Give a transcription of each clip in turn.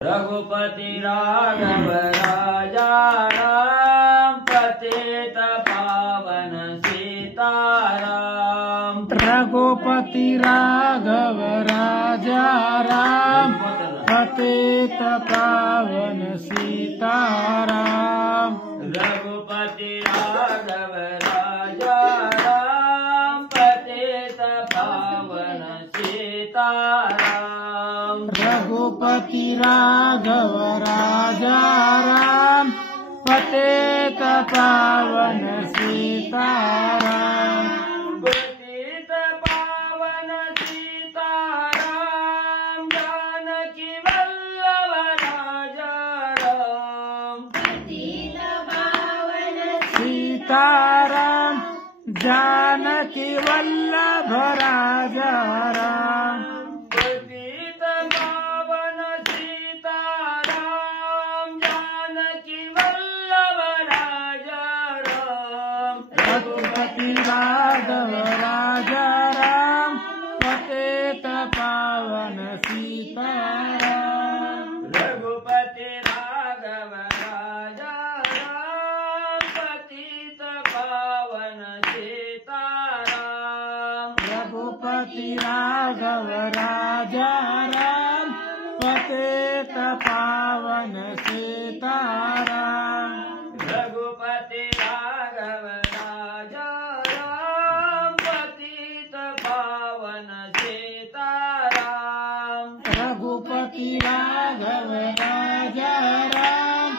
रघुपति राघव राजा राम पतित पावन सीताराम। रघुपति राघव राजा राम पतित पावन सीताराम। रघुपति राघव राजा राम पतित पावन सीताराम। रघुपति राघव राजा राम पतित पावन सीताराम। पतित पावन सीताराम जानकी वल्लभ राजा राम। पतित पावन सीताराम जानकी वल्लभ राजा राम। पतित पावन सीताराम जानकी वल्लभ राजा राम। रघुपति राघव राजा राम पतित पावन सीताराम। रघुपति राघव राजा राम पतित पावन सीताराम। रघुपति राघव राजा राम पतित पावन सीताराम। रघुपति राघव राजा राम पतित पावन सीताराम। रघुपति राघव राजा राम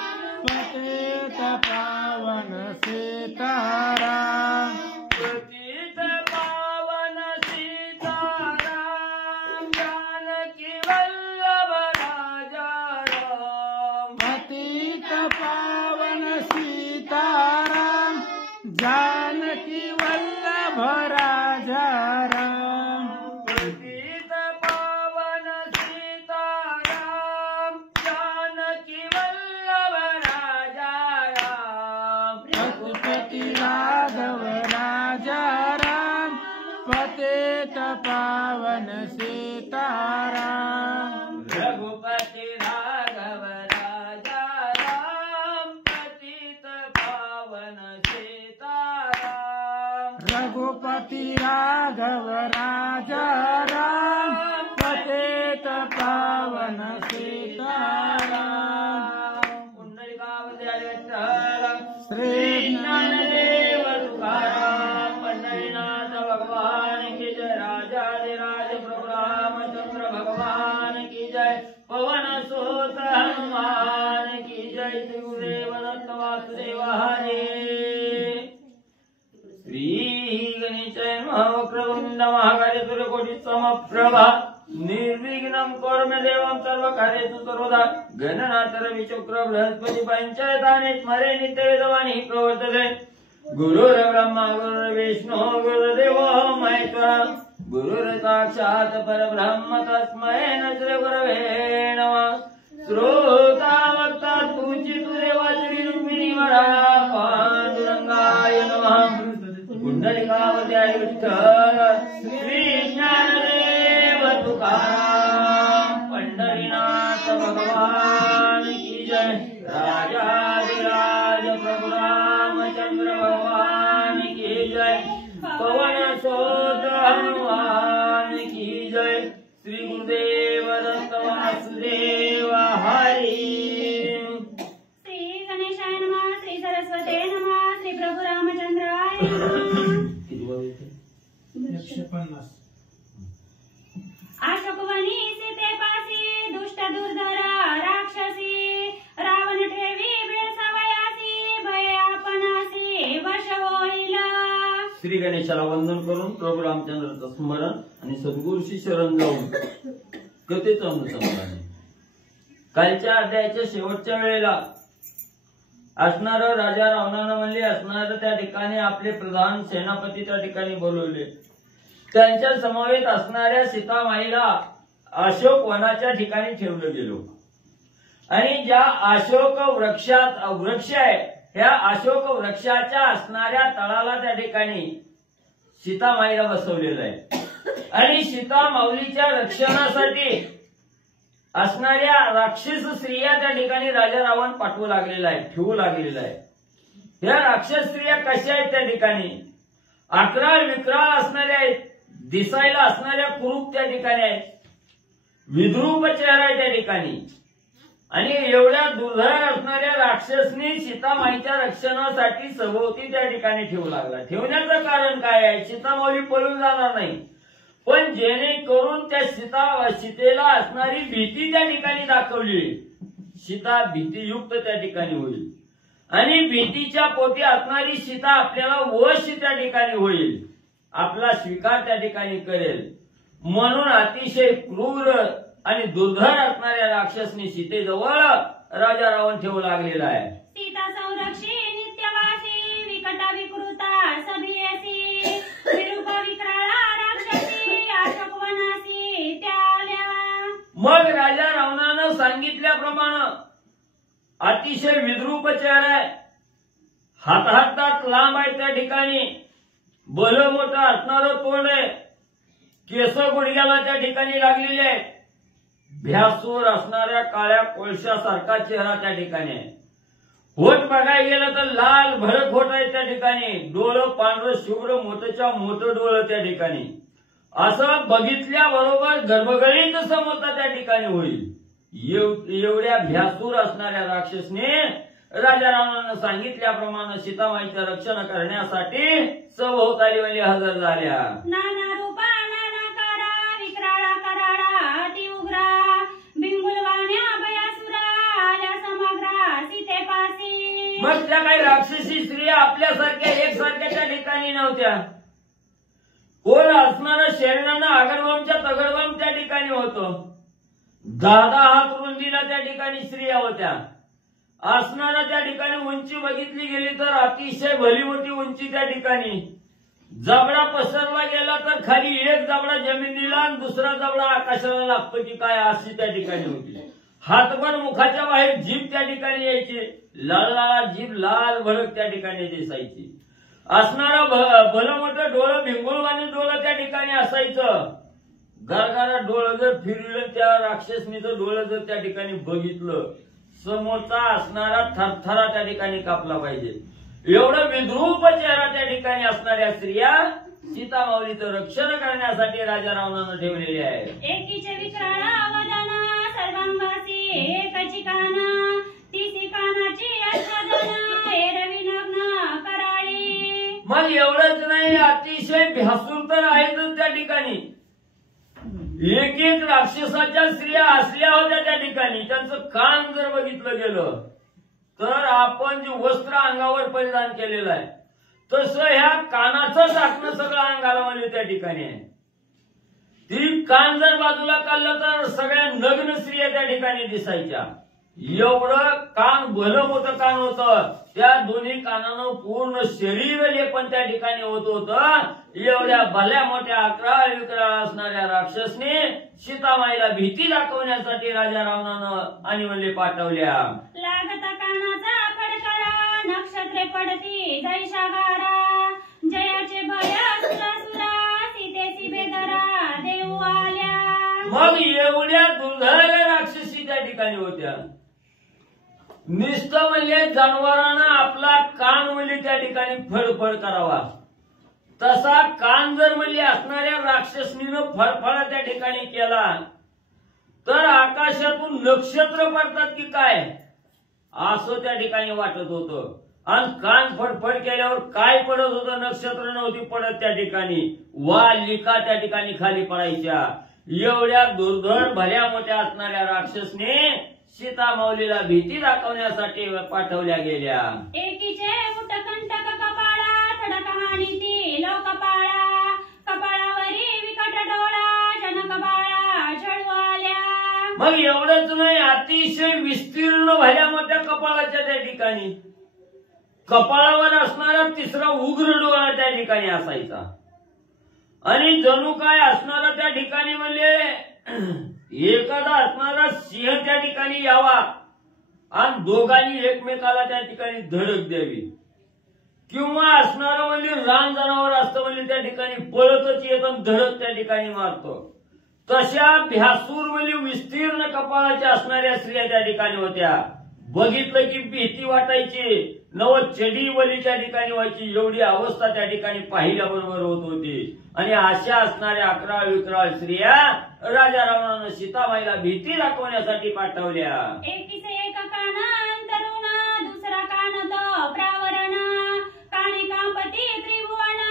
पतित पावन सीताराम। पतित पावन सीताराम जानकी वल्लभ राजा राम। पतित पावन सीताराम जानकी वल्लभ राजा राम। पतित पावन सीताराम जानकी वल्लभ राजा राम। रघुपति राघव राजा राम पतित पावन सीताराम। रघुपति राघव राजा राम पतित पावन सीताराम। रघुपति राघव राजा राम पतित पावन सीताराम। पुंडलिकावतारी विठ्ठल श्री ज्ञानदेव तुकाराम पंढरीनाथ भगवान की जय। राजाधिराज प्रभु रामचंद्र भगवान की जय। पवन सुत हनुमान की जय। श्री गुरुदेव दत्त वासुदेव हरे। श्री गणेशाय नमः। वक्रतुंड महाकाय सूर्यकोटि समप्रभा निर्विघ्नं कुरु मे देवं सर्वकार्येषु सर्वदा। गणनाथ रवि शुक्र बृहस्पति पंचायतानि स्मरे नित्यवेदवाणी प्रवर्तते। गुरुर्ब्रह्मा गुरुर्विष्णु गुरुर्देवो महेश्वरः। गुरुर्साक्षात् परब्रह्म तस्मै श्री गुरवे नमः। श्रोता वक्ता तुचित देवाची रुक्मिणी वरा पांडुरंगाय नमः। पुंडलिकावतारी विठ्ठल श्री ज्ञानदेव तुकाराम पंढरीनाथ भगवान की जय। राजाधिराज प्रभु रामचंद्र भगवान की जय। पवन सुत हनुमान की जय। श्री गुरुदेव दत्त वासुदेव हरि। श्री गणेशाय नमः। श्री सरस्वते नमः। श्री प्रभु रामचंद्राय नमः। 150 अशोकवनी सीतेपासी दुष्ट दुर्धरा राक्षसी रावण ठेवी बेसवयासी भय आपणासी वश होईल। श्री गणेशाला वंदन करून प्रभू रामचंद्राचं स्मरण आणि सद्गुरूशी शरण जाऊन कथेचं अनुसंधान। कालच्या अध्यायाच्या शेवटच्या वेळेला असणार राजा रावणानं म्हणले असणार त्या ठिकाणी आपले प्रधान सेनापती त्या ठिकाणी बोलवले। त्यांच्या समवेत असणाऱ्या सीतामाईला अशोक वनाच्या ठिकाणी ठेवलं गेलो आणि ज्या अशोक वृक्ष आहे ह्या अशोक वृक्षाच्या असणाऱ्या तळाला त्या ठिकाणी सीतामाईला बसवलेलं आहे। आणि सीता माऊलीच्या रक्षणासाठी असणाऱ्या राक्षस स्त्रिया त्या ठिकाणी राजा रावण पाठवू लागलेला आहे, ठेवू लागलेला आहे. ह्या राक्षस स्त्रिया कशा आहेत त्या ठिकाणी? अकराळ विक्राळ असणाऱ्या आहेत, दिसायला असणाऱ्या कुरूप त्या ठिकाणी आहेत, विद्रूप चेहरा आहे त्या ठिकाणी. आणि एवढ्या दुर्धर असणाऱ्या राक्षसनी सीतामाईच्या रक्षणासाठी सभोवती त्या ठिकाणी ठेवू लागला. ठेवण्याचं कारण काय आहे? सीतामाई पळून जाणार नाही, पण जेणेकरून त्या सीतेला असणारी भीती त्या ठिकाणी दाखवली. सीता भीतीयुक्त त्या ठिकाणी होईल आणि भीतीच्या पोटी असणारी सीता आपल्याला वश त्या ठिकाणी होईल, आपला स्वीकार त्या ठिकाणी करेल. म्हणून अतिशय क्रूर आणि दुर्धर असणाऱ्या राक्षसनी सीतेजवळ राजा रावण ठेवू लागलेला आहे. सीता संरक्षी नित्यवासी विकटा विकृता सभियसी विरूप विक्राळा राक्षसी अशोकवनासी त्याल्या. मग राजा रावणानं सांगितल्याप्रमाणे अतिशय विद्रूप चेहरा आहे, हातात लांब आहे त्या ठिकाणी, भलं मोठं असणारं तोंड आहे, केस गुडघ्याला त्या ठिकाणी लागलेले आहे, भ्यासूर असणाऱ्या काळ्या कोळशासारखा चेहरा त्या ठिकाणी आहे. होठ बघायला गेलं तर लाल भडक होठ आहे त्या ठिकाणी, डोळं पांढरं शुभ्र मोठच्या मोठं डोळं त्या ठिकाणी. असं बघितल्याबरोबर गर्भगळीत समोरचा त्या ठिकाणी होईल. एवढ्या भ्यासूर असणाऱ्या राक्षसने राजा रावणानं सांगितल्याप्रमाणे सीतामाईचं रक्षण करण्यासाठी सभोवताली हजर झाल्या. नाना रूपा नाना कारा विक्राळा कराळा अति उग्रा बिंगुलवाण्या भयासुरा आल्या समग्रा सीतेपासी. मग त्या काही राक्षसी स्त्रिया आपल्यासारख्या एकसारख्या त्या ठिकाणी नव्हत्या. कोण असणारं शरीरानं आगरबामच्या तगडबाम त्या ठिकाणी होतं. 10 हात रुंदीला त्या ठिकाणी स्त्रिया होत्या. असणारा त्या ठिकाणी उंची बघितली गेली तर अतिशय भली मोठी उंची त्या ठिकाणी. जबडा पसरला गेला तर खाली एक जबडा जमिनीला आणि दुसरा जबडा आकाशाला लागतो की काय अशी त्या ठिकाणी होती. हातभर मुखाच्या बाहेर जीभ त्या ठिकाणी यायची, लाल जीभ लाल भडक त्या ठिकाणी दिसायची. असणारं भलं मोठं डोळं भिंगुळवाणी डोळं त्या ठिकाणी असायचं. गारगारा डोळं जर फिरलं त्या राक्षसनीचं डोळं जर त्या ठिकाणी बघितलं, समोरचा असणारा थरथरा त्या ठिकाणी कापला पाहिजे. एवढं विद्रूप चेहरा त्या ठिकाणी असणाऱ्या स्त्रिया सीतामाऊलीचं रक्षण करण्यासाठी राजा रावणानं ठेवलेले आहे. एकीचे विक्राळा वदना सर्वांगासी एकची काना तिसी कानाची आच्छादना एरवी नग्न कराळी. मग एवढंच नाही, अतिशय भ्यासूर तर आहेतच त्या ठिकाणी. एक एक राक्षसाच्या स्त्रिया असल्या होत्या त्या ठिकाणी. त्यांचं कान जर बघितलं गेलं तर आपण जे वस्त्र अंगावर परिधान केलेलं आहे तसं ह्या कानाचं झाकणं सगळं अंगाला म्हणजे त्या ठिकाणी आहे. ती कान जर बाजूला काढलं तर सगळ्या नग्न स्त्रिया त्या ठिकाणी दिसायच्या. एवढं कान भलं मोठं कान होतं. त्या दोन्ही कानानं पूर्ण शरीर लेपन त्या ठिकाणी होत होतं. एवढ्या भल्या मोठ्या अकराळ विक्राळ असणाऱ्या राक्षसने सीतामाईला भीती दाखवण्यासाठी राजा रावणानं आणि म्हणले पाठवल्या. लागता कानाचा फडकारा नक्षत्रे पडती जैशा गारा जयाचे भय सुरा सीतेची बेदरा देऊ आल्या. मग एवढ्या दुर्धर राक्षसी त्या ठिकाणी होत्या. नुसतं म्हणजे जनावरांना आपला कान म्हणजे त्या ठिकाणी फडफड करावा, तसा कान जर म्हणजे असणाऱ्या राक्षसनीनं फडफडा त्या ठिकाणी केला तर आकाशातून नक्षत्र पडतात की काय असं त्या ठिकाणी वाटत होतं. आणि कान फडफड केल्यावर काय पडत होतं? नक्षत्र नव्हती पडत त्या ठिकाणी, वालिका त्या ठिकाणी खाली पडायच्या. एवढ्या दुर्धर भल्या मोठ्या असणाऱ्या राक्षसने सीतामाऊलीला भीती दाखवण्यासाठी पाठवल्या गेल्या. एकीचे मुठकंटक कपाळा थडक हाणीती लोकपाळा कपाळावरी विकट डोळा जनकबाळा झळू आल्या. मग एवढंच नाही, अतिशय विस्तीर्ण भल्या मोठ्या कपाळाच्या त्या ठिकाणी कपाळावर असणारा तिसरा उग्र डोळा त्या ठिकाणी असायचा. आणि जणू काय असणारा त्या ठिकाणी म्हणजे एखादा असणारा सिंह त्या ठिकाणी यावा आणि दोघांनी एकमेकाला त्या ठिकाणी धडक द्यावी, किंवा असणारं म्हणजे रान जनावर असतं म्हणजे त्या ठिकाणी पळतच येत आणि धडक त्या ठिकाणी मारतो. तशा भ्यासूर म्हणजे विस्तीर्ण कपाळाच्या असणाऱ्या स्त्रिया त्या ठिकाणी होत्या. बघितलं की भीती वाटायची. नव चडी वली त्या ठिकाणी व्हायची. एवढी अवस्था त्या ठिकाणी पाहिल्याबरोबर होत होती. आणि अशा असणाऱ्या अकराळ विक्राळ स्त्रिया राजा रावणानं सीताबाईला भीती दाखवण्यासाठी पाठवल्या. एकीचे एक कान अंतरुण दुसरा कान तो प्रावरण काणी कांपती त्रिभुवन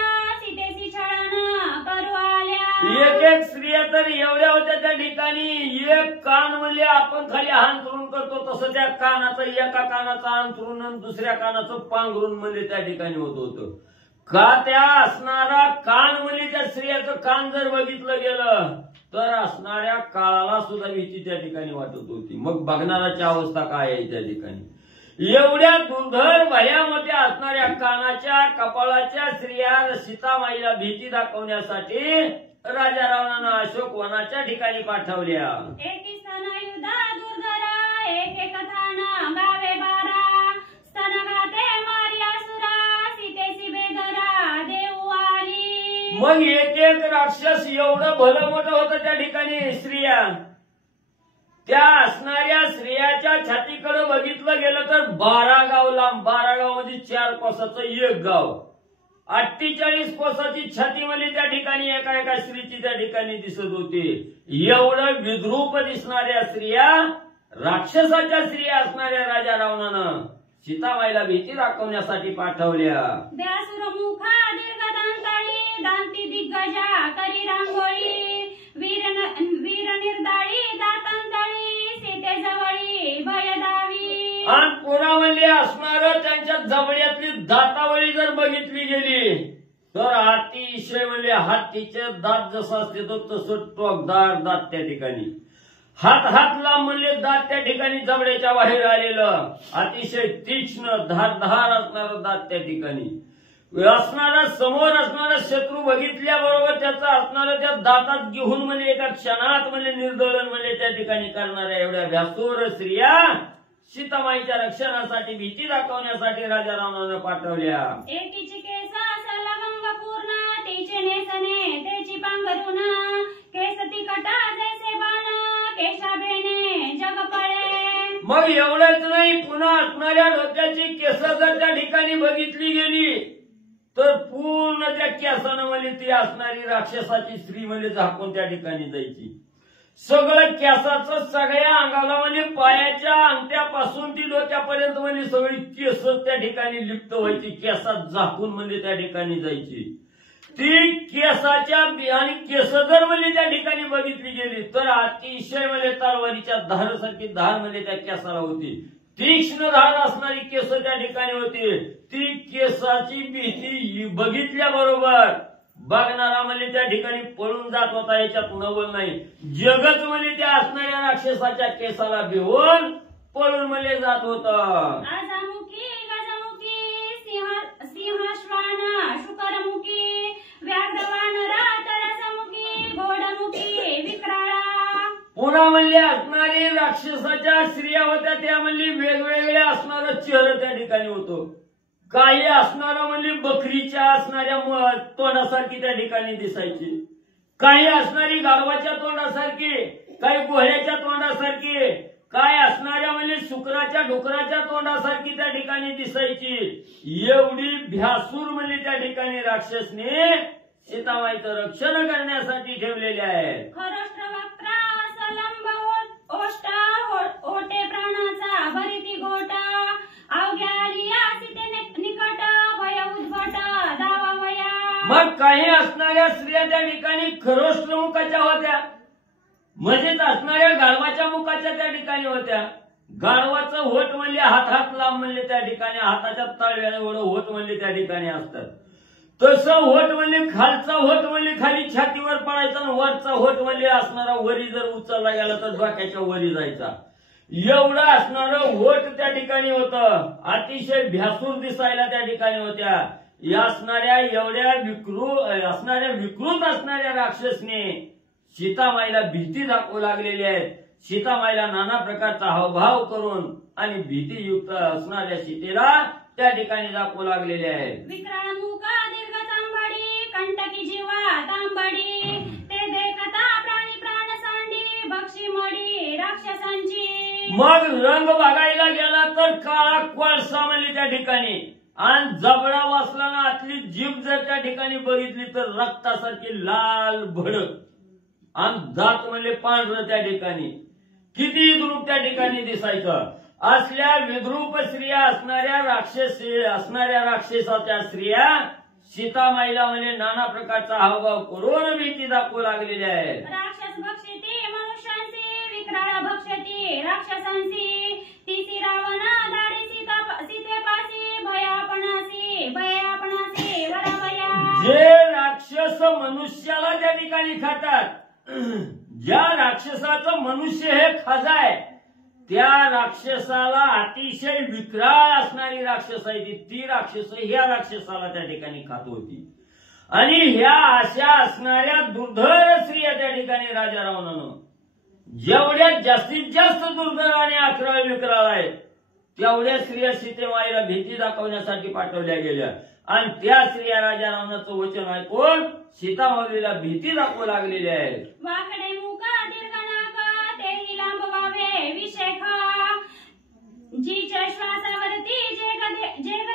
सीतेची छळण करू आल्या. एक एक स्त्रिया तर एवढ्या होत्या त्या ठिकाणी. एक कान म्हणजे आपण खाली अंतरून करतो तसं त्या कानाचं एका कानाचं अंतरून आणि दुसऱ्या कानाचं पांघरून म्हणजे त्या ठिकाणी होत होतं. का त्या असणारा कान म्हणजे त्या स्त्रियाचं कान जर बघितलं गेलं तर असणाऱ्या काळाला सुद्धा भीती त्या ठिकाणी वाटत होती. मग बघणाराची अवस्था काय आहे त्या ठिकाणी. एवढ्या दुर्धर भयामध्ये असणाऱ्या कानाच्या कपाळाच्या स्त्रिया सीतामाईला भीती दाखवण्यासाठी राजा रावणानं अशोक वनाच्या ठिकाणी पाठवल्या. एकी स्तन युधा दुर्धर एक एक थान गावे बारा स्तन गाते मारी असुरा सीतेची बेदरा देऊ आली. मग एक एक राक्षस एवढं भलं मोठं होतं त्या ठिकाणी स्त्रिया. त्या असणाऱ्या स्त्रियाच्या छातीकडे बघितलं गेलं तर 12 गाव लांब. 12 गाव म्हणजे 4 कोसाचं एक गाव. 48 कोसाची छाती म्हणजे त्या ठिकाणी एका एका स्त्रीची त्या ठिकाणी दिसत होती. एवढं विद्रूप दिसणाऱ्या स्त्रिया राक्षसाच्या स्त्रिया असणाऱ्या राजा रावणानं सीताबाईला भीती दाखवण्यासाठी पाठवल्या. व्यासुर मुखा दीर्घ दांताळी दांती दिग्गजा करी रांगोळी वीर निर्दाळी दातांतळी सीते जवळी भयदावी. आणि पुरामध्ये असणारं त्यांच्या जबड्यातली दातावळी जर बघितली गेली तर अतिशय म्हणजे हत्तीचे दात जसं असते तसं टोकदार दात त्या ठिकाणी. हात लांब म्हणले दात त्या ठिकाणी जबड्याच्या बाहेर आलेलं. अतिशय तीक्ष्ण धारधार असणारं दात त्या ठिकाणी. असणारा समोर असणारा शत्रू बघितल्याबरोबर त्याचा असणारा त्या दातात घेऊन म्हणजे एका क्षणात म्हणजे निर्दळन म्हणजे त्या ठिकाणी करणाऱ्या एवढ्या व्यासूर स्त्रिया सीतामाईच्या रक्षणासाठी भीती दाखवण्यासाठी राजा रावणानं पाठवल्या. एकीची केस सलगंग पूर्ण तिचे नेसने त्याची पांघरून केस तिकटा जैसे बाण केशाबेने जग पळे. मग एवढंच नाही, पुन्हा असणाऱ्या डोक्याची केस जर त्या ठिकाणी बघितली गेली तर पूर्ण त्या केसानं म्हणजे ती असणारी राक्षसाची स्त्री म्हणजे झाकून त्या ठिकाणी जायची. सगळं केसाचं सगळ्या अंगाला म्हणजे पायाच्या अंगठ्यापासून ती डोक्यापर्यंत म्हणजे सगळी केस त्या ठिकाणी लिप्त व्हायची. केसात झाकून म्हणजे त्या ठिकाणी जायची. ती केसाच्या आणि केस जर म्हणजे त्या ठिकाणी बघितली गेली तर अतिशय म्हणजे तलवारीच्या धारासारखी धार म्हणजे त्या केसाला होती. तीक्ष्ण धार असणारी केस त्या ठिकाणी होती. ती केसाची भीती बघितल्याबरोबर बघणारा म्हणजे त्या ठिकाणी पळून जात होता. याच्यात नवल नाही. जगच म्हणजे त्या असणाऱ्या राक्षसाच्या केसाला भिवून पळून म्हणजे जात होत. राजामुखी गजमुखी सिंहश्वान शुकरमुखी व्याघ्रवानरा तरसमुखी घोडमुखी विक्राळा. पुन्हा म्हणले असणारी राक्षसाच्या स्त्रिया होत्या त्या म्हणजे वेगवेगळ्या असणारं चेहरा त्या ठिकाणी होतो. काही असणारं म्हणजे बकरीच्या असणाऱ्या तोंडासारखी त्या ठिकाणी दिसायची. काही असणारी गाढवाच्या तोंडासारखी, काही घोड्याच्या तोंडासारखी, काय असणाऱ्या म्हणजे शुक्राच्या डुकराच्या तोंडासारखी त्या ठिकाणी दिसायची. एवढी भ्यासूर म्हणजे त्या ठिकाणी राक्षसने सीताबाईचं रक्षण करण्यासाठी ठेवलेले आहे. खरोष्ट्र वक्रा वसलंब ओष्टा ओटे प्राणाचा भरिती गोटा अवघ्या आलिया सीते निकट भय उद्भट दावावया. मग काही असणाऱ्या स्त्रिया त्या ठिकाणी खरोष्ट्र मुखाच्या होत्या. म्हणजेच असणाऱ्या गाढवाच्या मुखाच्या त्या ठिकाणी होत्या. गाढवाचं होठ म्हणजे हात लांब म्हणजे त्या ठिकाणी हाताच्या तळव्याला एवढं होठ म्हणजे त्या ठिकाणी असतात. तसं होठ म्हणजे खालचा होठ म्हणजे खाली छातीवर पडायचा आणि वरचा होठ म्हणजे असणारा वरी जर उचलला गेला तर डोक्याच्या वरी जायचा. एवढं असणारं होठ त्या ठिकाणी होतं. अतिशय भ्यासूर दिसायला त्या ठिकाणी होत्या. या असणाऱ्या एवढ्या विकृत असणाऱ्या राक्षसने सीतामाईला भीती दाखवू लागलेली आहे. सीतामाईला नाना प्रकारचा हावभाव करून आणि भीतीयुक्त असणाऱ्या सीतेला त्या ठिकाणी दाखवू लागलेले आहे. विक्राळ मुखा दीर्घ तांबडी कंटकी जीवा तांबडी ते देखता प्राणी प्राण बक्षी मडी राक्षसांची. मग रंग बघायला गेला तर काळा कोळसा म्हणली त्या ठिकाणी, आणि जबडा वाचला ना आतली जीभ जर त्या ठिकाणी बघितली तर रक्तासारखी लाल भडक, आणि दात म्हणले पांढरं त्या ठिकाणी. किती विद्रूप त्या ठिकाणी दिसायचं. असल्या विद्रूप स्त्रिया असणाऱ्या राक्षसाच्या स्त्रिया सीतामाईला म्हणजे नाना प्रकारचा हावभाव करून भीती दाखवू लागलेल्या आहेत. राक्षस भक्षती मनुष्यांची, विक्राळा भक्षती राक्षसांची. तिसी रावणा दाढी सीतेपासी, भयापणासी वरावया. जे राक्षस मनुष्याला त्या ठिकाणी खातात, ज्या राक्षसाचं मनुष्य हे खाजा आहे, त्या राक्षसाला अतिशय विक्राळ असणारी राक्षस आहे ती राक्षस ह्या राक्षसाला त्या ठिकाणी खात होती. आणि ह्या अशा असणाऱ्या दुर्धर स्त्रिया त्या ठिकाणी राजा रावणानं जेवढ्या जास्तीत जास्त दुर्धर आणि अकराळ विक्राळ आहेत तेवढ्या स्त्रिया सीतेमाईला भीती दाखवण्यासाठी पाठवल्या गेल्या. आणि त्या स्त्रिया राजा रावणाचं वचन ऐकून सीतामाईला भीती दाखवू लागलेल्या आहेत. वाकडे मुख दीर्घ नाक तेही लांब व्हावे विषेख. जीच्या श्वासावरती जेग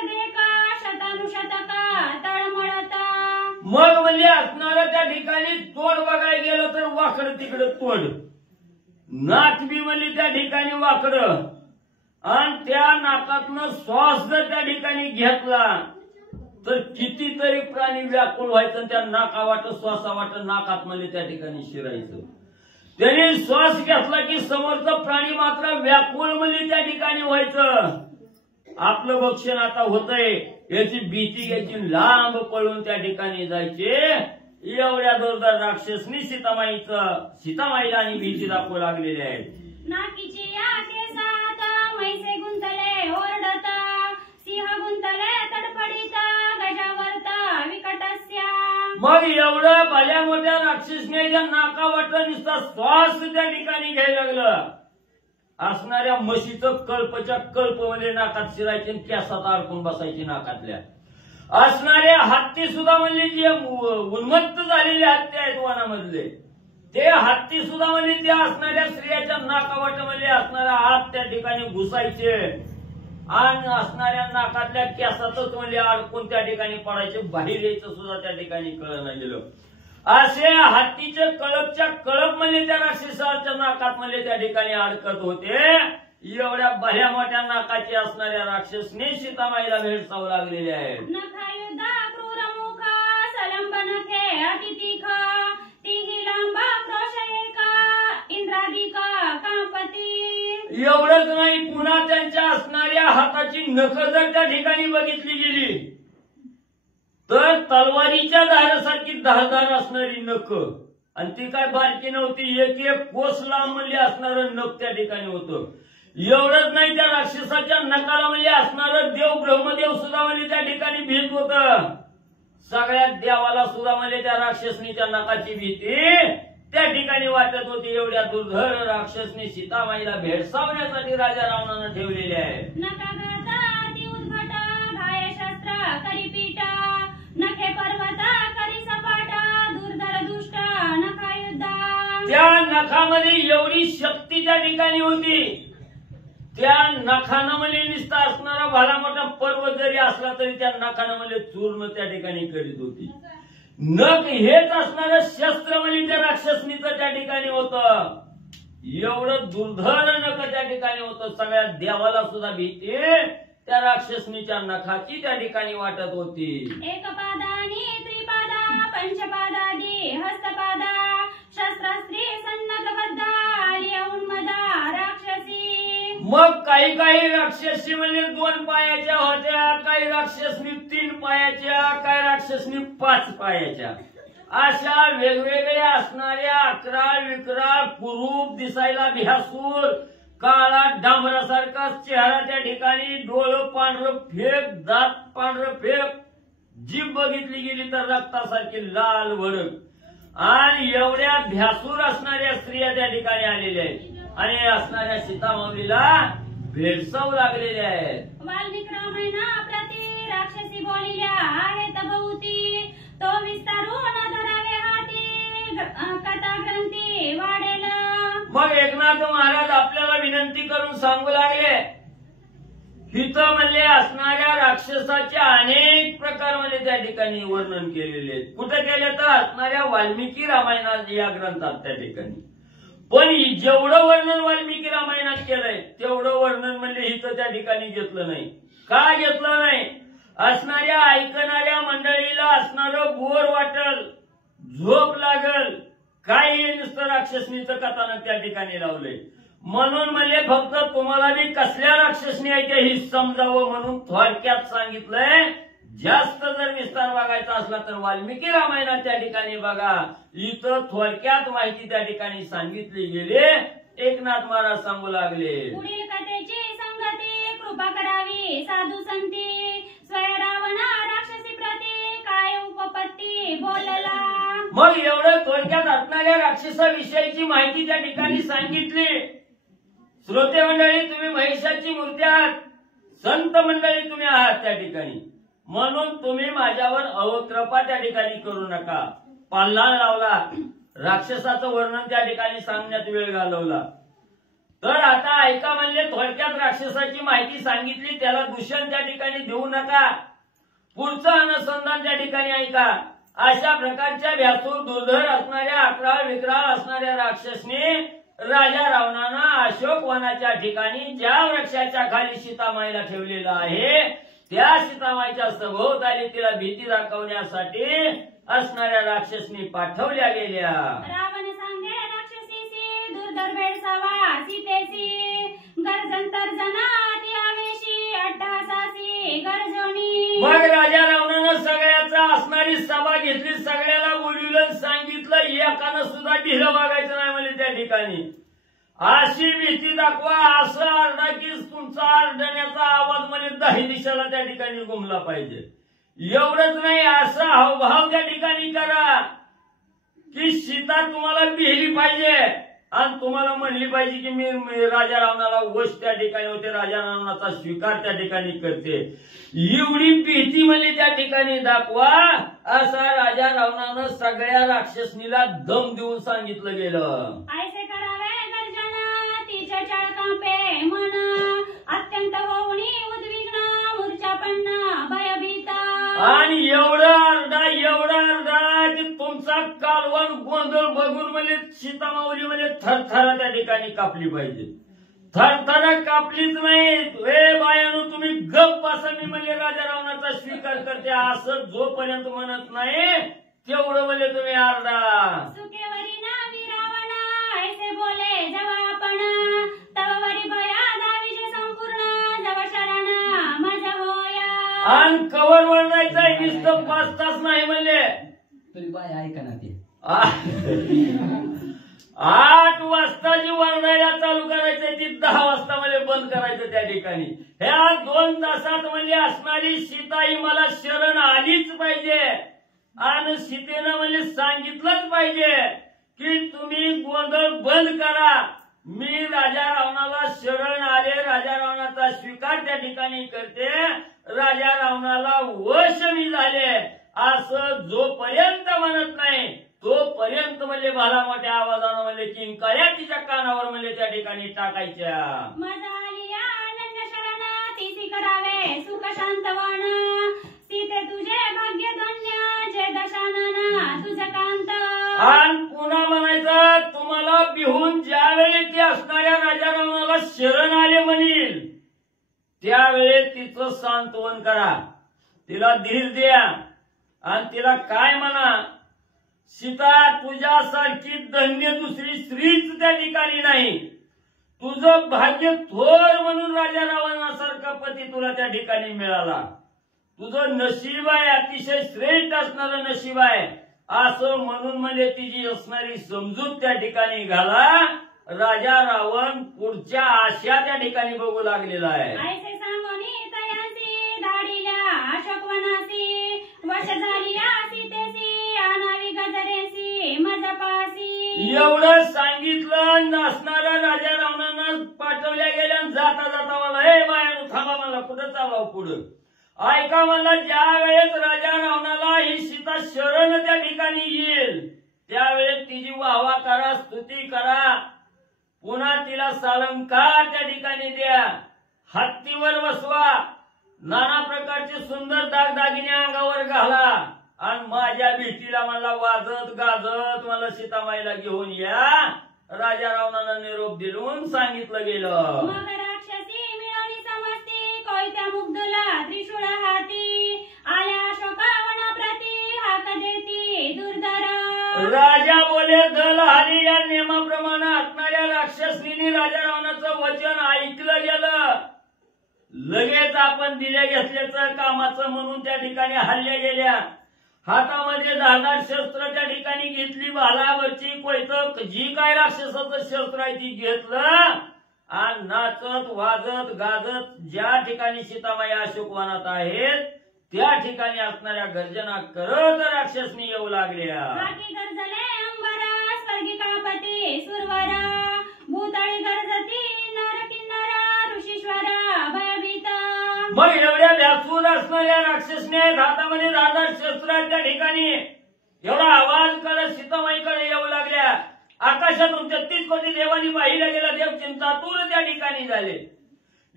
देखा शतानुशतका तळमळता. मग म्हणजे असणारं त्या ठिकाणी तोड बघायला गेलं तर वाकडं तिकडं तोड, नाक बी म्हणजे त्या ठिकाणी वाकडं, आणि त्या नाकातनं श्वास जर त्या ठिकाणी घेतला तर कितीतरी प्राणी व्याकुळ व्हायचं. त्या नाकावाट श्वासावाट नाकात म्हणजे त्या ठिकाणी शिरायचं. त्याने श्वास घेतला की समोरचं प्राणी मात्र व्याकुळ म्हणजे त्या ठिकाणी व्हायचं. आपलं भक्षण आता होतंय याची भीती घ्यायची, लांब पळून त्या ठिकाणी जायचे. एवढ्या जोरदार राक्षसनी सीतामाईला आणि भीती दाखवू लागलेली आहे. नाकीची या केसात मैसे गुंतले ओरडता, सिंह गुंतले तडफडीता गजावरता विकटस्या. मग एवढं भल्या मोठ्या राक्षसने ज्या नाकावाट नुसता श्वास त्या ठिकाणी घ्यायला लागलं. असणाऱ्या म्हशीचं कल्पच्या कल्पमध्ये नाकात शिरायचे, केसात अडकून बसायची नाकातल्या. असणाऱ्या हत्ती सुद्धा म्हणजे जे उन्मत्त झालेले हत्ती आहेत वनामधले, ते हत्ती सुद्धा म्हणजे त्या असणाऱ्या स्त्रियाच्या नाकावाटामध्ये असणाऱ्या हात त्या ठिकाणी घुसायचे, आणि असणाऱ्या नाकातल्या केसातच म्हणजे अडकून त्या ठिकाणी पडायचे. बाहेर यायचं सुद्धा त्या ठिकाणी कळलं गेलं. असे हत्तीचे कळपच्या कळप म्हणजे त्या राक्षसाच्या नाकात म्हणजे त्या ठिकाणी अडकत होते. एवढ्या भल्या मोठ्या नाकाची असणाऱ्या राक्षसने सीतामाईला भेडसावू लागलेले आहेत. नखायुधा क्रूर मुख सलंब नखे अतितीख, तिही लांब क्रोश एका इंद्रादिका कांपती. एवढंच नाही, पुन्हा त्यांच्या असणाऱ्या हाताची नख जर त्या ठिकाणी बघितली गेली तर तलवारीच्या धारासारखी धारदार असणारी नख, आणि ती काय बारकी नव्हती, एक कोस लांब म्हणजे असणारं नख त्या ठिकाणी होतं. एवढंच नाही, त्या राक्षसाच्या नकाला म्हणजे असणारं देव ब्रह्मदेव सुद्धा म्हणजे त्या ठिकाणी भीत होत. सगळ्या देवाला सुद्धा म्हणजे त्या राक्षसनीच्या नकाची भीती त्या ठिकाणी वाटत होती. एवढ्या दुर्धर राक्षसनी सीतामाईला भेडसावण्यासाठी राजा रावणानं ठेवलेले आहे. नकागता अति उद्भट घाय शस्त्र करीपीठ, नखे पर्वता करी सपाट दुर्धर दुष्ट नखायुद्धा. त्या नखामध्ये एवढी शक्ती त्या ठिकाणी होती. त्या नखानं म्हणजे निस्ता असणारा भला मोठा पर्वत जरी असला तरी त्या नखानं म्हणजे चूर्ण त्या ठिकाणी करीत होती. नख हेच असणारं शस्त्र म्हणजे त्या राक्षसनीचं त्या ठिकाणी होतं. एवढं दुर्धर नख त्या ठिकाणी होतं. सगळ्या देवाला सुद्धा भीती त्या राक्षसनीच्या नखाची त्या ठिकाणी वाटत होती. एकपादानी त्रिपादा पंचपादादी हस्तपादा, शस्त्रास्त्री सन्नतबद्ध आलिया उन्मदा राक्षसी. मग काही राक्षसी म्हणजे 2 पायाच्या होत्या, काही राक्षसनी 3 पायाच्या, काही राक्षसनी 5 पायाच्या. अशा वेगवेगळ्या असणाऱ्या अकराळ विक्राळ कुरूप दिसायला भ्यासूर काळा डांबरासारखा चेहरा त्या ठिकाणी, डोळं पांढरं फेक, दात पांढरं फेक, जीभ बघितली गेली तर रक्तासारखी लाल भडक, आणि एवढ्या भ्यासूर असणाऱ्या स्त्रिया त्या ठिकाणी आलेल्या आहेत आणि असणाऱ्या सीतामाईला भेडसावू लागलेल्या आहेत. वाल्मिक रामायणा प्रति राक्षसी बोलिल्या आहेत बहुती, तो विस्तारून धरावे हाती कथा ग्रंथी वाढेल. मग एकनाथ महाराज आपल्याला विनंती करून सांगू लागले, इथं म्हणले असणाऱ्या राक्षसाचे अनेक प्रकार म्हणजे त्या ठिकाणी वर्णन केलेले आहेत. कुठे केले तर असणाऱ्या वाल्मिकी रामायणात या ग्रंथात त्या ठिकाणी. पण जेवढं वर्णन वाल्मिकी रामायणात केलंय तेवढं वर्णन म्हणजे इथं त्या ठिकाणी घेतलं नाही. का घेतलं नाही? असणाऱ्या ऐकणाऱ्या मंडळीला असणारं बोर वाटल, झोप लागल, काही नुसतं राक्षसनीचं कथानक त्या ठिकाणी लावलंय. म्हणून म्हणजे फक्त तुम्हाला बी कसल्या राक्षसनी आहे ते ही समजावं म्हणून थोडक्यात सांगितलंय. जास्त जर विस्तार बघायचा असला तर वाल्मिकी रामायणात त्या ठिकाणी बघा. इथं थोडक्यात माहिती त्या ठिकाणी सांगितली गेली. एकनाथ महाराज सांगू लागले, पुढील कथेची संगती कृपा करावी साधू संती, स्वय रावणा राक्षसी प्रती काय उपपत्ती बोलला. मग एवढं थोडक्यात असणाऱ्या राक्षसाविषयीची माहिती त्या ठिकाणी सांगितली. श्रोते मंडळी, तुम्ही महिषाची मूर्ती आहात, संत मंडळी तुम्ही आहात त्या ठिकाणी. म्हणून तुम्ही माझ्यावर अवकृपा त्या ठिकाणी करू नका. पाल्हाळ लावला, राक्षसाचं वर्णन त्या ठिकाणी सांगण्यात वेळ घालवला. तर आता ऐका म्हणले, थोडक्यात राक्षसाची माहिती सांगितली, त्याला दूषण त्या ठिकाणी देऊ नका. पुढचं अनुसंधान त्या ठिकाणी ऐका. अशा प्रकारच्या व्यासूर दुर्धर असणाऱ्या, अकराळ विक्राळ असणाऱ्या राक्षसने राजा रावणानं अशोक वनाच्या ठिकाणी ज्या वृक्षाच्या खाली सीतामाईला ठेवलेलं आहे त्या सीतामाईच्या सभोवताली तिला भीती दाखवण्यासाठी असणाऱ्या राक्षसनी पाठवल्या गेल्या. रावण सांगे राक्षसीसी दुर्धर भेडसावा सीतेसी, गर्जंतर जनाती आवेशी अट्टहासासी गर्जनी. मग राजा रावणानं सगळ्याचा असणारी सभा घेतली, सगळ्याला बोलवलं, सांगितलं एकानं सुद्धा ढिलं वागायचं नाही म्हणजे त्या ठिकाणी. अशी भीती दाखवा, असं आरडा की तुमचा आरडण्याचा आवाज म्हणजे 10 दिशेला त्या ठिकाणी घुमला पाहिजे. एवढंच नाही, असा हावभाव त्या ठिकाणी करा की सीता तुम्हाला भिली पाहिजे आणि तुम्हाला म्हणली पाहिजे की मी राजा रावणाला वश त्या ठिकाणी होते, राजा रावणाचा स्वीकार त्या ठिकाणी करते. एवढी भीती म्हणजे त्या ठिकाणी दाखवा. असा राजा रावणानं सगळ्या राक्षसनीला दम देऊन सांगितलं गेलं. ऐसे करावे गर्जना तिच्या चाळकांपे मन, अत्यंत होऊनी उद्विग्न मूर्छापन्न भयभीत. आणि एवढा अर्धा की तुमचा कालवण गोंधळ बघून म्हणजे सीतामाऊली म्हणजे थरथरा त्या ठिकाणी कापली पाहिजे. थरथरा कापलीच नाही. हे बायानो तुम्ही गप बसा, मी म्हणजे राजा रावणाचा स्वीकार करते असं जोपर्यंत म्हणत नाही तेवढं म्हणजे तुम्ही आरडा. सुखेवरी ना विरावण ऐसे बोले जेव्हा आपण, तववरी भया दाविजे संपूर्ण जेव्हा शरण माझ्या होया. आणि कवर वळणायचं नुसतं 5 तास नाही म्हणले, तरी बाय ऐका ना ते 8 वाजता जी वरडायला चालू करायचं ती 10 वाजता म्हणजे बंद करायचं त्या ठिकाणी. ह्या 2 तासात म्हणजे असणारी सीता ही मला शरण आलीच पाहिजे. आणि सीतेनं म्हणजे सांगितलंच पाहिजे की तुम्ही गोंधळ बंद करा, मी राजा रावणाला शरण आले, राजा रावणाचा स्वीकार त्या ठिकाणी करते, राजा रावणाला वश मी झाले असं जोपर्यंत म्हणत नाही तोपर्यंत म्हणजे भला मोठ्या आवाजानं म्हणजे किंकाळ्या तिच्या कानावर म्हणजे त्या ठिकाणी टाकायच्या. माझा आलिया अनन्य शरण तिसी करावे सुख शांतवण, सीते तुझे भाग्य धन्य जे दशानन तुझे कांत. आणि पुन्हा म्हणायचं, तुम्हाला बिहून ज्यावेळी ती असणाऱ्या राजा रावणाला शरण आले म्हणील त्यावेळी तिचं सांत्वन करा, तिला धीर द्या आणि तिला काय म्हणा, सीता तुझ्यासारखी धन्य दुसरी स्त्रीच त्या ठिकाणी नाही, तुझं भाग्य थोर म्हणून राजा रावणासारखा पती तुला त्या ठिकाणी मिळाला, तुझं नशीब आहे, अतिशय श्रेष्ठ असणारं नशीब आहे असं म्हणून म्हणजे तिची असणारी समजूत त्या ठिकाणी घाला. राजा रावण पुढच्या आशा त्या ठिकाणी बघू लागलेला आहे. ऐसे सांगोनी तयासी धाडिल्या अशोकवनासी, वश झालिया सीतेसी आनावी गजरेसी मजपासी. एवढं सांगितलं नसणाऱ्या राजा रावणानं पाठवल्या गेल्या. जाता जाता मला हे बाया थांबा, मला कुठं चालव पुढं ऐका मला. ज्या वेळेस राजा रावणाला ही सीता शरण त्या ठिकाणी येईल त्यावेळेस तिची वाहवा करा, स्तुती करा, पुन्हा तिला सालंकार त्या ठिकाणी द्या, हत्तीवर बसवा, नाना प्रकारचे सुंदर दागदागिने अंगावर घाला आणि माझ्या भेटीला मला वाजत गाजत मला सीतामाईला घेऊन या. राजा रावणाला निरोप दिलून सांगितलं गेलं. मग राक्षसी मिळवणी समजती कोयत्या मुग्धला त्रिशूळ हाती आल्या अशोकावनाप्रती हाक देती दुर्धर. राजा बोले दलहारी या नियमाप्रमाणे असणाऱ्या राक्षसनीने राजा रावणाचं वचन ऐकलं गेलं. लगेच आपण दिल्या घेतल्याचं कामाचं म्हणून त्या ठिकाणी हल्ल्या गेल्या. हातामध्ये धारदार शस्त्र त्या ठिकाणी घेतली, भालावरची कोयत जी काय राक्षसाचं शस्त्र आहे ती घेतलं आणि नाचत वाजत गाजत ज्या ठिकाणी सीतामाई अशोकवनात आहेत त्या ठिकाणी असणाऱ्या गर्जना करत राक्षसनी येऊ लागल्या. हाती गरजले अंबरा स्वर्गी कापती सुरवरा भूतळी गरजती नर किन्नरा ऋषीश्वरा भयभीत. मग एवढ्या व्यासूर असणाऱ्या राक्षसने हातामध्ये धारदार शस्त्र त्या ठिकाणी एवढा आवाज करत सीतामाईकडे येऊ लागल्या. आकाशातून 33 कोटी देवांनी पाहिलं गेलं. देव चिंतातूर त्या ठिकाणी झाले.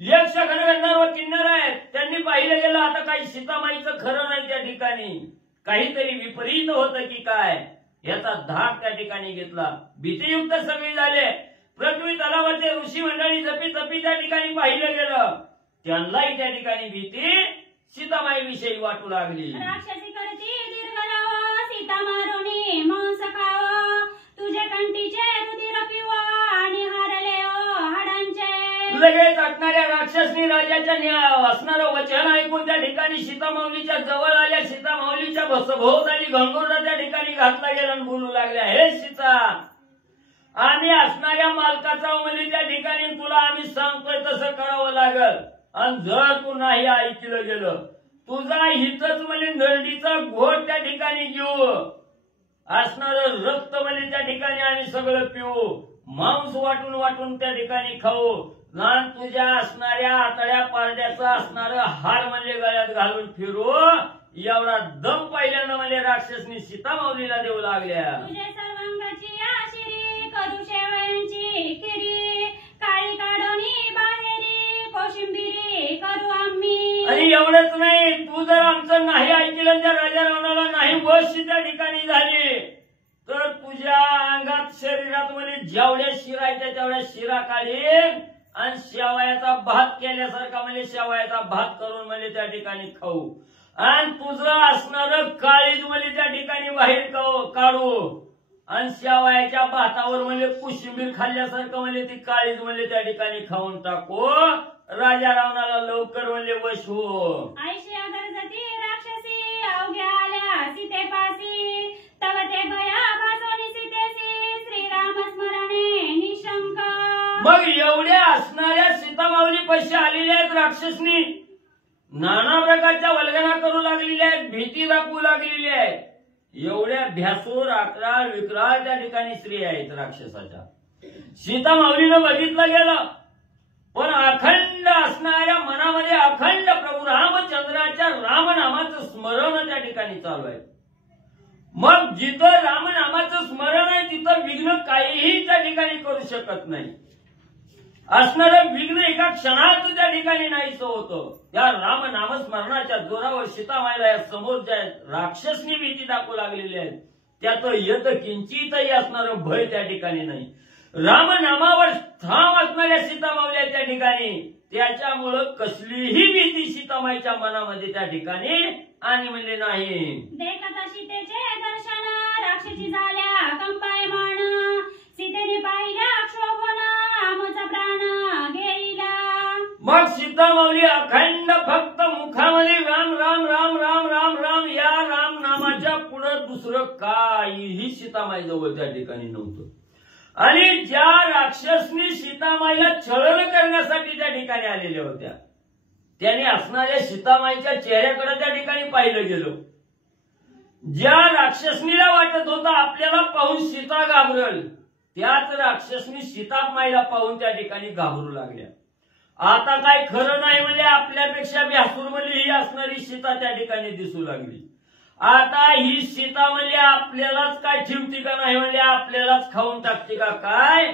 यक्ष गणगंधर्व व किन्नर आहेत त्यांनी पाहिलं गेलं आता काही सीतामाईचं खरं नाही त्या ठिकाणी, काहीतरी विपरीत होतं की काय याचा धाक त्या ठिकाणी घेतला. भीतीयुक्त सगळे झाले. पृथ्वी तलावाचे ऋषी मंडळी जपी तपी त्या ठिकाणी पाहिलं गेलं. त्यांनाही त्या ठिकाणी भीती सीतामाई विषयी वाटू लागली. राक्षसी करती दीर्घराव सीता मारुनी मांस खाव तुझे कंठीचे रुधिर पिवा आणि हारले हाडांचे. लगेच असणाऱ्या राक्षसनी राजाच्या असणारं वचन ऐकून त्या ठिकाणी सीतामाऊलीच्या जवळ आल्या. सीतामाऊलीच्या भोवताली घंगोरा त्या ठिकाणी घातला गेला आणि बोलू लागल्या, हे सीता, आम्ही असणाऱ्या मालकाचा मुली त्या ठिकाणी तुला आम्ही सांगतोय तसं करावं लागल. आणि जर तू नाही ऐकलं गेलं तुझा हितच म्हणजे नरडीचा घोट त्या ठिकाणी घेऊ, असणार रक्त म्हणजे त्या ठिकाणी आम्ही सगळं पिऊ, मांस वाटून वाटून त्या ठिकाणी खाऊ, लहान तुझ्या असणाऱ्या आतड्या पारड्याचं असणारं हार म्हणजे गळ्यात घालून फिरू. एवढा दम पहिल्यांदा म्हणजे राक्षसनी सीतामाऊलीला देऊ लागल्या. तुझे सर्वांगाची आशिरी करू शेवयांची खिरी काळी काढोनी बाहेरी कोशिंबिरी करू आम्ही. आणि एवढंच नाही, तू जर आमचं नाही ऐकलं त्या राजा रावणाला नाही वशी त्या ठिकाणी झाली तर तुझ्या अंगात शरीरात म्हणजे जेवढ्या शिरा आहेत तेवढ्या शिरा काढीन आणि शेवयाचा भात केल्यासारखा म्हणजे शेवयाचा भात करून म्हणजे त्या ठिकाणी खाऊ आणि तुझं असणारं काळीज म्हणजे त्या ठिकाणी बाहेर काढू आणि शेवयाच्या भातावर म्हणजे कोशिंबीर खाल्ल्यासारखं म्हणजे ती काळीज म्हणजे त्या ठिकाणी खाऊन टाकू. राजा रावणाला लवकर म्हणजे वश हो. आयशी गरजती राक्षसी अवघ्या आल्या सीतेपासी तव ते भया भासोनी सीतेसी श्रीराम स्मरणे निशंक. मग एवढ्या असणाऱ्या सीतामाऊली पैसे आलेल्या आहेत राक्षसनी, नाना प्रकारच्या वल्गना करू लागलेल्या आहेत, भीती दाखवू लागलेली आहे. एवढ्या भ्यासूर अकराळ विक्राळ त्या ठिकाणी स्त्री आहेत राक्षसाच्या. सीतामाऊलीनं बघितलं गेलं पण अखंड असणाऱ्या मनामध्ये अखंड प्रभू रामचंद्राच्या रामनामाचं स्मरण त्या ठिकाणी चालू आहे. मग जिथं रामनामाचं स्मरण आहे तिथं विघ्न काहीही त्या ठिकाणी करू शकत नाही. असणारं विघ्न एका क्षणात त्या ठिकाणी नाहीसं होतं. या रामनामस्मरणाच्या जोरावर सीतामाईला या समोर ज्या राक्षसनी भीती दाखवू लागलेली आहेत त्यात येत किंचितही असणारं भय त्या ठिकाणी नाही. रामनामावर ठाम असणाऱ्या सीतामाऊल्या त्या ठिकाणी त्याच्यामुळं कसलीही भीती सीतामाईच्या मनामध्ये त्या ठिकाणी आणि म्हणजे नाही. देखता सीतेचे दर्शन राक्षसी झाल्या कंपायमान सीतेने पाहिल्या क्षोभन आमचा प्राण घेईला. मग सीतामाऊली अखंड फक्त मुखामध्ये राम राम राम राम राम राम या राम नामाच्या पुढे दुसरं काहीही सीतामाई जवळ त्या ठिकाणी नव्हतं. आणि ज्या राक्षसनी सीतामाईला छळण करण्यासाठी त्या ठिकाणी आलेल्या होत्या त्याने असणाऱ्या सीतामाईच्या चेहऱ्याकडे त्या ठिकाणी पाहिलं गेलं. ज्या राक्षसनीला वाटत होतं आपल्याला पाहून सीता घाबरल त्याच राक्षसनी सीतामाईला पाहून त्या ठिकाणी घाबरू लागल्या. आता काय खरं नाही म्हणजे आपल्यापेक्षा भ्यासूर म्हणजे ही असणारी सीता त्या ठिकाणी दिसू लागली. आता ही सीता म्हणजे आपल्यालाच काय ठेवती का नाही म्हणजे आपल्यालाच खाऊन टाकते का काय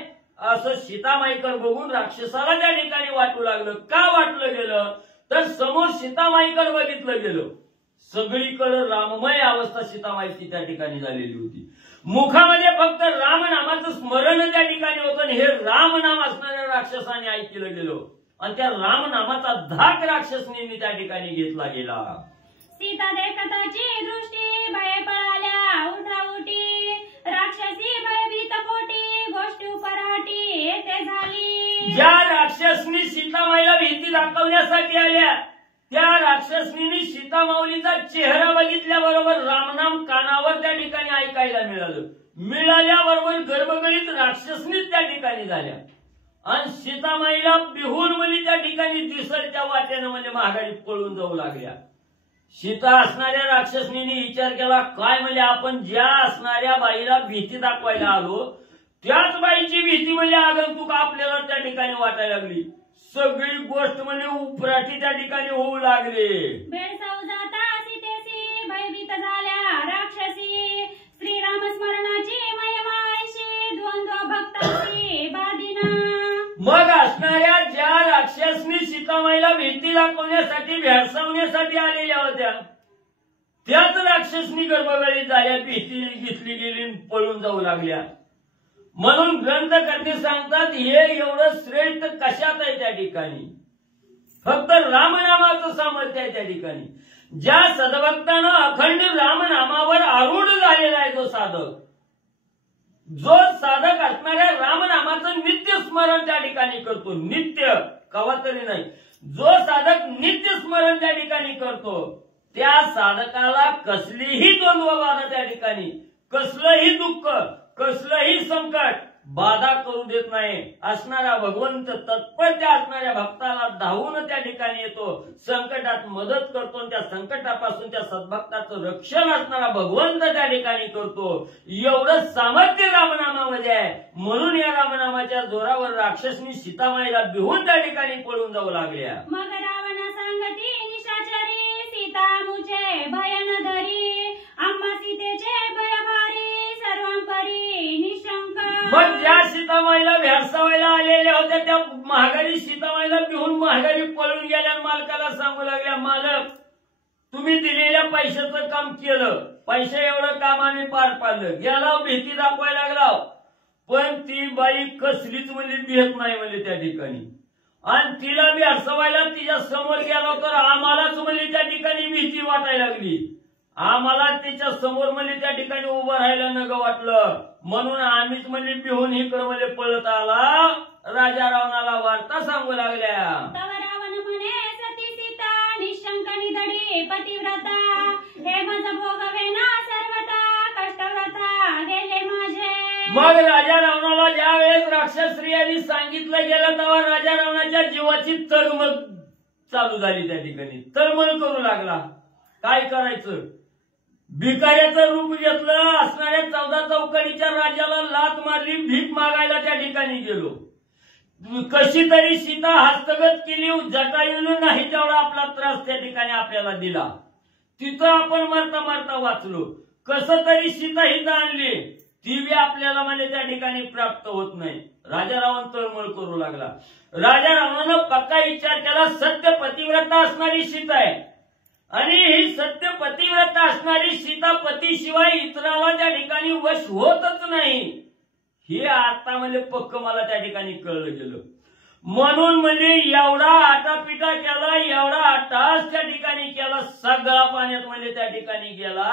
असं सीतामाईकर बघून राक्षसाला त्या ठिकाणी वाटू लागलं. का वाटलं गेलं तर समोर सीतामाईकर बघितलं गेलं. सगळीकडे राममय अवस्था सीतामाईची त्या ठिकाणी झालेली होती. मुखामध्ये फक्त रामनामाचं स्मरण त्या ठिकाणी होतं आणि हे रामनाम असणाऱ्या राक्षसाने ऐकलं गेलं आणि त्या रामनामाचा धाक राक्षसनींनी त्या ठिकाणी घेतला गेला. सीता देखताची दृष्टी भय पळाल्या उठाउठी राक्षसी भयभीत पोटी गोष्टी उपराटी येथे झाली. ज्या राक्षसनी सीतामाईला भीती दाखवण्यासाठी आल्या त्या राक्षसनींनी सीतामाऊलीचा चेहरा बघितल्याबरोबर रामनाम कानावर त्या ठिकाणी ऐकायला मिळाल्याबरोबर गर्भगळीत राक्षसनीच त्या ठिकाणी झाल्या आणि सीतामाईला बिहून म्हणजे त्या ठिकाणी दिसलच्या वाटेनं म्हणजे माघारी पळून जाऊ लागल्या. सीता असणाऱ्या राक्षसनीने विचार केला काय म्हणजे आपण ज्या असणाऱ्या बाईला भीती दाखवायला आलो त्याच बाईची भीती म्हणजे आगंतुक आपल्याला त्या ठिकाणी वाटायला लागली. सगळी गोष्ट म्हणजे उपराठी त्या ठिकाणी होऊ लागले. बेळसाऊ जाता सीतेसी भयभीत झाल्या राक्षसी श्रीराम स्मरणाची महिमाशी द्वंद्व भक्तांची बादिना. मग असणाऱ्या ज्या राक्षसनी सीतामाईला भीती दाखवण्यासाठी भेडसावण्यासाठी आलेल्या होत्या त्याच राक्षसनी गर्भगळीत झाल्या. भीती घेतली गेली पळून जाऊ लागल्या. म्हणून ग्रंथकर्ते सांगतात हे एवढं श्रेष्ठ कशात आहे त्या ठिकाणी फक्त रामनामाचं सामर्थ्य आहे त्या ठिकाणी. ज्या सद्भक्तानं अखंड रामनामावर आरूढ झालेला आहे जो साधक असणाऱ्या रामनामाचं नित्य स्मरण त्या ठिकाणी करतो. नित्य कवा तरी नाही. जो साधक नित्य स्मरण त्या ठिकाणी करतो त्या साधकाला कसलीही द्वंद्वबाधा त्या ठिकाणी कसलंही दुःख कसलंही संकट बाधा करू देत नाही. असणारा भगवंत तत्पर त्या असणाऱ्या भक्ताला धावून त्या ठिकाणी येतो. संकटात मदत करतो आणि त्या संकटापासून त्या सद्भक्ताचं रक्षण असणारा भगवंत त्या ठिकाणी करतो. एवढं सामर्थ्य रामनामामध्ये आहे. म्हणून या रामनामाच्या जोरावर राक्षसनी सीतामाईला बिहून त्या ठिकाणी पळून जाऊ लागल्या. मग रावण सांगती निशाचरी सीता मुझे भय न धरी आम्हा सीतेचे भय भारी सर्वांपरी निशंक. मग ज्या सीतामाईला भेडसावायला आलेल्या होत्या त्या महागारी सीतामाईला बिहून महागारी पळून गेल्या. मालकाला सांगू लागल्या मालक तुम्ही दिलेल्या पैशाचं काम केलं. पैसा एवढं काम आम्ही पार पाडलं. गेला भीती दाखवायला लागला पण ती बाई कसलीच म्हणजे भेट नाही म्हणजे त्या ठिकाणी आणि तिला बी हसवायला तिच्या समोर गेलो तर आम्हालाच म्हणजे त्या ठिकाणी भीती वाटायला लागली. आम्हाला तिच्या समोर म्हणजे त्या ठिकाणी उभं राहायला नग वाटलं. म्हणून आम्हीच म्हणजे बिहून इकडं म्हणजे पळत आला. राजा रावणाला वार्ता सांगू लागल्या. तव रावण म्हणे सती सीता निशंक निधडी पतिव्रता हे मज भोगवेना सर्वता कष्टव्रता गेले माझे. मग राजा रावणाला ज्या वेळेस राक्षस स्त्रियांनी सांगितलं गेलं तेव्हा राजा रावणाच्या जीवाची तळमळ चालू झाली. त्या ठिकाणी तळमळ करू लागला. काय करायचं भिकाऱ्याचं रूप घेतलं. असणाऱ्या 14 चौकडीच्या राजाला लाथ मारली. भीक मागायला त्या ठिकाणी गेलो. कशी तरी सीता हस्तगत केली. जटायूने नाही तेवढा आपला त्रास त्या ठिकाणी आपल्याला दिला. तिथं आपण मरता मरता वाचलो. कसं तरी सीता हित आणली ती बी आपल्याला म्हणजे त्या ठिकाणी प्राप्त होत नाही. राजा रावण तळमळ करू लागला. राजा रावणानं पक्का विचार केला सत्य पतिव्रता असणारी सीता आहे आणि ही सत्य पतिव्रता असणारी सीता पतीशिवाय इतराला त्या ठिकाणी वश होतच नाही. हे आता म्हणजे पक्क मला त्या ठिकाणी कळलं गेलं. म्हणून म्हणजे एवढा आटापिटा केला एवढा अट्टहास त्या ठिकाणी केला. सगळा पाण्यात म्हणजे त्या ठिकाणी गेला.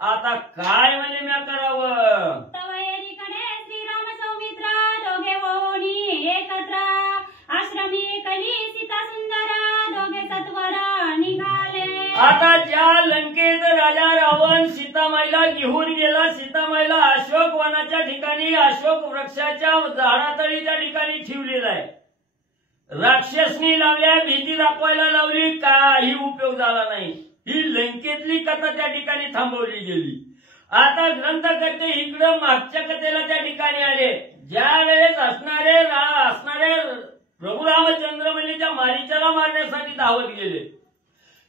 आता काय म्हणजे मी करावं. तव एकीकडे श्रीराम सौमित्र दोघे ओणी एकत्र आश्रमी कली सीता सुंदर दोघे सत्वर निघाले. आता ज्या लंकेत राजा रावण सीतामाईला घेऊन गेला. सीतामाईला अशोक वनाच्या ठिकाणी अशोक वृक्षाच्या झाडातळी त्या ठिकाणी ठेवलेला आहे. राक्षसनी लावल्या भीती दाखवायला लावली काही उपयोग झाला नाही. ही लंकेतली कथा त्या ठिकाणी थांबवली गेली. आता ग्रंथकर्ते इकडं मागच्या कथेला त्या ठिकाणी आले. ज्या वेळेस असणारे प्रभू रामचंद्र म्हणजे त्या मारीचाला मारण्यासाठी धावत गेले.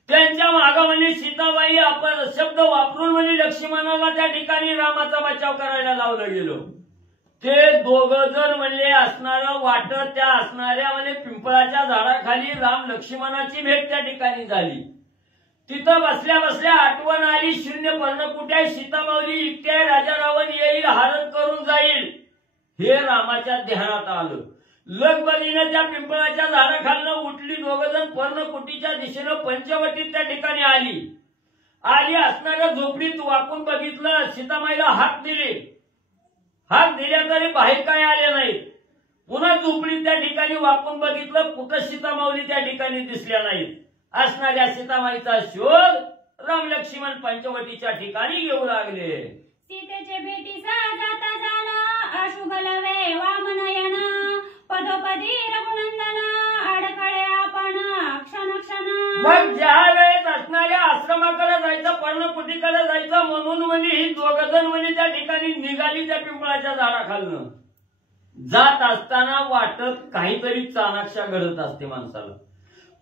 त्यांच्या मागं म्हणजे सीताबाई शब्द वापरून म्हणजे लक्ष्मणाला त्या ठिकाणी रामाचा बचाव करायला लावलं गेलो. ते दोघं जण म्हणले असणारं वाटत त्या असणाऱ्या म्हणजे पिंपळाच्या झाडाखाली राम लक्ष्मणाची भेट त्या ठिकाणी झाली. तिथं बसल्या बसल्या आठवण आली, शून्य पर्णकुटी आहे, सीतामाऊली इतकी आहे, राजा रावण येईल, हरण करून जाईल, हे रामाच्या ध्यानात आलं. लगबगीने त्या पिंपळाच्या झाडाखालनं उठली, दोघं जण पर्णकुटीच्या दिशेनं पंचवटीत त्या ठिकाणी आली असणाऱ्या झोपडीत वाकून बघितलं, सीतामाईला हाक दिले, हाक दिल्या तरी बाहेर काय आले नाही. पुन्हा झोपडीत त्या ठिकाणी वाकून बघितलं, कुठं सीतामाऊली त्या ठिकाणी दिसल्या नाहीत. असणाऱ्या सीतामाईचा शोध राम लक्ष्मण पंचवटीच्या ठिकाणी घेऊ लागले. सीतेचे भेटीचा जाता जाणं अशुभलवे वामनयन पदोपदी रघुनंदन अडकळे आपण क्षण क्षण. मग ज्या वेळेस असणाऱ्या आश्रमाकडे जायचं, पर्णकुटीकडे जायचं म्हणून म्हणजे ही दोघं जण म्हणजे त्या ठिकाणी निघाली त्या पिंपळाच्या झाडाखालनं. जात असताना वाटत काहीतरी चाणाक्षा घडत असते माणसाला,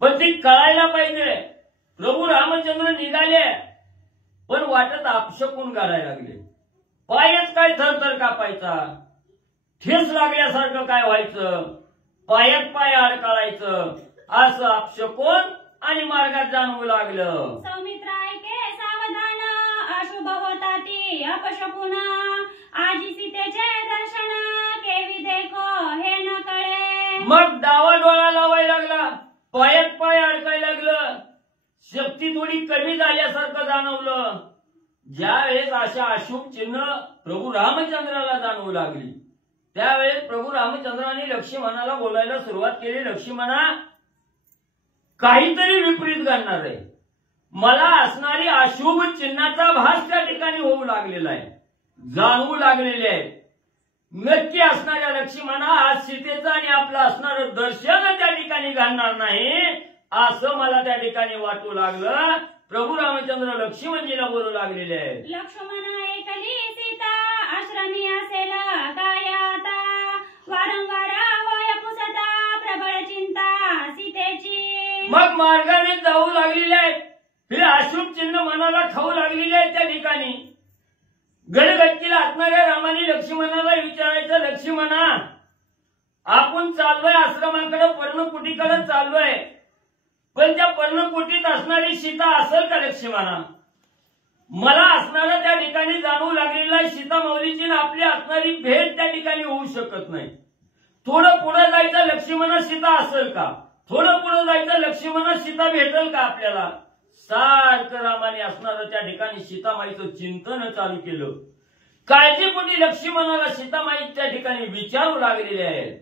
पण ती कळायला पाहिजे. प्रभू रामचंद्र निघाले पण वाटत आपशकून गाडायला लागले. पायच काय थरथर कापायचा, ठेस लागल्यासारखं काय व्हायचं, पायात पाय अडकाळायचं, असं आपशकून आणि मार्गात जाणवू लागलं. सौमित्र ऐके सावधान अशुभ होता ती अपशकुन आजी सीतेचे दर्शन केवी देखो हे न कळे. मग डावा डोळा लावायला लागला, पायात पाय अडकायला लागलं, शक्ती थोडी कमी झाल्यासारखं जाणवलं. ज्या वेळेस अशा अशुभ चिन्ह प्रभू रामचंद्राला जाणवू लागली त्यावेळेस प्रभू रामचंद्राने लक्ष्मणाला बोलायला सुरुवात केली. लक्ष्मणा, काहीतरी विपरीत घडणार आहे. मला असणारी अशुभ चिन्हाचा भास त्या ठिकाणी होऊ लागलेला आहे, जाणवू लागलेले आहे. नक्की असणाऱ्या लक्ष्मणा, आज सीतेचं आणि आपलं असणारं दर्शन त्या ठिकाणी घडणार नाही असं मला त्या ठिकाणी वाटू लागलं. प्रभू रामचंद्र लक्ष्मणजीला बोलू लागलेले आहेत. लक्ष्मण ऐकली सीता आश्रमी असेल काय आता वारंवार होय पुसता प्रबळ चिंता सीतेची. मग मार्गाने जाऊ लागलेले आहेत, हे अशुभ चिन्ह मनाला खाऊ लागलेले आहेत. त्या ठिकाणी गडगच्चीला असणाऱ्या रामाने लक्ष्मणाला विचारायचं, लक्ष्मणा आपण चाललोय आश्रमाकडे, पर्णकुटीकडे चाललोय, पण त्या पर्णकुटीत असणारी सीता असेल का लक्ष्मणा? मला असणारा त्या ठिकाणी जाणवू लागलेला आहे सीतामाऊलीची आपली असणारी भेट त्या ठिकाणी होऊ शकत नाही. थोडं पुढे जायचं लक्ष्मणा, सीता असेल का? थोडं पुढे जायचं लक्ष्मणा, सीता भेटेल का आपल्याला? सारखं रामाने असणारं त्या ठिकाणी सीतामाईचं चिंतन चालू केलं. काळजीपोटी लक्ष्मणाला सीतामाई त्या ठिकाणी विचारू लागलेले आहेत.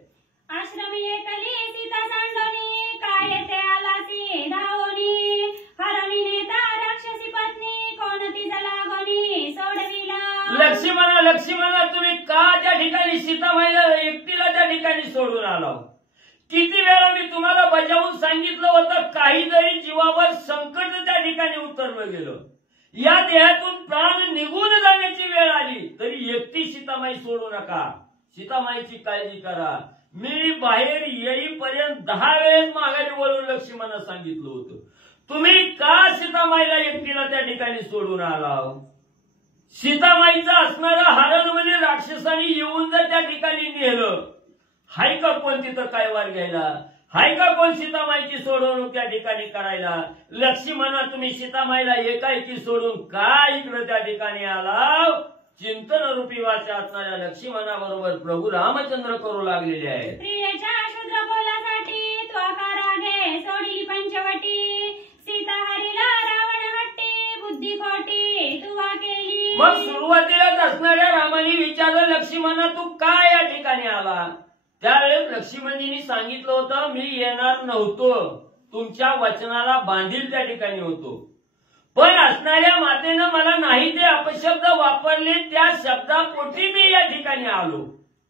आश्रमी एकली सीता सांडोनी काय येते आला ती धावोनी हरणी नेता राक्षसी पत्नी कोणती जलागोनी सोडविला. लक्ष्मणा तुम्ही का त्या ठिकाणी सीतामाईला एकटीला त्या ठिकाणी सोडून आला? किती वेळा मी तुम्हाला बजावून सांगितलं होतं, काही जरी जीवावर संकट त्या ठिकाणी उतरलं गेलं, या देहातून प्राण निघून जाण्याची वेळ आली तरी एकटी सीतामाई सोडू नका, सीतामाईची काळजी करा. मी बाहेर येईपर्यंत 10 वेळेस माघारी वळून लक्ष्मणाला सांगितलं होतं. तुम्ही का सीतामाईला एकटीला त्या ठिकाणी सोडून आला? सीतामाईचं असणारं हरण म्हणजे राक्षसांनी येऊन जर त्या ठिकाणी नेलं, हाय का कोण तिथं काय वार घ्यायला? हाय का कोण सीतामाईची सोडवणूक त्या ठिकाणी करायला? लक्ष्मणा तुम्ही सीतामाईला एकाएकी सोडून का इकडे त्या ठिकाणी आला? चिंतन रूपी वाचा असणाऱ्या लक्ष्मणाबरोबर प्रभू रामचंद्र करू लागलेले आहेत. प्रियेच्या शूद्र बोलासाठी त्वाकारा घे सोडली पंचवटी सीता हरीला रावण हट्टी बुद्धी खोटी तुवा केली. मग सुरुवातीलाच असणाऱ्या रामाने विचारलं, लक्ष्मणा तू का या ठिकाणी आला? त्यावेळेस लक्ष्मणजींनी सांगितलं होतं, मी येणार नव्हतो, तुमच्या वचनाला बांधील त्या ठिकाणी होतो, पण असणाऱ्या मातेनं मला नाही ते अपशब्द वापरले, त्या शब्दापोटी मी या ठिकाणी आलो.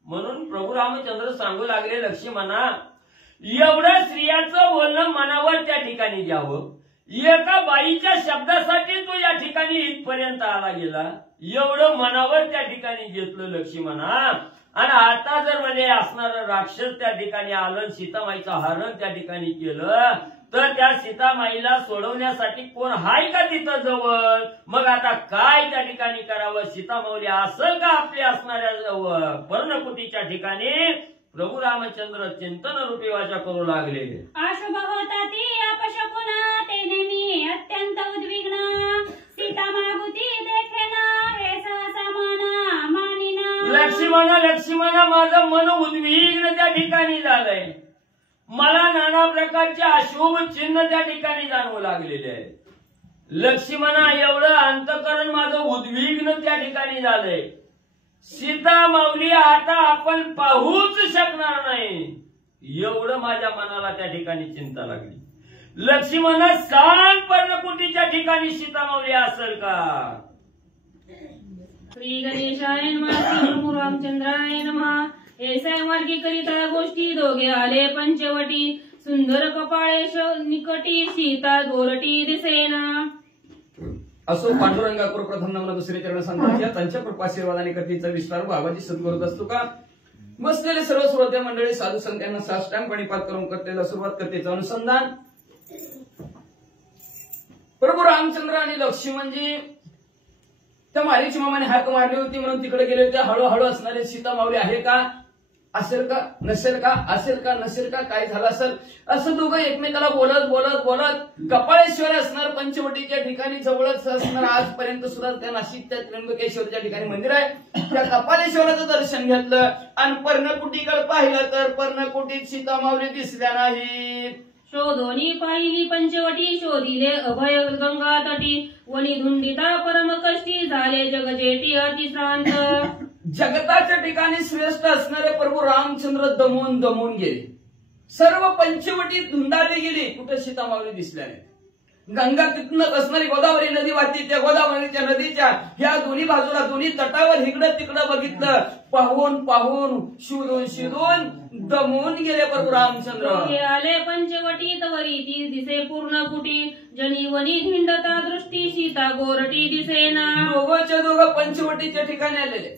म्हणून प्रभू रामचंद्र सांगू लागले, लक्ष्मणा एवढं स्त्रियाचं बोलणं मनावर त्या ठिकाणी घ्यावं. एका बाईच्या शब्दासाठी तू या ठिकाणी इथपर्यंत आला गेला, एवढं मनावर त्या ठिकाणी घेतलं लक्ष्मणा. आणि आता जर म्हणजे असणारं राक्षस त्या ठिकाणी आलं, सीतामाईचं हरण त्या ठिकाणी केलं, तर त्या सीतामाईला सोडवण्यासाठी कोण हाय का तिथं जवळ? मग आता काय त्या ठिकाणी करावं? सीतामाऊली असेल का आपली असणाऱ्या जवळ? पर्णकुटीच्या ठिकाणी प्रभू रामचंद्र चिंतन रूपी वाचा करू लागले. अशुभ होता ती अपशकुन ते नेहमी अत्यंत उद्विग्न सीता मागुती देखेना हे सहसा मन मानिना. लक्ष्मण माझं मन उद्विग्न त्या ठिकाणी झालंय. मला नाना प्रकारचे अशुभ चिन्ह त्या ठिकाणी जाणवू लागलेले आहे. लक्ष्मणा एवढं अंतःकरण माझं उद्विग्न त्या ठिकाणी झालंय. सीता माऊली आता आपण पाहूच शकणार नाही एवढं माझ्या मनाला त्या ठिकाणी चिंता लागली. लक्ष्मणा सांग पर्णकुटीच्या ठिकाणी सीता माऊली असेल का? श्री गणेशाय नमः. श्री प्रभू रामचंद्राय नमः. ऐसा मार्गी करिता गोष्टी दोघे आले पंचवटी सुंदर कपाळे निकटी सीता गोरटी दिसेना. असो पांडुरंगा करू प्रथम नमन दुसरे चरण संतांच्या त्यांच्या कृपाशीर्वादाने कथेचा विस्तार बाबाजी सद्गुरु असतो का. बसलेले सर्व श्रोते मंडळी साधू संतांना साष्टांगपणे पाठ करून कथेला सुरुवात कथेचं अनुसंधान. प्रभू रामचंद्र आणि लक्ष्मणजी त्या मारीची मामाने हाक मारली होती म्हणून तिकडे गेले होते. हळूहळू असणारे सीता माऊली आहे का, असेल का नसेल का, असेल का नसेल का, काय झालं असेल असं दोघं एकमेकाला बोलत बोलत बोलत कपाळेश्वर असणार पंचवटीच्या ठिकाणी जवळच असणार. आजपर्यंत सुद्धा त्या नाशिकच्या त्र्यंबकेश्वरच्या ठिकाणी मंदिर आहे. त्या कपाळेश्वराचं दर्शन घेतलं आणि पर्णकुटीकडे पाहिलं तर पर्णकुटीत सीता माऊली दिसल्या नाहीत. शोधोनी पाहिली पंचवटी शोधिले अभय गंगा तटी वनी धुंडिता परम कष्टी झाले जगजेटी अतिश्रांत. जगताच्या ठिकाणी श्रेष्ठ असणारे प्रभू रामचंद्र दमून दमून गेले. सर्व पंचवटी धुंडाळली गेली. कुठे सीता माऊली दिसल्या नाही. गंगा तिथूनच असणारी गोदावरी नदी वाहती. त्या गोदावरीच्या नदीच्या ह्या दोन्ही बाजूला दोन्ही तटावर इकडं तिकडं बघितलं. पाहून पाहून शोधून शोधून दमून गेले प्रभू रामचंद्र. आले पंचवटी तवरी ती दिसे पूर्ण कुटी जनी वनी धिंडता दृष्टी सीता गोरटी दिसेना. दोघंच्या दोघं पंचवटीच्या ठिकाणी आलेले.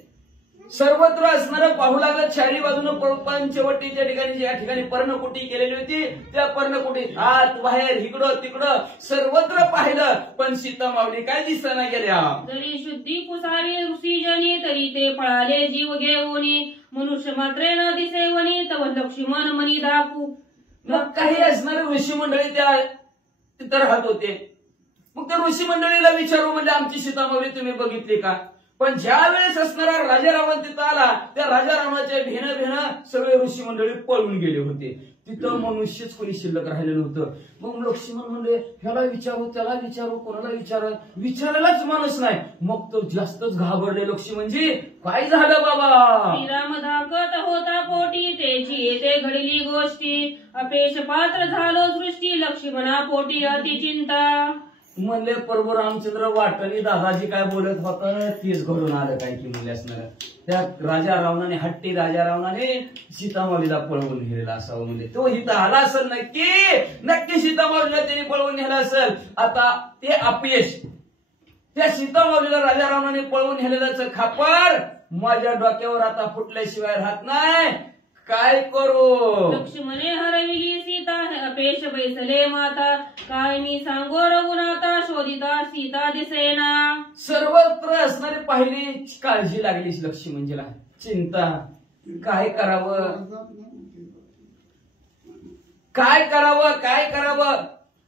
सर्वत्र असणारं पाहू लागलं. चारी बाजूनं पंचवटीच्या ठिकाणी ज्या ठिकाणी पर्णकुटी केलेली होती त्या पर्णकुटीत आत बाहेर इकडं तिकडं सर्वत्र पाहिलं पण सीता माऊली काय दिसना गेल्या. जरी शुद्धी पुसारी ऋषीजनी तरी ते पळाले जीव घेऊनी मनुष्य मात्रे न दिसे वनी तव लक्ष्मण मनी दाखू. मग काही असणारे ऋषी मंडळी त्या तिथं राहत होते. मग त्या ऋषी मंडळीला विचारू म्हणजे आमची सीता माऊली तुम्ही बघितली का. पण ज्या वेळेस असणारा राजा रावण तिथं आला त्या राजा रावणाच्या भेन सगळे ऋषी मंडळी पळून गेले होते. तिथं मनुष्यच कोणी शिल्लक राहिलेलं होतं. मग लक्ष्मण म्हणले ह्याला विचारू त्याला विचारू कोणाला विचारायलाच माणूस नाही. मग तो जास्तच घाबरले लक्ष्मणजी. काय झालं बाबा. श्रीराम दाखत होता पोटी तेची येथे घडली गोष्टी अपेश पात्र झालो सृष्टी लक्ष्मणा पोटी अतिचिंता. म्हणले प्रभू रामचंद्र वाटणी दादाजी काय बोलत होतं तेच घडून आलं काय की म्हणले असणार. त्या राजा रावणाने हट्टी राजा रावणाने सीतामाऊलीला पळवून नेलेला असावं. म्हणजे तो इथं आला असेल नक्की सीतामाऊलीला त्याने पळवून नेलं असेल. आता ते अपयश त्या सीतामाऊलीला राजा रावणाने पळवून नेलेल्याचं खापर माझ्या डोक्यावर आता फुटल्याशिवाय राहत नाही. काय करू. लक्ष्मणे हरविली सीता अपेश बैसले माता काय मी सांगो रघुनाथा शोधिता सीता दिसेना. सर्वत्र असणारी पाहिली काळजी लागली लक्ष्मणजीला. चिंता काय करावं काय करावं काय करावं.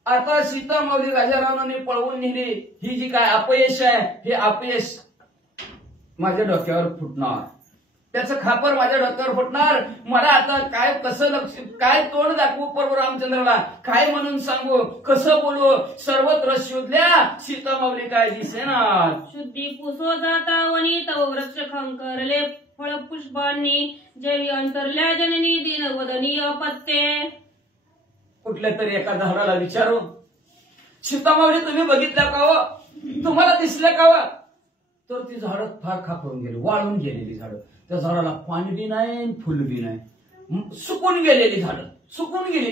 आता सीता माऊली राजा रावणाने पळवून नेली. ही जी काय अपयश आहे हे अपयश माझ्या डोक्यावर फुटणार. त्याचं खापर माझ्या डोक्यावर फुटणार. मला आता काय कसं काय तोंड दाखवू प्रभू रामचंद्राला. काय म्हणून सांगू कसं बोलू. सर्वत्र शोधल्या सीता माऊली काय दिसेना. शुद्धी पुसो जाता वनी तव वृक्ष खंकरले फळ पुष्पांनी जरी अंतरल्या जननी दिन वदनी अपत्ये. कुठल्या तरी एका झाडाला विचारू सीता माऊली तुम्ही बघितल्या का हो तुम्हाला दिसल्या का हो. तर ती झाडं फार खापरून गेली वाळून गेलेली झाडं. त्या झाडाला पाणी बी नाही फुल बी नाही. सुकून गेलेली झाडं सुकून गेली.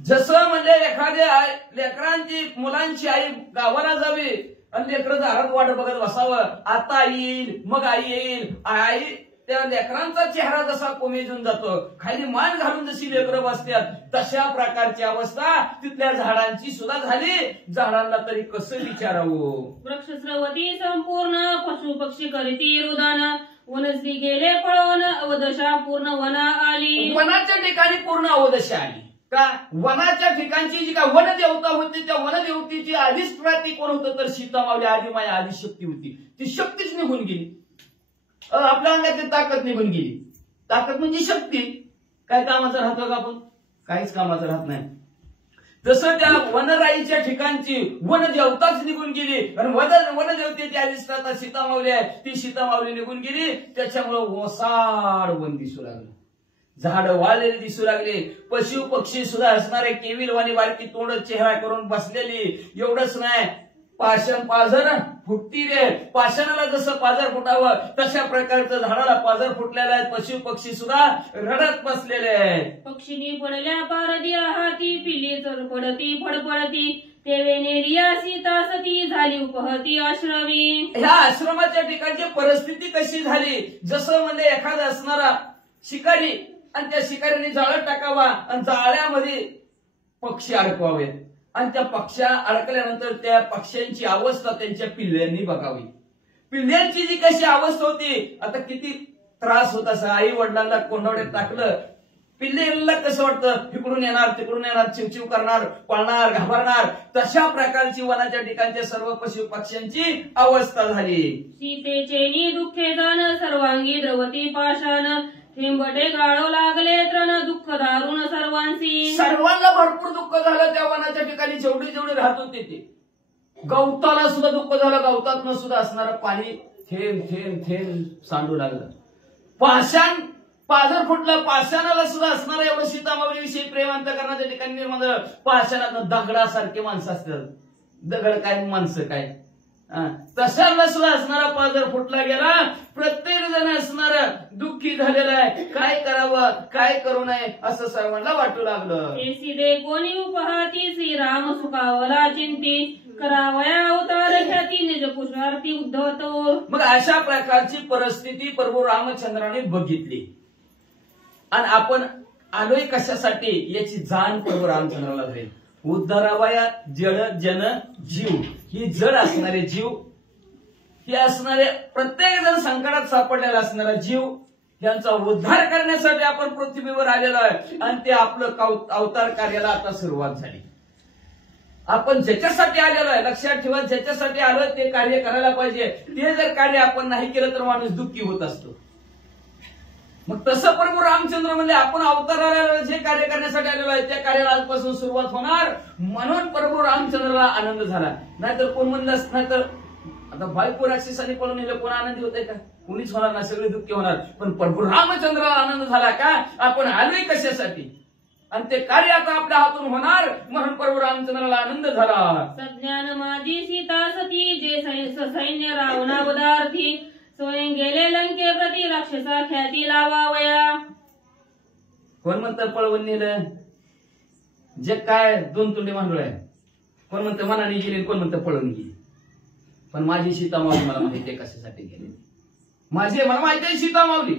जसं म्हणजे एखाद्या लेकरांची मुलांची आई गावाला जावी आणि लेकरं दारात वाट बघत बसावं. आता येईल मग आई येईल. आई त्या लेकरांचा चेहरा जसा कोमेजून जातो, खाली मान घालून जशी लेकरं बसतात, तशा प्रकारची अवस्था तिथल्या झाडांची सुद्धा झाली. झाडांना तरी कसं विचारावं. वृक्षस्रवती संपूर्ण पशु पक्षी करीती रुदान वनस्री गेले पळवून अवदशा पूर्ण वना आली. वनाच्या ठिकाणी पूर्ण अवदशा आली का? वनाच्या ठिकाणची जी काय वनदेवता होती त्या वनदेवतेची आधीच प्रतीक कोण होतं तर सीतामावली आदिमाया आदिशक्ती होती. ती शक्तीच निघून गेली. आपल्या अंगातली ताकद निघून गेली. ताकद म्हणजे शक्ती. काय कामाचं राहतं का आपण? काहीच कामाचं राहत नाही. तसं त्या वनराईच्या ठिकाणची वनदेवताच निघून गेली आणि वनदेवतेची अधिष्ठाता सीतामावली आहे, ती सीतामावली निघून गेली. त्याच्यामुळं ओसाड वन दिसू लागलं, झाड वाळलेली दिसू लागले, पशु पक्षी सुद्धा असणारे केविलवाणी बारकी तोंड चेहरा करून बसलेली. एवढंच नाही, पाषाण पाझर फुटती रे. पाषाणाला जसं पाझर फुटावं तशा प्रकारचं झाडाला पाझर फुटलेलं आहे. पशु पक्षी सुद्धा रडत बसलेले आहेत. पक्षिणी पडल्या पारदिया हाती पिली चर पडती फडफडती तेवे नेलिया सीता सती झाली उपहती आश्रमी. ह्या आश्रमाच्या ठिकाणची परिस्थिती कशी झाली? जसं म्हणजे एखादा असणारा शिकारी आणि त्या शिकारीने जाळं टाकावा आणि जाळ्यामध्ये पक्षी अडकवावेत आणि त्या पक्ष्या अडकल्यानंतर त्या पक्ष्यांची अवस्था त्यांच्या पिल्ल्यांनी बघावी. पिल्ल्यांची जी कशी अवस्था होती, आता किती त्रास होत असं. आई वडिलांना कोंडावड्यात टाकलं, पिल्लेला कसं वाटतं, इकडून येणार तिकडून येणार, चिवचिव करणार, पळणार, घाबरणार. तशा प्रकारची वनाच्या ठिकाणच्या सर्व पशु पक्ष्यांची अवस्था झाली. सीतेचे दुःखे जाण सर्वांगी द्रवती पाषाण थेंबटे गाळो लागले तृण दुःख दारुण सर्वांशी. सर्वांना भरपूर दुःख झालं त्या वनाच्या ठिकाणी जेवढे जेवढे राहत होते ते. गवताला सुद्धा दुःख झालं. गवतातनं सुद्धा असणारं पाणी थेंब थेंब थेंब सांडू लागलं. पाषाण पाझर फुटलं. पाषाणाला सुद्धा असणारं एवढं सीतामावलीविषयी प्रेम अंतकरणाच्या ठिकाणी निर्माण झालं. पाषाणातनं दगडासारखे माणसं असतात. दगड काय माणसं काय, तशाला सुद्धा असणारा पाझर फुटला गेला. प्रत्येक जण असणार दुःखी झालेला आहे. काय करावं काय करू नये असं सर्वांना वाटू लागलं. सीते कोणी उपहाती श्रीराम सुखावला चिंती करावया अवतार ख्याती निज पुरुषार्थी उद्धवतो. मग अशा प्रकारची परिस्थिती प्रभू रामचंद्राने बघितली आणि आपण आलोय कशासाठी याची जाण प्रभू रामचंद्राला झाली. उद्धारावया जड जन जीव. ही जड असणारे जीव, हे असणारे प्रत्येक जण संकटात सापडलेला असणारा जीव, यांचा उद्धार करण्यासाठी आपण पृथ्वीवर आलेलो आहे आणि ते आपलं अवतार कार्याला आता सुरुवात झाली. आपण ज्याच्यासाठी आलेलो आहे लक्षात ठेवा, ज्याच्यासाठी आलोय ते कार्य करायला पाहिजे. ते जर कार्य आपण नाही केलं तर माणूस दुःखी होत असतो. मग तसं प्रभू रामचंद्र म्हणजे आपण अवताराला जे कार्य करण्यासाठी आलेलो आहे त्या कार्याला आजपासून सुरुवात होणार. म्हणून प्रभू रामचंद्राला आनंद झाला. नाहीतर कोण म्हणलं, नाहीतर आता बायको राक्षसाने पळून नेलं, कोण आनंदी होतंय का? कोणीच होणार ना, सगळे दुःखी होणार. पण प्रभू रामचंद्राला आनंद झाला का? आपण आलोय कशासाठी आणि ते कार्य आता आपल्या हातून होणार, म्हणून प्रभू रामचंद्राला आनंद झाला. सज्ञान माझी सीता सती जे सैन्य रावणावदार्थी स्वयं गेले लंके प्रति राक्षसा ख्याती लावावया. कोण म्हणतं पळवून नेलं, जे काय दोन तुंडे मांडूळ आहे. कोण म्हणतं मनाने गेली, कोण म्हणतं पळून गेली. पण माझी सीतामावली मला माहिती आहे कशासाठी गेली. मला माहिती आहे सीतामावली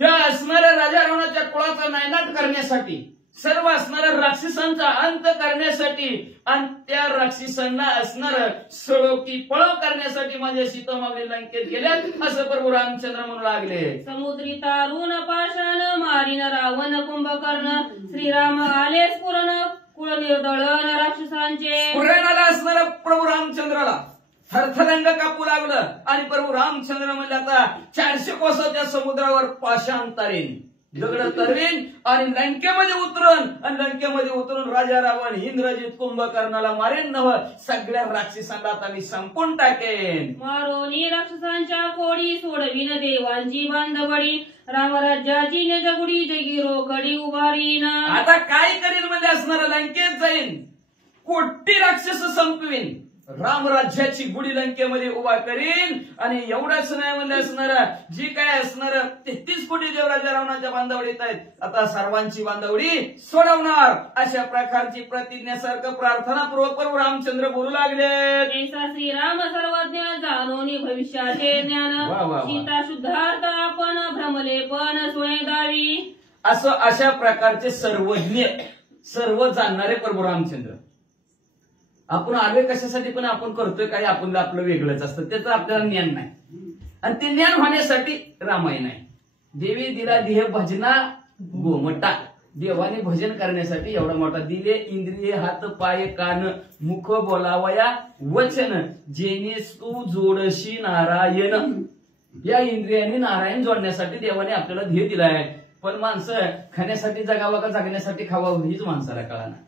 त्या असणाऱ्या राजा रावणाच्या कुळाचा नायनाट करण्यासाठी, सर्व असणाऱ्या राक्षसांचा अंत करण्यासाठी आणि त्या राक्षसांना असणार सळोकी पळव करण्यासाठी माझ्या सीतामावली लंकेत गेल्या असं प्रभू रामचंद्र म्हणू लागले. समुद्री तारुण पाषाण मारिन रावण कुंभकर्ण श्रीराम आले स्फुरण कुळ निर्दळन राक्षसांचे. पुराणाला असणाऱ्या प्रभू रामचंद्राला थरथरंग कापू लागलं आणि प्रभू रामचंद्र म्हणले आता 400 कोसाच्या समुद्रावर पाषाण तारेन, दगड तरवीन आणि लंकेमध्ये उतरून, आणि लंकेमध्ये उतरून राजा रावण इंद्रजित कुंभकर्णाला मारेन नव, सगळ्या राक्षसांना आता मी संपून टाकेन. मारोनी राक्षसांच्या कोडी सोडविन देवांची बांधवडी रामराज्याची निजगुडी जगिरो कडी उभारीन. आता काय करीन म्हणजे असणारा लंकेत जाईन, कोटी राक्षस संपवीन, रामराज्याची गुढी लंकेमध्ये उभा करीन आणि एवढंच नाही म्हणजे असणार जी काय असणार 33 कोटी देवराजा रावणाच्या बांधावडीत आहेत, आता सर्वांची बांधावडी सोडवणार अशा प्रकारची प्रतिज्ञासारखं प्रार्थनापूर्वक प्रभू रामचंद्र बोलू लागले. ऐसा श्रीराम सर्वज्ञ जाणोनी भविष्याचे ज्ञान, वा, वा. सीता शुद्धार्थ आपण भ्रमले पण सोयदावी. असं अशा प्रकारचे सर्वज्ञ सर्व जाणणारे प्रभू रामचंद्र. आपण आलोय कशासाठी पण आपण करतोय काय आपण आपलं वेगळंच असतं, त्याचं आपल्याला ज्ञान नाही. आणि ते ज्ञान होण्यासाठी रामायण आहे. देवी दिला देह भजना गोमटा. देवाने भजन करण्यासाठी एवढा मोठा दिले इंद्रिय हात पाय कान मुख बोलावया वचन, जेनेस तू जोडशी नारायण. या इंद्रियाने नारायण जोडण्यासाठी देवाने आपल्याला ध्येय दिलाय. पण माणसं खाण्यासाठी जगावं का जगण्यासाठी खावावं हीच माणसाला कळणार.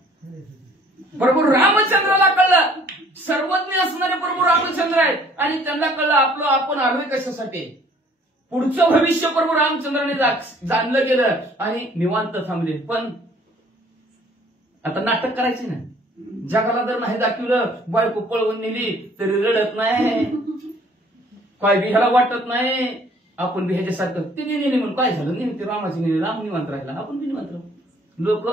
प्रभू रामचंद्राला कळलं, सर्वज्ञ असणारे प्रभू रामचंद्र आहेत आणि त्यांना कळलं आपलं आपण आलोय कशासाठी. पुढचं भविष्य प्रभू रामचंद्राने जाणलं गेलं आणि निवांत थांबले. पण आता नाटक करायचे ना, जगाला जर नाही दाखवलं बायको पळवून नेली तरी रडत नाही, काय बी ह्याला वाटत नाही. आपण बी ह्याच्यासारखं ते नेली म्हणून काय झालं नाही, ते रामाची नेली राम निवांत राहिला, आपण बी निवांत राहू. लोक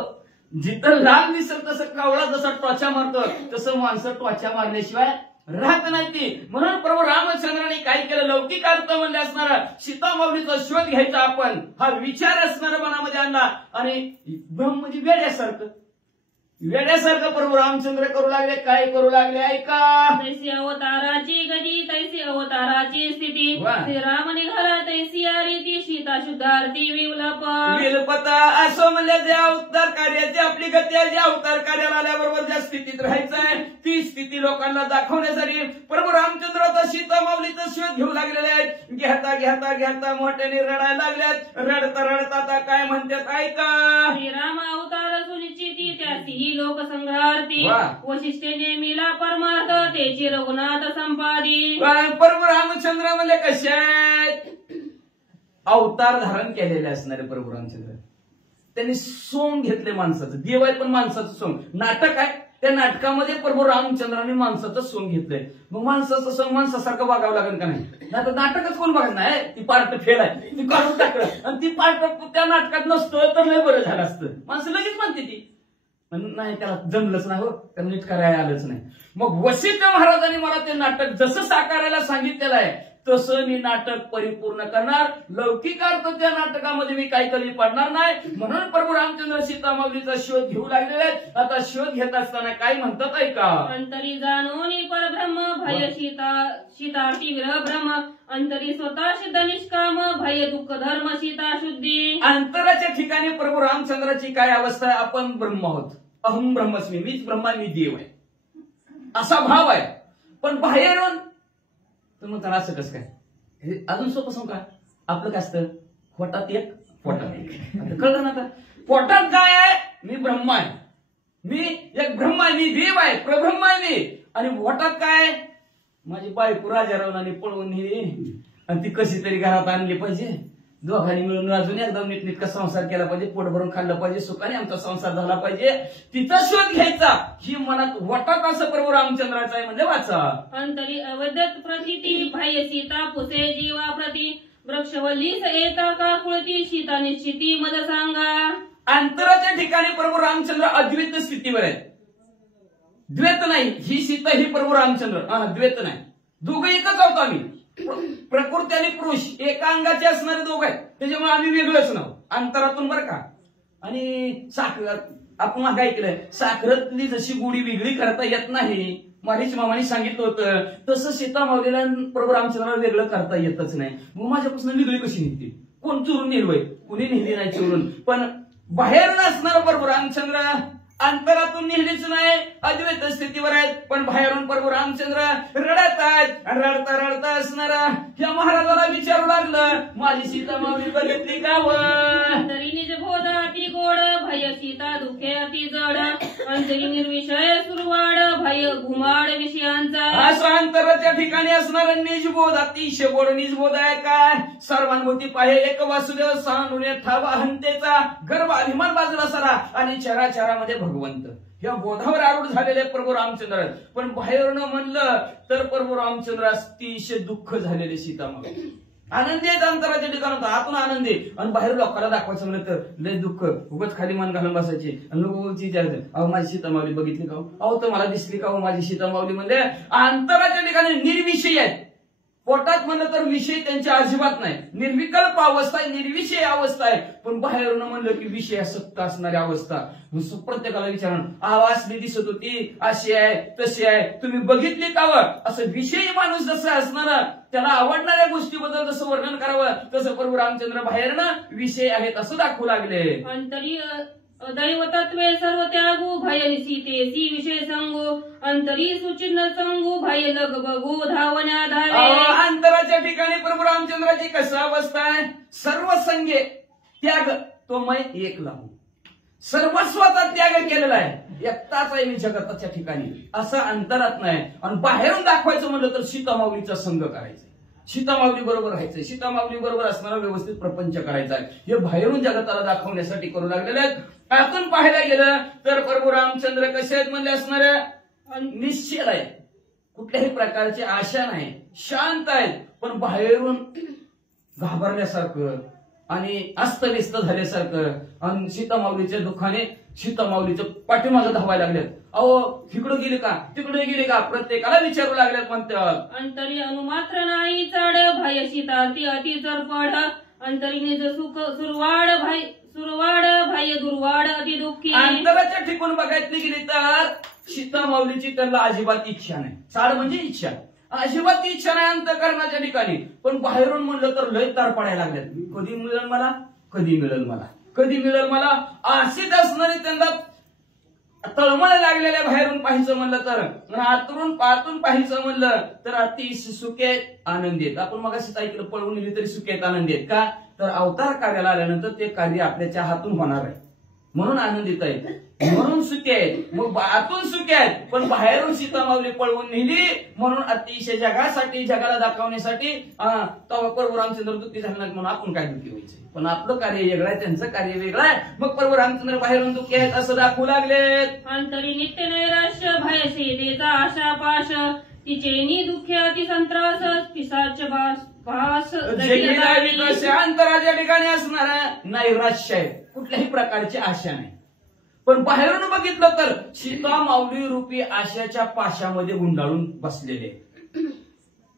जिथं लाल दिसत तसं कावळा जसा टोचा मारतो तसं माणसं टोचा मारल्याशिवाय राहत नाही ती. म्हणून प्रभू रामचंद्राने काय केलं, लौकिक अर्थ म्हणले असणारा सीतामाऊलीचा शोध घ्यायचा आपण हा विचार असणारा मनामध्ये आणला आणि ब्रह्म म्हणजे वेड्यासारखं प्रभू रामचंद्र करू लागले. काय करू लागले ऐका. तैसी अवताराची गती तैसी अवताराची स्थिती, वा. श्रीराम निघाला तैसी रीती, सीता शुद्धार्थी विलप. विलपता असं म्हणले ज्या अवतार कार्याची आपली गती आहे, ज्या अवतार कार्याला आल्याबरोबर ज्या स्थितीत राहायचंय ती स्थिती लोकांना दाखवण्यासाठी प्रभू रामचंद्र आता सीतामाऊलीचा शोध घेऊ लागलेले आहेत. घेता घेता घेता मोठ्याने रडायला लागल्यात. रडता रडता आता काय म्हणतात ऐका. श्रीराम अवतार सुनिश्चिती त्याची लोकसंग्रहार्थी, वा. वशिष्ठे नेमिला परमार्थ त्याची रघुनाथ संपादी. प्रभू रामचंद्र म्हणले कसे आहेत, अवतार धारण केलेले असणारे प्रभू रामचंद्र. त्यांनी सोंग घेतले माणसाचं. देव आहे पण माणसाचं सोंग. नाटक आहे त्या नाटकामध्ये प्रभू रामचंद्राने माणसाचं सोंग घेतलंय. मग माणसाचं सोंग माणसासारखं बघावं लागेल का नाही. आता नाटकच कोण बघत नाही, ती पार्ट फेल आहे ती काढून टाकलं आणि ती पार्ट त्या नाटकात नसतं तर लय बरं झालं असतं. माणसं लगेच म्हणते ती नाही त्याला जमलंच नाही, हो त्याला नीट करायला आलंच नाही. मग वशिष्ठ महाराजांनी मला ते नाटक जसं साकारायला सांगितलेलं आहे तसं मी नाटक परिपूर्ण करणार. लौकिक अर्थ त्या नाटकामध्ये मी काही कमी पडणार नाही. म्हणून प्रभू रामचंद्र सीतामाऊलीचा शोध घेऊ लागलेले आहेत. आता शोध घेत असताना काय म्हणतात ऐका. अंतरी जाणोनी परब्रह्म भय सीतार्थी विरह ब्रह्म, अंतरी स्वतः सिद्ध निष्काम भय दुःख धर्म सीता शुद्धी. अंतराच्या ठिकाणी प्रभू रामचंद्राची काय अवस्था आहे. आपण ब्रह्म आहोत, अहम ब्रह्मस्मी, मीच ब्रह्मा मी देव आहे असा भाव आहे. पण बाहेरून तर मग त्याला असं कसं काय, हे अजून सोपं सांगू का. आपलं काय असतं, पोटात एक पोटात एक. आता कळलं ना. आता पोटात काय आहे, मी ब्रह्मा आहे, मी एक ब्रह्मा आहे, मी देव आहे, प्रब्रह्म आहे मी. आणि पोटात काय, माझी बायको राजारावणाने पळवून नेली आणि ती कशी तरी घरात आणली पाहिजे. दोघांनी मिळून अजून एकदम नीटनेटका संसार केला पाहिजे, पोट भरून खाल्लं पाहिजे, सुखाने आमचा संसार झाला पाहिजे. तिचा शोध घ्यायचा ही मनात वाटत असं प्रभू रामचंद्राचा आहे. म्हणजे वाचा. अंतरी अवदत प्रतीती भय सीता पुसे जीवा प्रती, वृक्षवल्लीस येता काकुळती सीता निश्चिती मद सांगा. अंतराच्या ठिकाणी प्रभू रामचंद्र अद्वैत स्थितीवर आहेत. द्वैत नाही. ही सीता ही प्रभू रामचंद्र, द्वैत नाही. दोघं एकच आहोत आम्ही. प्रकृती आणि पुरुष एका अंगाचे असणारे दोघं आहेत, त्याच्यामुळे आम्ही वेगळंच नाव अंतरातून बरं का. आणि साखर आपण मागे ऐकलंय, साखरातली जशी गोडी वेगळी करता येत नाही, माझ्याच मामाने सांगितलं होतं, तसं सीतामाऊलीला प्रभू रामचंद्राला वेगळं करता येतच नाही. मग माझ्यापासून वेगळी कशी निघते. कोण चोरून नेलवय, कुणी नेली नाही चोरून. पण बाहेरून असणारा प्रभू रामचंद्र अंतरातून नेहमीच नाही, अद्वैत स्थितीवर आहेत. पण बाहेरून प्रभू रामचंद्र रडत आहेत. आणि रडता रडता असणारा या महाराजाला विचारू लागलं, माझी सीतामाऊली बघितली का व. अंतरी निज बोध अति गोड भय सीता दुखे अति जड, अंतरी निर्विषय सुरवाड भय घुमाड विषयांचा. असं अंतराच्या ठिकाणी असणारा निजबोध अतिशय गोड निजबोध आहे. काय सर्वानुभूती पाहे एक वासुदेव सांडून ठावा हंतेचा गर्भ अभिमान बाजूला सरा आणि चराचरामध्ये भगवंत या बोधावर आरूढ झालेले प्रभू रामचंद्र आहेत. पण बाहेरून म्हणलं तर प्रभू रामचंद्र अतिशय दुःख झालेले सीतामाता आनंदी आहेत अंतराच्या ठिकाणात आतून आनंदी आणि बाहेर लोकांना दाखवायचं म्हणलं तर लय दुःख उगाच खाली मान घालून बसायचे आणि लोक विचारायचे अहो माझी सीतामावली बघितली का अहो तर मला दिसली का माझी सीतामावली म्हणजे अंतराच्या ठिकाणी निर्विषयी आहेत. पोटात म्हणलं तर विषय त्यांच्या अजिबात नाही निर्विकल्प अवस्था आहे निर्विषय अवस्था आहे. पण बाहेरून म्हणलं की विषयासक्त असणारी अवस्था प्रत्येकाला विचारणं आवाजली दिसत होती अशी आहे तशी आहे तुम्ही बघितली का असं विषयी माणूस जसं असणार त्याला आवडणाऱ्या गोष्टीबद्दल जसं वर्णन करावं तसं प्रभू रामचंद्र बाहेरनं विषय आहेत असं दाखवू लागले. अंतरी दैवतत्वे सर्व त्यागू भय सीतेसी विषय संगो अंतरी सुचिन्ह संगू भय लग बघू धावण्या धावे. अंतराच्या ठिकाणी प्रभू रामचंद्राची कसं अवस्था आहे सर्व संगे त्याग तो मै एक लावू सर्वस्वाचा त्याग केलेला आहे एकटाच आहे मी जगताच्या ठिकाणी असं अंतरात नाही. आणि बाहेरून दाखवायचं म्हणलं तर सीतामाऊलीचा संग करायचा सीतामाऊली बरोबर राहायचंय सीतामाऊली बरोबर असणारा व्यवस्थित प्रपंच करायचा आहे हे बाहेरून जगताला दाखवण्यासाठी करू लागलेले आहेत. आतून पाहायला गेलं तर प्रभू रामचंद्र कसे आहेत म्हणजे असणाऱ्या निश्चल आहेत कुठल्याही प्रकारची आशा नाही शांत आहेत. पण बाहेरून घाबरल्यासारखं आणि अस्तव्यस्त झाल्यासारखं आणि सीतामाऊलीच्या दुःखाने सीतामाऊलीच्या पाठीमागं धावायला लागलेत. अहो इकडं गेले का तिकडे गेले का प्रत्येकाला विचारू लागल्यात म्हणतात. अंतरी अनुमात्र नाही चढ भय सीता ती अति चरपड अंतरी निज सुख सुरवाड भय दुर्वाड अति दुःखी. अंतराच्या ठिकाण बघायला गेली तर सीतामाऊलीची त्यांना अजिबात इच्छा नाही चाड म्हणजे इच्छा अजिबात इच्छा नाही अंतःकरणाच्या ठिकाणी. पण बाहेरून म्हणलं तर लय तार पडायला लागल्यात कधी मिळेल मला कधी मिळेल मला कधी मिळेल मला अशीच असणारी त्यांना तळमळ लागलेल्या बाहेरून पाहायचं म्हणलं तर आतून पाहायचं म्हणलं तर अतिशय सुखेत आनंदी आहेत. आपण मग अशीच ऐकलं पळवून नेली तरी सुखेत आनंदी आहेत का तर अवतार कार्याला आल्यानंतर ते कार्य आपल्याच्या हातून होणार आहे म्हणून आनंदित आहे म्हणून सुखी आहेत. मग आतून सुखी आहेत पण बाहेरून सीतामाऊली पळवून नेली म्हणून अतिशय जगासाठी जगाला दाखवण्यासाठी प्रभू रामचंद्र दुःखी झाले नाही म्हणून आपण काय दुःखी व्हायचं पण आपलं कार्य वेगळं आहे त्यांचं कार्य वेगळं आहे. मग प्रभू रामचंद्र बाहेरून दुःखी आहेत असं दाखवू लागलेत. अंतरी नित्य नैराश्य भय सीतेचा आशा पाश तिचेनी दुःख्याती संत्रास पिसाच भास अंतराच्या ठिकाणी असणारा नैराश्य आहे कुठल्याही प्रकारची आशा नाही. पण बाहेरून बघितलं तर सीतामाऊली रूपी आशाच्या पाशामध्ये गुंडाळून बसलेले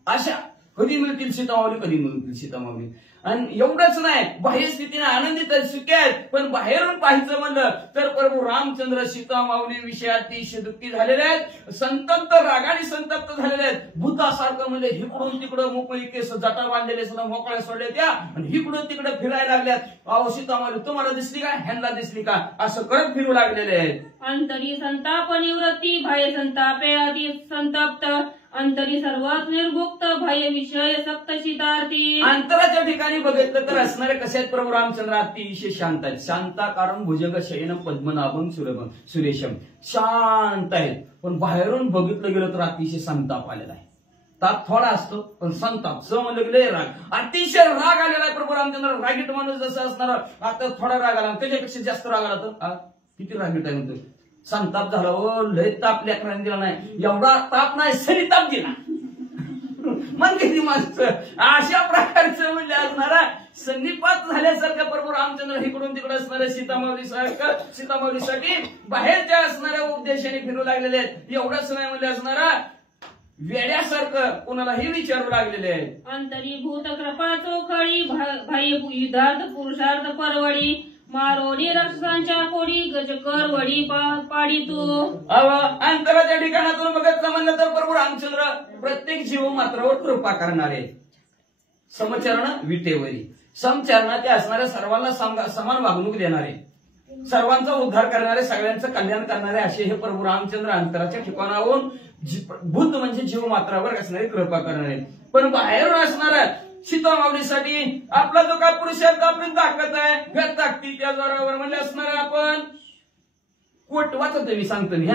आशा कधी मिळतील सीतामाऊली कधी मिळतील सीतामाऊली. आणि एवढंच नाही बाह्य स्थितीने आनंदित आहेत सुखी आहेत पण बाहेरून पाहायचं म्हणलं तर प्रभू रामचंद्र सीतामाऊली विषयी अतिशय दुःखी झालेले आहेत संतप्त रागाने संतप्त झालेले आहेत. भूतासारखं म्हणजे इकडून तिकडं मोकळी केस जटा बांधलेले सुद्धा मोकळ्या सोडले त्या आणि इकडून तिकडे फिरायला लागल्यात. अहो सीतामाऊली तुम्हाला दिसली का ह्यांना दिसली का असं करत फिरू लागलेले आहेत. अंतरी संताप निवृत्ती भय संतापे अति संतप्त अंतरी सर्वात निर्भुक्त भय विषय सप्त सीतार्थी. अंतराच्या ठिकाणी बघितलं तर असणारे कसे आहेत प्रभू रामचंद्र अतिशय शांत आहेत शांताकारम भुजंग शयनम पद्मनाभम सुरभम सुरेशम शांत आहेत. पण बाहेरून बघितलं गेलं तर अतिशय संताप आलेला आहे. ताप थोडा असतो पण संताप स म्हणलं गेले राग अतिशय राग आलेला आहे. प्रभू रामचंद्र रागीट माणूस जसं असणार आता थोडा राग आला त्याच्यापेक्षा जास्त राग आला तर किती रागीट आहे म्हणतो संताप झाला ओ लय ताप लेकरांनी दिला नाही एवढा ताप नाही सरी ताप दिला म्हणजे ती माणसं अशा प्रकारचं म्हणजे असणारा संधिपात झाल्यासारखं प्रभू रामचंद्र इकडून तिकडे असणाऱ्या सीतामाऊलीसाठी बाहेरच्या असणाऱ्या उद्देशाने फिरू लागलेले आहेत. एवढंच नाही म्हणजे असणारा वेड्यासारखं कोणालाही विचारू लागलेले आहेत. अंतरीभूत कृपा चोखळी भय युद्धार्थ पुरुषार्थ परवडी मारोडी रक्षांच्या कोडी गजकर वडी पाडी तू. अंतराच्या ठिकाणातून बघत म्हणलं तर प्रभू रामचंद्र प्रत्येक जीव मात्रावर कृपा करणारे समचरण विटेवरी समचरणात असणाऱ्या सर्वांना समान वागणूक देणारे सर्वांचा उद्धार करणारे सगळ्यांचं कल्याण करणारे असे हे प्रभू रामचंद्र अंतराच्या ठिकाणाहून भूत म्हणजे जीव मात्रावर असणारी कृपा करणारे. पण बाहेरून असणारा सीतामाऊलीसाठी आपला जो काय पुरुषार्थ आपली ताकद आहे या ताकदीच्या जोरावर म्हणजे असणार आपण वाचत मी सांगतो मी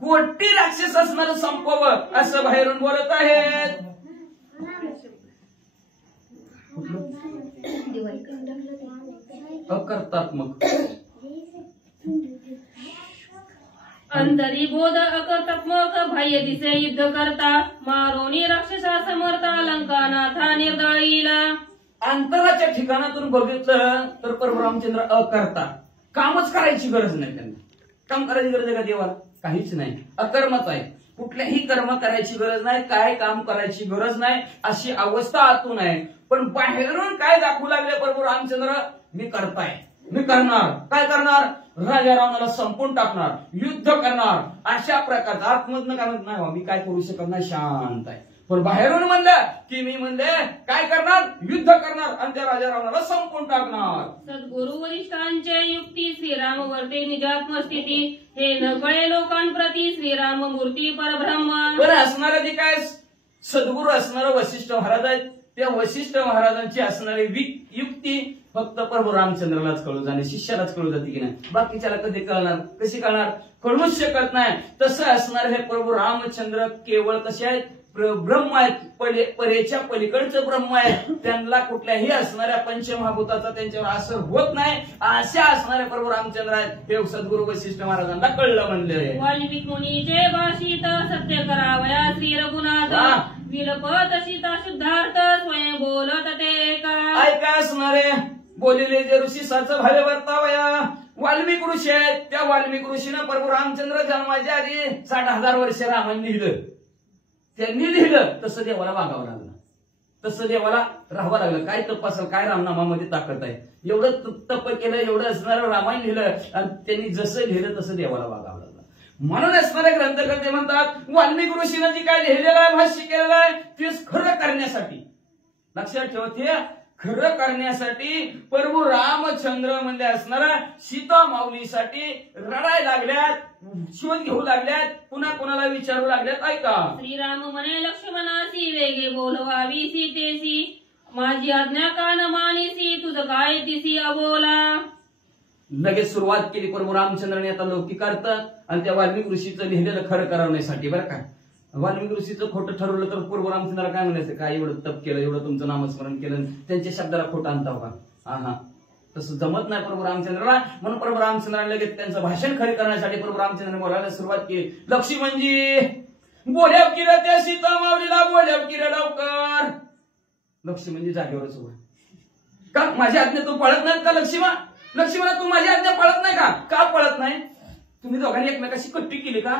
कोटी राक्षस असणारं संपवं असं बाहेरून बोलत आहेत. करतात मग अंतरी बोध अकर्तात्मक बाह्य दिसे युद्ध करता मारोनी राक्षसा समर्थ लंकानाथा निर्दळीला. अंतराच्या ठिकाणातून बघितलं तर प्रभू रामचंद्र अकर्ता, कामच करायची गरज नाही त्यांना. काम करायची गरज आहे का देवाला? काहीच नाही, अकर्मच आहे. कुठल्याही कर्म करायची गरज नाही, काय काम करायची गरज नाही, अशी अवस्था आतून आहे. पण बाहेरून काय दाखवू लागले प्रभू रामचंद्र? मी करताय, मी करणार. काय करणार? राजा रावणाला संपून टाकणार, युद्ध करणार. अशा प्रकारचा आतमधनं काय म्हणत नाही, मी काय करू शकत नाही, शांत आहे. पण बाहेरून म्हणलं की मी म्हणले काय करणार? युद्ध करणार आणि त्या राजा रावणाला संपून टाकणार. सद्गुरु वरिष्ठांचे युक्ती श्रीराम वर्ते निजात्म स्थिती हे नकळे लोकांप्रती श्रीराम मूर्ती परब्रह्म. बरं असणारे जे काय सद्गुरू असणारं वशिष्ठ महाराज आहेत, त्या वशिष्ठ महाराजांची असणारी युक्ती फक्त प्रभू रामचंद्रालाच कळू जाणे, शिष्यालाच कळू जाते की नाही, बाकीच्याला कधी कळणार? कशी कळणार? कळूच शकत नाही. तसं असणार हे प्रभू रामचंद्र केवळ कसे आहेत? ब्रह्म आहेत, परेच्या पलीकडचं ब्रह्म आहे. त्यांना कुठल्याही असणाऱ्या पंचमहाभूताचा त्यांच्यावर असर होत नाही. अशा असणारे प्रभू रामचंद्र आहेत. हे सद्गुरू वशिष्ठ महाराजांना कळलं म्हणले. वाल्मिक मुनीचे भाषित सत्य करावया श्री रघुनाथ विलपत सीता शुद्धार्थ स्वयं बोलत ते का. ऐका असणारे बोलिले जे ऋषी साच भावे वर्तावया. वाल्मिक ऋषी आहेत, त्या वाल्मिक ऋषीनं प्रभू रामचंद्र जन्माच्या आधी 60,000 वर्ष रामायण लिहिलं. त्यांनी लिहिलं तसं देवाला वागावं लागलं, तसं देवाला राहावं लागलं. काय तप असेल, काय रामनामामध्ये ताकद आहे. एवढं तप केलं, एवढं असणारं रामायण लिहिलं आणि त्यांनी जसं लिहिलं तसं देवाला वागावं लागलं. म्हणून असणारे ग्रंथकर्ते म्हणतात वाल्मिक ऋषीनं जी काय लिहिलेलं आहे, भाष्य केलेलं आहे, तेच खरं करण्यासाठी, लक्षात ठेवा, ते खरं करण्यासाठी प्रभू रामचंद्र म्हणजे असणारा सीता माऊलीसाठी रडायला लागल्यात, शोध घेऊ लागल्यात, पुन्हा कोणाला विचारू लागल्यात. ऐका, श्रीराम म्हणे लक्ष्मणासी वेगे बोलवावी सीतेसी माझी आज्ञा कान मानिसी तुझं काय दिसी अबोला. लगेच सुरुवात केली प्रभू रामचंद्राने आता लौकिकार्थ आणि त्या वाल्मिक ऋषीचं लिहिलेलं खरं करवण्यासाठी. बरं का, वाल्मिक ऋषीचं खोटं ठरवलं तर प्रभू रामचंद्राला काय म्हणायचं? काय एवढं तप केलं, एवढं तुमचं नामस्मरण केलं, त्यांच्या शब्दाला खोटं आणता का? हा, तसं जमत नाही प्रभू रामचंद्राला. म्हणून प्रभू रामचंद्राने लगेच त्यांचं भाषण खरी करण्यासाठी प्रभू रामचंद्राने बोलायला सुरुवात केली. लक्ष्मणजी बोल्याव किर त्या सीता माऊलीला बोल्याव किर लवकर. लक्ष्मणजी जागेवरच उभा. का माझी आज्ञा तू पळत नाही का? लक्ष्मणा तू माझी आज्ञा पळत नाही का? का पळत नाही? तुम्ही दोघांनी एकमेकाशी कट्टी केली का?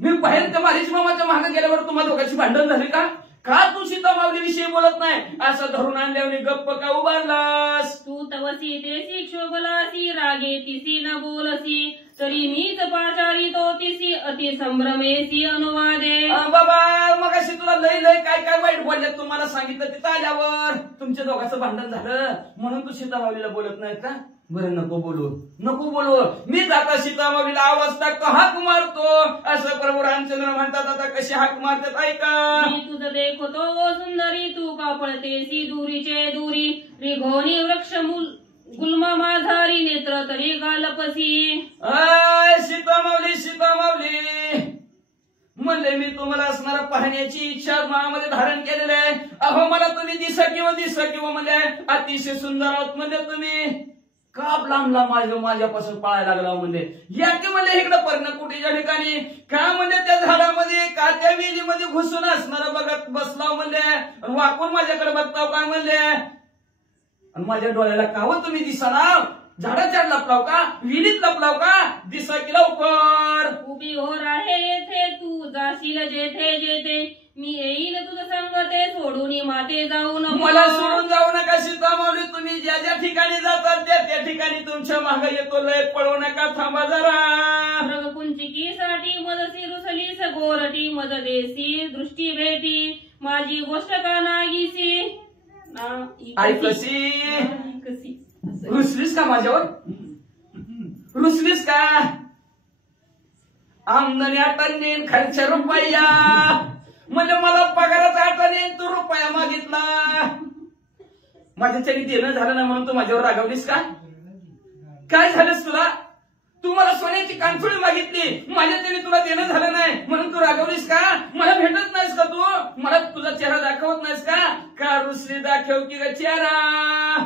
मी बाहेर त्या मारीच मामाच्या मागे गेल्यावर तुम्हाला दोघांची भांडण झाली का? का तू सीता माऊली विषयी बोलत नाही? असं धरून आणल्याने गप्प का उभारलास? तू तव सीतेसी क्षोभलासी रागे तिसी न बोलसी तरी मीच पाचारी तो तिसी अति संभ्रमेसी अनुवादे. बाबा मग अशी तुला लय काय वाईट बोलले तुम्हाला सांगितलं तिथं आल्यावर. तुमच्या दोघांचं भांडण झालं म्हणून तू सीता माऊलीला बोलत नाही का? बरं नको बोलू. मी जाता सीता माऊलीला आवाज टाकतो, हाक मारतो, असं प्रभू रामचंद्र म्हणतात. आता कशी हाक मारतात ऐका. मी तुझं देखतो ओ सुंदरी तू का पळतेसी दुरीचे दुरी रिघोनी वृक्ष गुल्मा माझारी नेत्र तरी गालपसी. सीता माऊली म्हणले मी तुम्हाला असणारा पाहण्याची इच्छा मनामध्ये धारण केलेली आहे. अहो मला तुम्ही दिसा किंवा म्हणले अतिशय सुंदर आहोत म्हणजे तुम्ही. का लांब माझ्यापासून पळायला लागला म्हणजे या की म्हणले इकडे पर्णकुटीच्या ठिकाणी का म्हणजे त्या झाडामध्ये का त्या वेलीमध्ये घुसून असणारा बघत बसलाव म्हणले वाकून माझ्याकडे बघताव काय म्हणले आणि माझ्या डोळ्याला काव तुम्ही दिसाना. झाडाच्या लपलाव का? विहिरीत लपलाव का? दिसा की लवकर. उभी हो राहे येथे तू जाशील जेथे मी येईल तुझं संगते सोडून माते जाऊ नको. मला सोडून जाऊ नका सीता माऊली. तुम्ही ज्या ठिकाणी जातात त्या ठिकाणी तुमच्या मागे येतो. लय पळू नका, थांबा जरा. मृग कुंचिकीसाठी मजसी रुसली सगोरटी मज देसी दृष्टी भेटी माझी गोष्ट का नागीसी. कशी रुसलीस का माझ्यावर? रुसलीस का? आमदनी आटाने खर्च रुपया म्हणजे मला पगाराचा आटाने तू रुपया मागितला. माझ्याच्याने देणं झालं नाही म्हणून तू माझ्यावर रागावलीस का? काय झालंस तुला? तू मला सोन्याची कानफुळी मागितली, माझ्याच्याने तुला देणं झालं नाही म्हणून तू रागावलीस का? मला भेटत नाहीस का? तू मला तुझा चेहरा दाखवत नाहीस का? रुसली दाखव की चेहरा.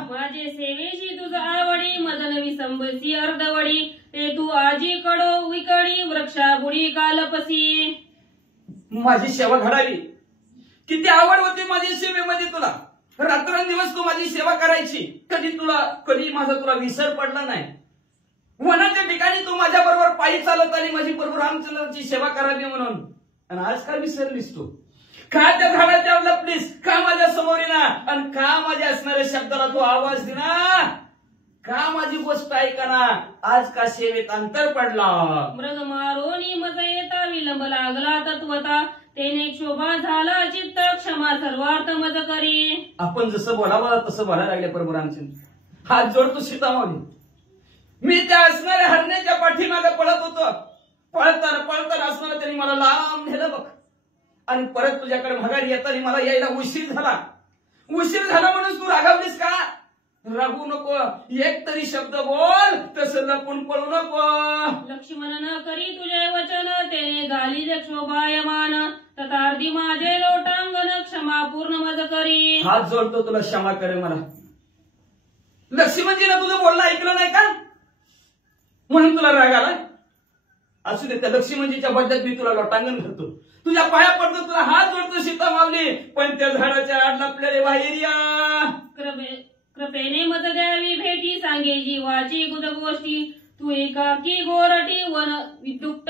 माझे सेवेशी तुझं आवडी मदन विसंबसी अर्धवडी ते तू आजी कडो विकडी वृक्षा घडावी कालपसी. माझी सेवा घडावी. किती आवड होती माझी सेवेमध्ये तुला. रात्रंदिवस तू माझी सेवा करायची. कधी माझा तुला विसर पडला नाही. वनाच्या ठिकाणी तू माझ्या बरोबर पायी चालत आली माझी प्रभू रामचंद्राची सेवा करावी म्हणून. आणि आज का विसरलीस तू? का त्या झाडाच्या लपलीस? का माझ्या समोर येना? आणि का माझ्या असणाऱ्या शब्दाला तू आवाज देना? का माझी गोष्ट ऐकना? आज का सेवेत अंतर पडला? मृग मारोनी मज येता विलंब लागला तत्वता. तेने शोभा झाला चित्त क्षमा सर्वार्थ मज करी. आपण जसं बोलावं तसं बोलायला लागले प्रभू रामचंद्र. हात जोडतो सीतामावली. मी त्या असणाऱ्या हरण्याच्या पाठीमागे पळत होतो. पळताना असणारा त्यांनी मला लांब नेलं बघ. आणि परत तुझ्याकडे माघारी येताना मला यायला उशीर झाला. उशीर झाला म्हणून तू रागावलीस का? रागू नको. एक तरी शब्द बोल. तसं लपून पळू नको. लक्ष्मण न करी तुझे वचन तेने झाली शोभायमान. तथार्धी माझे लोटांगण क्षमा पूर्ण मज करी. हात जोडतो तुला क्षमा करे मला. लक्ष्मणजीनं तुझं बोलणं ऐकलं नाही का म्हणून तुला राग आला? असू दे. त्या लक्ष्मणजीच्या बद्दल मी तुला लोटांगण करतो. तुझ्या पाया पडतो. तुला हात जोडतो सीता मावली. पण त्या झाडाच्या आड लपलेले बाहेर या. कृपेने मत द्यावी भेटी सांगे जीवाची गुद गोष्टी. तू एकाकी गोरटी वन विदुक्त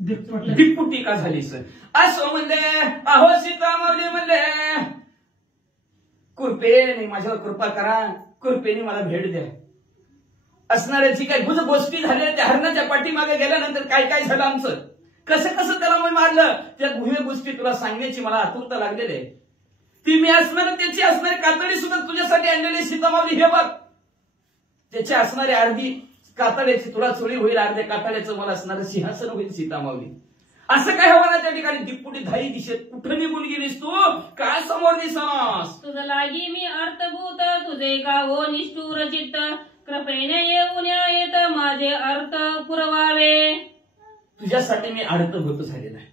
भिपुटी का झालीस? असं म्हणले. अहो सीता मावली म्हणले कृपेने माझ्यावर कृपा करा. कृपेने मला भेट द्या. असणाऱ्या जी काही गुज गोष्टी झाल्या त्या हरणाच्या पाठीमागे गेल्यानंतर काय काय झालं आमचं. कसं त्याला मी मारलं. त्या गुह्य गोष्टी तुला सांगण्याची मला आतुरता लागलेली आहे. ती मी असणार त्याची असणारी कातडी सुद्धा तुझ्यासाठी आणलेली सीतामावली. हे बघ त्याची असणारी अर्धी कातड्याची तुला चोळी होईल. अर्ध्या कातड्याचं मला असणारं सिंहासन होईल सीतामावली. असं काय हवं ना त्या ठिकाणी. दिपुटी धाई दिशेत कुठं निघून गेलीस तू? काय समोर दिसास? तुझं लागी मी अर्थभूत तुझे गावो निष्ठुर चित्त. कृपेने येऊन येत माझे अर्थ पुरवावे. तुझ्यासाठी मी अर्थभूत झालेला आहे.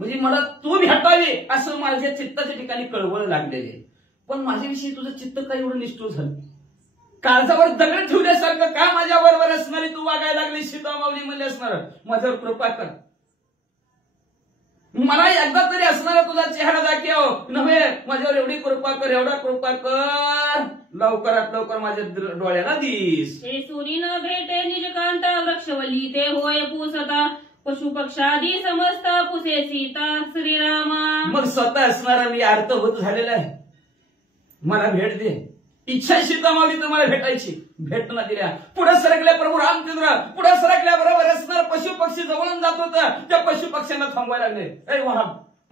म्हणजे मला तू भेटावे असं माझ्या चित्ताच्या ठिकाणी कळवळ लागलेले. पण माझ्याविषयी तुझं चित्त काय एवढं निष्ठुर झालं? काळजावर दगड ठेवल्यासारखं का माझ्या बरोबर असणारी तू वागायला लागली सीतामावली म्हणले असणार. माझ्यावर कृपा कर. मला एकदा तरी असणारा तुझा चेहरा दाखव. नव्हे माझ्यावर एवढी कृपा कर. एवढा कृपा कर. लवकरात लवकर माझ्या डोळ्याला दिस. हे सुनी न भेटे निजकांत वृक्षवल्ली ते होय पूसता. पशु पक्षादी समस्त पुसे सीता श्रीरामा. मग स्वतः असणारा मी अर्थभूत झालेला आहे. मला भेट दे. इच्छा सीतामावली तुम्हाला भेटायची. भेट न दिल्या. पुढे सरकल्या प्रभू रामचंद्र. पुढे सरकल्या बरोबर असणार पशु पक्षी जवळून जात होतं. त्या पशु पक्ष्यांना थांबवायला लागले. अरे वा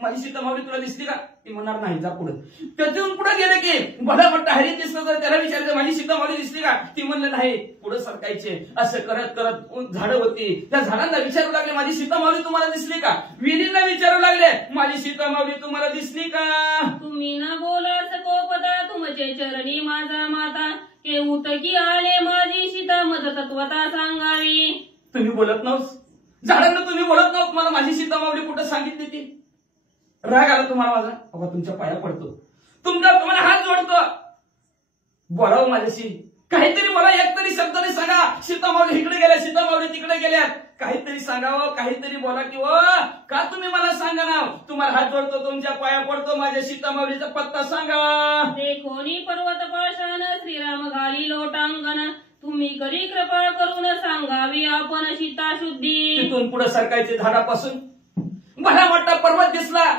माझी सीतामावली तुला दिसली का? ती म्हणणार नाही जा पुढे. त्यातून पुढे गेले की भला मोठं हरिण दिसलं तर त्याला विचारायचं माझी सीतामावली दिसली का? ती म्हणलं नाही. पुढे सरकायचे. असं करत करत झाडं होती. त्या झाडांना विचारू लागले माझी सीतामावली तुम्हाला दिसली का? विहिरींना विचारू लागले माझी सीतामावली तुम्हाला दिसली का? तुम्ही न बोलास कोपदा तुमचे चरणी माझा माता. के उतकी आले माझी सीता मज तत्वता सांगावी. तुम्ही बोलत नव्हत. झाडांना तुम्ही बोलत नव्हत. मला माझी सीतामावली कुठं सांगितली ती? राग आला तुम्हाला माझा? अगं तुमच्या पाया पडतो. तुम्हाला हात जोडतो. बोलावं माझ्याशी. काहीतरी मला एक तरी शब्दाने सांगा. सीतामावली इकडे गेल्या. सीतामावली तिकडे गेल्या. काहीतरी सांगावं. काहीतरी बोला की का तुम्ही मला सांगा ना. तुम्हाला हात जोडतो. तुमच्या पाया पडतो. माझ्या सीतामावलीचा पत्ता सांगा. देखोनी पर्वत पाषाण श्रीराम घाली लोटांगण. तुम्ही करी कृपा करून सांगावी आपण सीता शुद्धी. तिथून पुढे सरकायचे झाडापासून. भला मोठा पर्वत दिसला.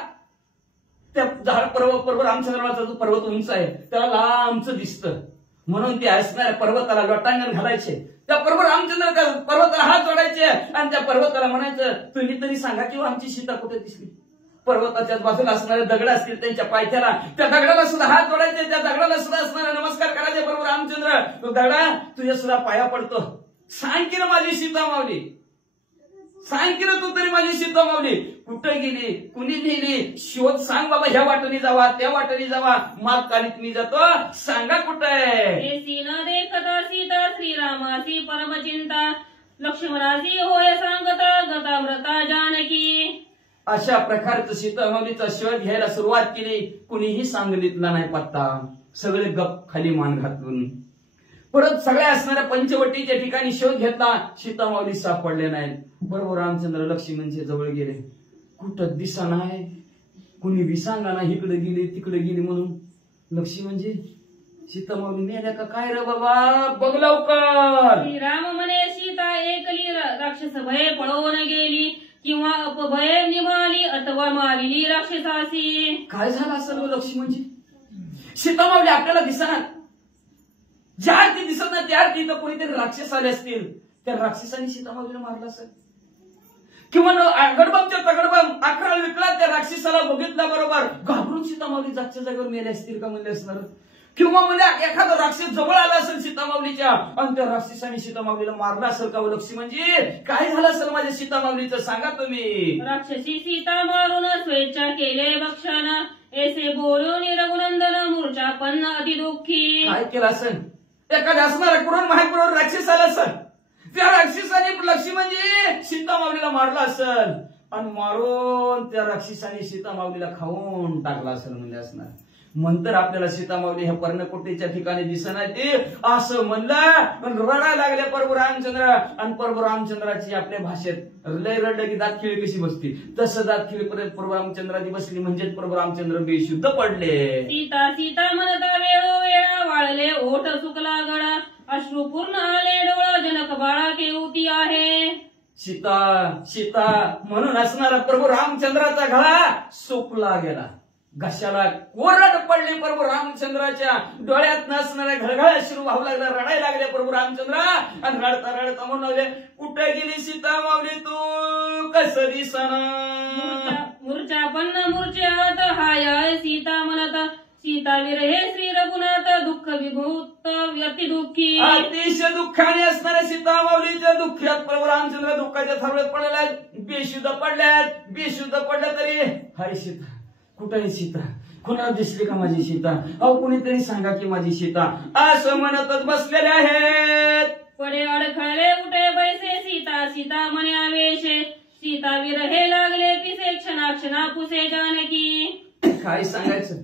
त्या झाड पर्वत रामचंद्राचा जो पर्वत उंच आहे त्याला लांबच दिसतं. म्हणून ते असणाऱ्या पर्वताला लोटांगण घालायचे. त्या रामचंद्र त्या पर्वताला हात जोडायचे आणि त्या पर्वताला म्हणायचं तुम्ही तरी सांगा किंवा आमची सीता कुठे दिसली. पर्वताच्या बाजूला असणारे दगड असतील त्यांच्या पायथ्याला त्या दगडाला सुद्धा हात जोडायचे. त्या दगडाला सुद्धा असणारा नमस्कार करायचे. प्रभू रामचंद्र तो दगडा तुझ्या सुद्धा पाया पडतो. सांग की ना माझी सीता मावली. सांग की ना तू तरी माझी सीता मावली कुठं गेली. कुणी नेली. शोध सांग बाबा. ह्या वाटेने जावा त्या वाटेने जावा. माग काढीत मी जातो. सांगा कुठं आहे. न देखता सीता श्रीरामाची परमचिंता. लक्ष्मणाची होय सांगता गतामृता जानकी. अशा प्रकारचं सीतामावलीचा शोध घ्यायला सुरुवात केली. कुणीही सांगितला नाही पत्ता. सगळे गप खाली मान घातून परत सगळ्या असणाऱ्या पंचवटीच्या ठिकाणी शोध घेतला, सीता माऊली सापडले नाहीत. बरोबर रामचंद्र लक्ष्मणच्या जवळ गेले, कुठं दिसा नाही, कुणी विसांगा नाही, इकडे गेले तिकडे गेले म्हणून. लक्ष्मणजी सीता माऊली मेल्या का काय रे बाबा, बघ लवकर. श्रीराम म्हणे सीता एकली राक्षस भय पळवून गेली, किंवा अपभय निमाली अथवा मारिली राक्षसासी. काय झालं असेल लक्ष्मणजी? सीता माऊली आपल्याला दिसणार, ज्या अर्थी दिसत नाही त्या अर्थी तर कोणीतरी राक्षस आले असतील, त्या राक्षसाने सीता माऊलीला मारलं असेल. किंवा गडबमच्या तगडबम 11 विकला त्या राक्षसाला बघितल्या बरोबर घाबरून सीता माऊली जागच्या जागेवर मेले असतील का म्हणले असणार. किंवा म्हणजे एखादा राक्षस जवळ आला असेल सीता माऊलीच्या आणि त्या राक्षसाने सीता माऊलीला मारला असेल का लक्ष्मणजी? काय झालं असेल माझ्या सीता माऊलीचं सांगा तुम्ही. राक्षसी सीता मारून स्वेच्छा केले भक्षण, ऐसे बोलून रघुनंदन मूर्छा पण अति दुःखी. काय केलं असेल? एखाद्या असणारा क्रूर महाक्रूर राक्षस आला असेल, त्या राक्षसाने लक्ष्मणजी सीता माऊलीला मारला असेल आणि मारून त्या राक्षसाने सीता माऊलीला खाऊन टाकला असेल म्हणजे असणार. नंतर आपल्याला सीता माऊली ह्या पर्णकुटीच्या ठिकाणी दिसणार ते असं म्हणलं, रडायला लागले प्रभू रामचंद्र. आणि प्रभू रामचंद्राची आपल्या भाषेत लय रडलं की दात खिळी कशी बसती तसं दात खिळीपर्यंत प्रभू रामचंद्राची बसली, म्हणजेच प्रभू रामचंद्र बेशुद्ध पडले. सीता सीता म्हणता वेळोवेळा वाळले ओठ सुकला गळा, अश्रुपूर्ण आले डोळा जनक बाळा केवती आहे. सीता सीता म्हणून असणारा प्रभू रामचंद्राचा गळा सुकला गेला, घशाला कोरड पडली प्रभू रामचंद्राच्या डोळ्यात नसणाऱ्या घळघळ अश्रू वाहू लागला, रडायला लागले प्रभू रामचंद्र. आणि रडता रडता म्हणून लागले, कुठे गेली सीता माऊली तू कसं दिसना. मूर्छा पण मूर्छ्यात हाय सीता म्हणता, सीता विरहे श्री रघुनाथ दुःख विभूत अति दुःखी. अतिशय दुःखाने असणाऱ्या सीता माऊलीच्या दुःखात प्रभू रामचंद्र दुःखाच्या थरवत पडल्यात, बेशुद्ध पडल्यात. बेशुद्ध पडल्या तरी हाय सीता, कुठे सीता, कुणाला दिसली का माझी सीता, अहो कुणीतरी सांगा की माझी सीता, असं म्हणतच बसलेले आहेत. पडे अडखळले उठे बैसे सीता सीता म्हणे आवेशे, सीता विरहे लागले पिसे क्षणा क्षणा पुसे जानकी. काय सांगायचं,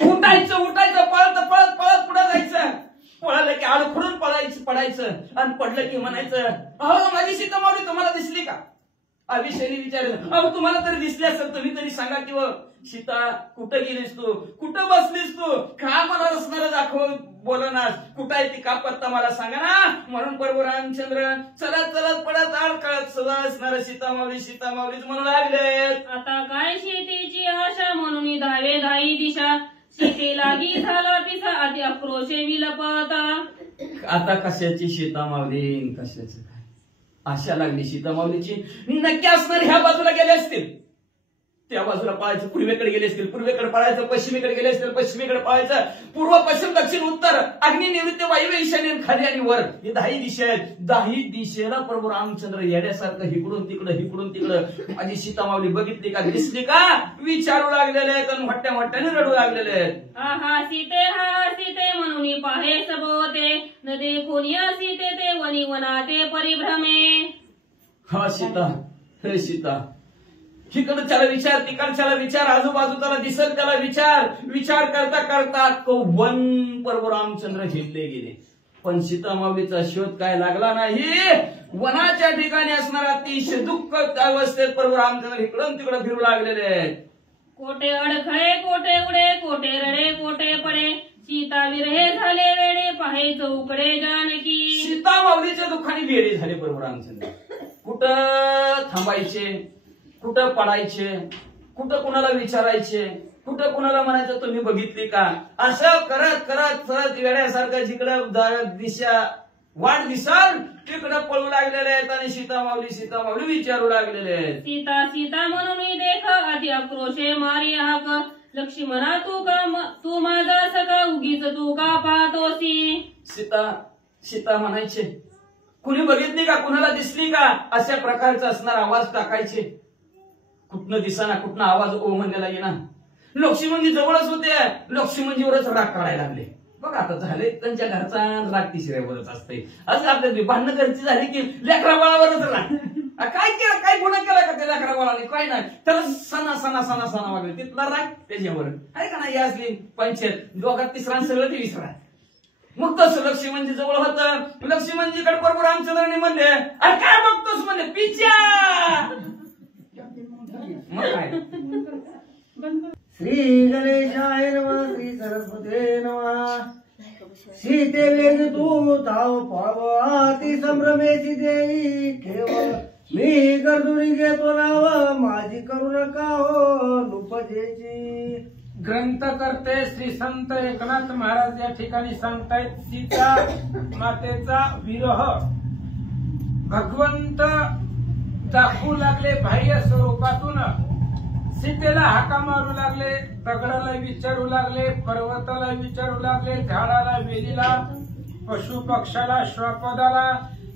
उठायचं उठायचं पळत पळत पळत पुढे जायचं, पळालं की अडखळून पडायचं आणि पडलं की म्हणायचं, अहो माझी सीता माऊली तुम्हाला दिसली का. अभिषेनी विचारलं, अहो तुम्हाला तरी दिसली असेल तुम्ही तरी सांगा की सीता कुठं गेलीस तू, कुठं बसलीस तू, का मला असणार दाखव बोलनास, कुठं आहे ती का पत्ता मला सांगा ना. म्हणून प्रभू रामचंद्र चलत चलत पडत अडकळत सदा असणार सीता माऊलीच म्हणू लागले. आता काय शेतीची आशा म्हणून धावे धाई दिशा, सीते लागी झाला पिसा अति आक्रोशे विलपता. आता कशाची सीता माऊली, कशाचं काय आशा लागली सीता माऊलीची. नक्की असणार ह्या बाजूला गेले असतील, त्या बाजूला पळायचं, पूर्वेकडे गेले असतील प्रवेकडे पळायचं, पश्चिमेकडे गेले असतील पश्चिमेकडे पळायचं, पूर्व पश्चिम दक्षिण उत्तर अग्नी निवृत्ती वायव्य ईशान्य खाली आणि वर ही 10 दिशा आहेत. 10 दिशेला प्रभू रामचंद्र येण्यासारखं हिकडून तिकडं माझी सीता माऊली बघितली का, दिसली का विचारू लागलेले आहेत आणि मोठ्या मोठ्याने रडू लागलेले आहेत. हा सीते म्हणून पाहे सबोते, न देखून या सीते ते वनी वनाते परिभ्रमे. हा सीता, हे सीता, इकडच्याला विचार तिकडच्याला विचार, आजूबाजूला दिसत त्याला विचार करता करता वन प्रभू रामचंद्र हिंडले गेले, पण सीता माऊलीचा शोध काय लागला नाही. वनाच्या ठिकाणी असणारा अतिशय दुःख अवस्थेत प्रभू रामचंद्र इकडून तिकडे फिरू लागलेले आहेत. कोठे अडखळे कोठे उडे कोठे रडे कोठे पडे, सीता विरहे झाले वेडे पाहे चौकडे जानकी. सीता माऊलीच्या दुःखाने वेडे झाले प्रभू रामचंद्र. कुठं थांबायचे, कुठं पडायचे, कुठं कुणाला विचारायचे, कुठं कुणाला म्हणायचं तुम्ही बघितली का, असं करत करत सरत वेड्यासारखं जिकडं दिशा वाट दिसाल तिकडं पळू लागलेले आहेत आणि सीता माऊली विचारू लागलेले आहेत. सीता सीता म्हणून देख अति आक्रोशे मारी हाक, लक्ष्मणा तू माझा सखा उगीच तू का पाहतोसी. सीता म्हणायचे, कुणी बघितली का, कुणाला दिसली का, अशा प्रकारचा असणार आवाज टाकायचे. कुठनं दिसाना, कुठनं आवाज ओ म्हणलेला येणार. लक्ष्मणजी जवळच होते, लक्ष्मणजीवरच राग काढायला लागले. बघ आता झाले त्यांच्या घरचा राग तिसऱ्यावरच असते. असं आपल्या भांडणं घरची झाली की लेकरा बाळावरच राग. काय केलं, काय गुन्हा केला का त्या लेकरा बाळाने, काय नाही, त्याला सणा वागले तिथला राग त्याच्यावर आहे का नाही. असली पंचायत दोघात तिसरा सगळं ते विसरा. मग तसं लक्ष्मणजी जवळ होतं. लक्ष्मणजीकडे प्रभू रामचंद्राने म्हणले, अरे काय बघतोस म्हणे, पिच्या. मग काय, श्री गणेशाय नमः, श्री सरस्वते नमः. सीते वेग तू धाव पावती संभ्रमेची देवी केवळ मी गर्दुरी घेतो नाव माझी करू नका हो नुपजेची. ग्रंथकर्ते श्री संत एकनाथ महाराज या ठिकाणी सांगतायत, सीता मातेचा विरह भगवंत दाखवू लागले बाह्य स्वरूपातून. सीतेला हाका मारू लागले, दगडाला विचारू लागले, पर्वताला विचारू लागले, झाडाला, वेलीला, पशु पक्षाला, श्वापदाला,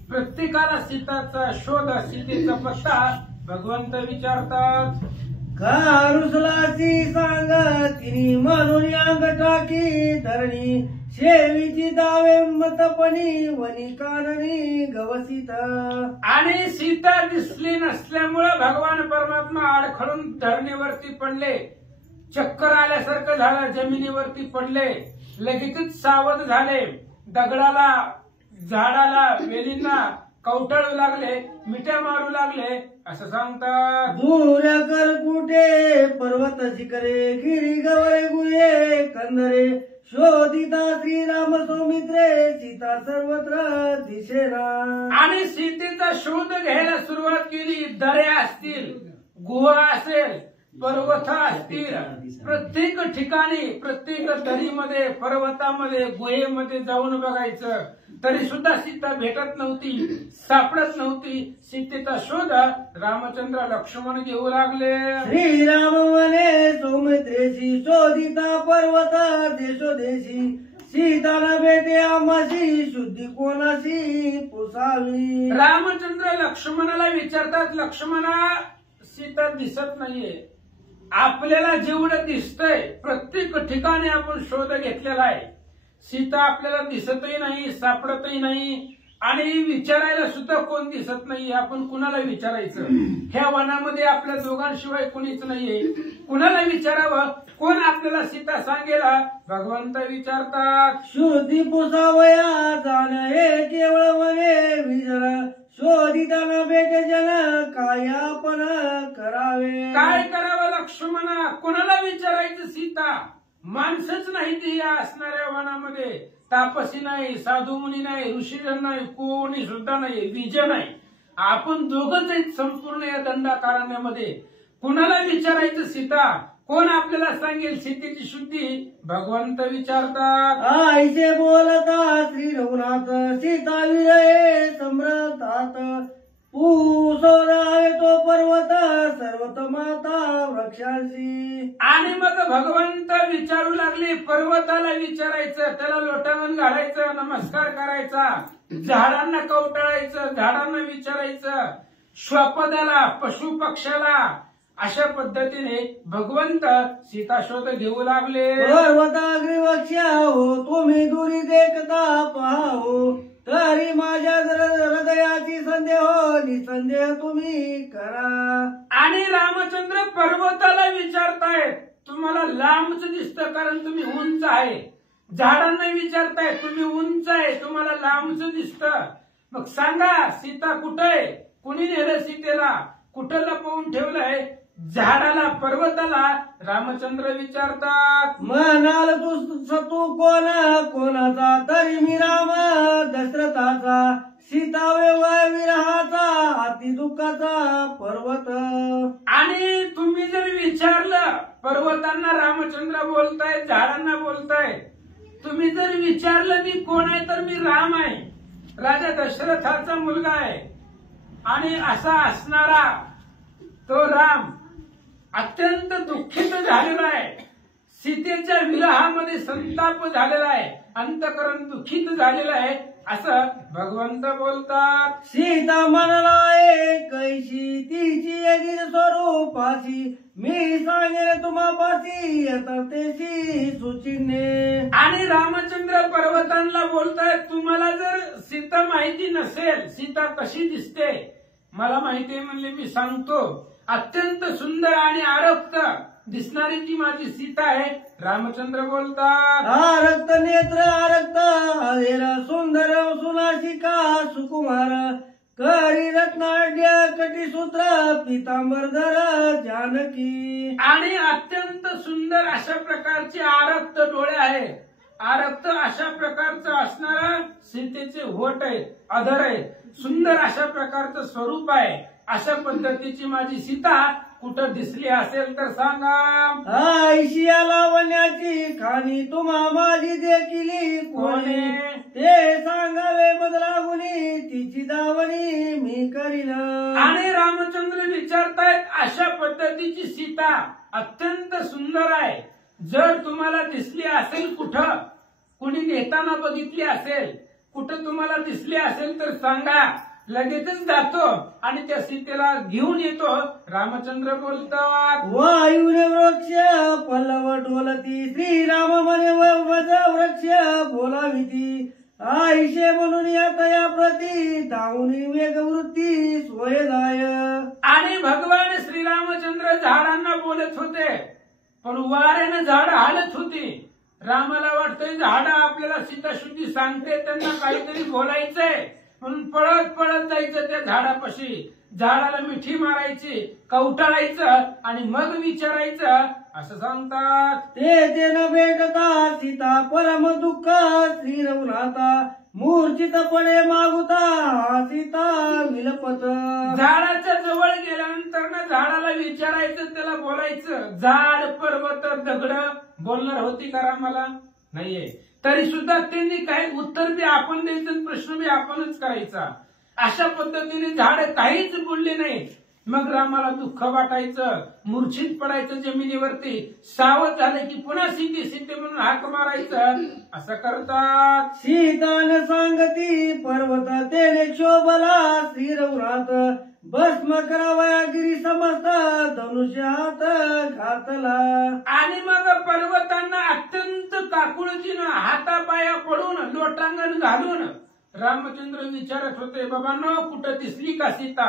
प्रत्येकाला सीताचा शोध, सीतेचा पत्ता भगवंत विचारतात. का रुसलाची सांग तिनी म्हणून अंग टाकी धरणी शेवीची दावे मतपणी वनी काननी गवसीत. आणि सीता दिसली नसल्यामुळे भगवान परमात्मा आडखळून धरणीवरती पडले, चक्कर आल्यासारखं झालं, जमिनीवरती पडले, लगेचच सावध झाले, दगडाला, झाडाला, वेलींना कवटाळू लागले, मिठ्या मारू लागले असं सांगतात. दूर्या कर कुठे पर्वत शिखरे गिरी गवरे गुहे कंदरे शोधिता श्रीराम सौमित्रे सीता सर्वत्र दिसेना. आणि सीतेचा शोध घ्यायला सुरुवात केली. दऱ्या असतील, गुहा असेल, पर्वत असतील, प्रत्येक ठिकाणी, प्रत्येक दरीमध्ये, पर्वतामध्ये, गुहेमध्ये जाऊन बघायचं, तरी सुद्धा सीता भेटत नव्हती, सापडत नव्हती. सीतेचा शोध रामचंद्र लक्ष्मण घेऊ लागले. श्रीराम म्हणे सौमित्रेशी शोधिता पर्वत देशोदेशी सीताला भेटे आम्हाशी शुद्धी कोणाशी पुसावी. रामचंद्र लक्ष्मणाला विचारतात, लक्ष्मणा सीता दिसत नाहीये, आपल्याला जेवढं दिसतंय प्रत्येक ठिकाणी आपण शोध घेतलेला आहे, सीता आपल्याला दिसतही नाही, सापडतही नाही, आणि विचारायला सुद्धा कोण दिसत नाही. आपण कुणाला विचारायचं? ह्या वनामध्ये आपल्या दोघांशिवाय कुणीच नाहीये, कुणाला विचारावं? कोण आपल्याला सीता सांगेल? भगवंत विचारतात. शुद्धी पुसावया जाण हे केवळ म्हणे विजर शोधिताना भेटे जन काय आपण करावे. काय करावं लक्ष्मणा? कोणाला विचारायचं? सीता माणसंच नाही ती या असणाऱ्या वनामध्ये, तापसी नाही, साधू मुनी नाही, ऋषीजन नाही, कोणी सुद्धा नाही, बीज नाही, आपण दोघंच आहेत संपूर्ण या दंडाकारण्यामध्ये. कुणाला विचारायचं सीता? कोण आपल्याला सांगेल सीतेची शुद्धी? भगवंत विचारतात. आईचे बोलता श्री रघुनाथ सीता विजये सम्रातात पुसोरावे तो पर्वत सर्वत माता वृक्षांशी. आणि मग भगवंत विचारू लागले. पर्वताला विचारायचं, त्याला लोटांगण घालायचं, नमस्कार करायचा, झाडांना कवटाळायचं, झाडांना विचारायचं, श्वापदाला, पशु पक्षाला, अशा पद्धतीने भगवंत सीता शोध घेऊ लागले. पर्वताग्री वक्षा हो तुम्ही दुरी देखता पहाओ तरी माझ्या हृदयाची संदेह निसंदेह तुम्ही करा. आणि रामचंद्र पर्वताला विचारतायत, तुम्हाला लांबच दिसतं कारण तुम्ही उंच आहे. झाडांना विचारताय, तुम्ही उंच आहे, तुम्हाला लांबच दिसतं. मग सांगा सीता कुठे? कुणी नेलं सीतेला? कुठं लपवून ठेवलंय? झाडाला, पर्वताला रामचंद्र विचारतात. म्हणाल तू कोणाचा तरी मी राम दशरथाचा सीता वेवाय विरहाचा अति दुःखाचा पर्वत. आणि तुम्ही जर विचारलं, पर्वतांना रामचंद्र बोलताय, झाडांना बोलताय, तुम्ही जर विचारलं मी कोण आहे, तर मी राम आहे, राजा दशरथाचा मुलगा आहे. आणि असा असणारा तो राम अत्यंत दुःखित झालेला आहे, सीतेच्या विरहामध्ये संताप झालेला आहे, अंतकरण दुःखित झालेलं आहे, असं भगवंत बोलतात. सीता म्हणालाय कैशी तिची अगिर स्वरूपाशी मी सांगेन तुम्हापाशी यथार्थेशी सुचिन्हे. आणि रामचंद्र पर्वतांना बोलतायत, तुम्हाला जर सीता माहिती नसेल, सीता कशी दिसते मला माहिती आहे म्हणले, मी सांगतो. अत्यंत सुंदर आणि आरोग्य दिसणारी ती माझी सीता आहे. रामचंद्र बोलतात, आरक्त नेत्र आरक्त हवेर सुंदर सुनाशिका सुकुमार करी रत्नाढ्य कटीसूत्र पितांबरधर जानकी. आणि अत्यंत सुंदर अशा प्रकारचे आरक्त डोळे आहे. आरक्त अशा प्रकारचं असणारा सीतेचे होठ आहे, अधर आहे. सुंदर अशा प्रकारचं स्वरूप आहे. अशा पद्धतीची माझी सीता कुठं दिसली असेल तर सांगा. आयशिया लावण्याची खाणी तुम्हा माझी देखिली कोणी कोणी? ते सांगावे बदलागुनी तिची दावणी मी करीन. आणि रामचंद्र विचारतायत, अशा पद्धतीची सीता अत्यंत सुंदर आहे. जर तुम्हाला दिसली असेल कुठं, कुणी नेताना बघितली असेल, कुठं तुम्हाला दिसली असेल तर सांगा. लगेचच जातो आणि त्या सीतेला घेऊन येतो. रामचंद्र बोलतात, वायुने वृक्ष पल्लव डोलती श्रीराम म्हणे वज वृक्ष बोलाविती आईशे म्हणून या प्रती दावणी वेगवृत्ती सोय जाय. आणि भगवान श्रीरामचंद्र झाडांना बोलत होते, पण वाऱ्यानं झाड हालत होती. रामाला वाटतंय झाडं आपल्याला सीताशुद्धी सांगते, त्यांना काहीतरी बोलायचंय म्हणून पळत पळत जायचं त्या झाडापाशी. झाडाला मिठी मारायची, कवटाळायचं आणि मग विचारायचं असं सांगतात. ते न भेटता सीता परम दुःख श्री रघुनाथा मूर्छितपणे मागुता सीता विलपत. झाडाच्या जवळ गेल्यानंतर ना झाडाला विचारायचं, त्याला बोलायचं. झाड पर्वत दगड बोलणार होती का रामाला? नाहीये. तरी सुद्धा त्यांनी काही उत्तर बी आपण द्यायचं, प्रश्न बी आपणच करायचा. अशा पद्धतीने झाड काहीच बोलले नाही. मग रामाला दुःख वाटायचं, मूर्छित पडायचं जमिनीवरती. सावध झालं की पुन्हा सीते सीते म्हणून हाक मारायचं. असं करतात. सीतान सांगती पर्वत तेने शोभला श्री रघुनाथ भस्म करावया गिरी समस्त धनुष्यात घातला. आणि मग पर्वतांना अत्यंत काकुळतीनं हातापाया पडून लोटांगण घालून रामचंद्र विचारत होते, बाबांनो कुठं दिसली का सीता?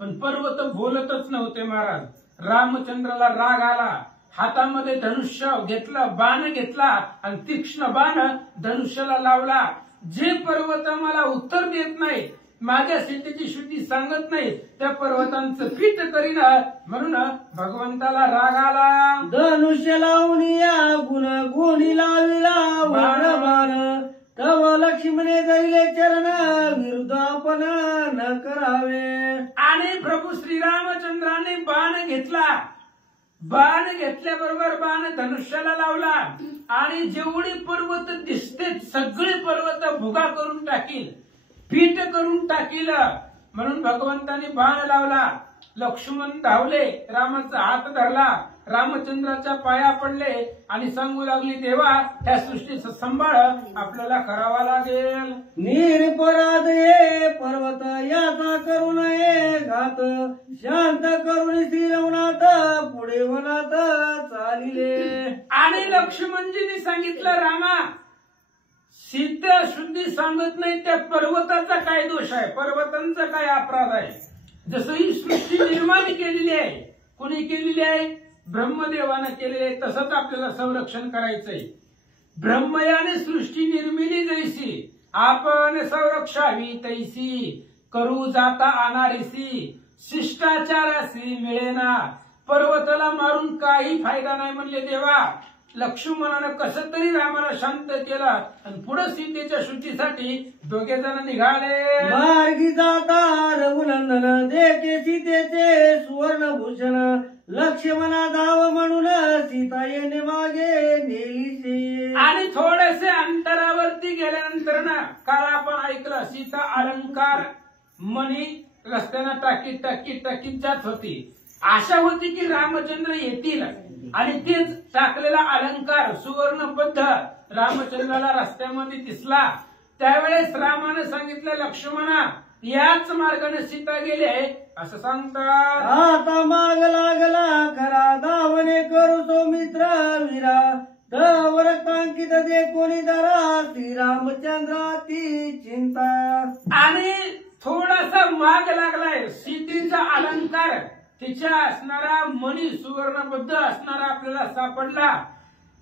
पण पर्वत बोलतच नव्हते महाराज. रामचंद्राला राग आला. हातामध्ये धनुष्य घेतलं, बाण घेतला आणि तीक्ष्ण बाण धनुष्याला लावला. जे पर्वत मला उत्तर देत नाही, माझ्या सीतेची शुद्धी सांगत नाही, त्या पर्वतांचं पीठ करीन म्हणून भगवंताला राग आला. धनुष्य लावून या गुण गुणी लाविला बाण बाण तव लक्ष्मणे जाईले चरण विरुद्ध आपण न करावे. आणि प्रभू श्रीरामचंद्राने बाण घेतला. बाण घेतल्याबरोबर बाण धनुष्याला लावला आणि जेवढे पर्वत दिसते सगळे पर्वत भुगा करून टाकील, पीठ करून टाकील म्हणून भगवंताने बाण लावला. लक्ष्मण धावले, रामाचा हात धरला, रामचंद्राच्या पाया पडले आणि सांगू लागली, देवा त्या सृष्टीचा सांभाळ आपल्याला करावा लागेल. निरपराध ये पर्वत याचा करू नये घात शांत करून श्री रघुनाथ पुढे वनात चालिले. आणि लक्ष्मणजींनी सांगितलं, रामा सीता शुद्धी सांगत नाही, त्या पर्वताचा काय दोष आहे, पर्वतांचा काय अपराध आहे? जसं ही सृष्टी निर्माण केलेली आहे, कोणी केलेली आहे? ब्रह्मदेवानं केलेली आहे. तसंच आपल्याला संरक्षण करायचंय. ब्रह्मयाने सृष्टी निर्मिली जैसी आपण संरक्षावी तैसी करू जाता अनारिसी शिष्टाचारासी मिळेना. पर्वताला मारून काही फायदा नाही म्हणले देवा. लक्ष्मणानं कसं तरी रामाला शांत केलं आणि पुढे सीतेच्या शुद्धीसाठी दोघे जण निघाले. मार्गी जाता रघुनंदन देखे सीतेचे सुवर्णभूषण लक्ष्मणा धाव म्हणून सीता येणे मागे नेलीशी. आणि थोडेसे अंतरावरती गेल्यानंतर ना काल आपण ऐकलं, सीता अलंकार मणी रस्त्यानं टाकीत टाकीत टाकीत जात होती. आशा होती की रामचंद्र येतील आणि तेच टाकलेला अलंकार सुवर्णबद्ध रामचंद्राला रस्त्यामध्ये दिसला. त्यावेळेस रामाने सांगितलं, लक्ष्मणा याच मार्गाने सीता गेले असं सांगतात. आता माग लागला खरा धावणे करू तो मित्र वीरा तवर टांकित दे कोणी दरा श्रीरामचंद्राची चिंता. आणि थोडासा माग लागलाय. सीतेचा अलंकार तिच्या असणारा मणी सुवर्णबद्ध असणारा आपल्याला सापडला.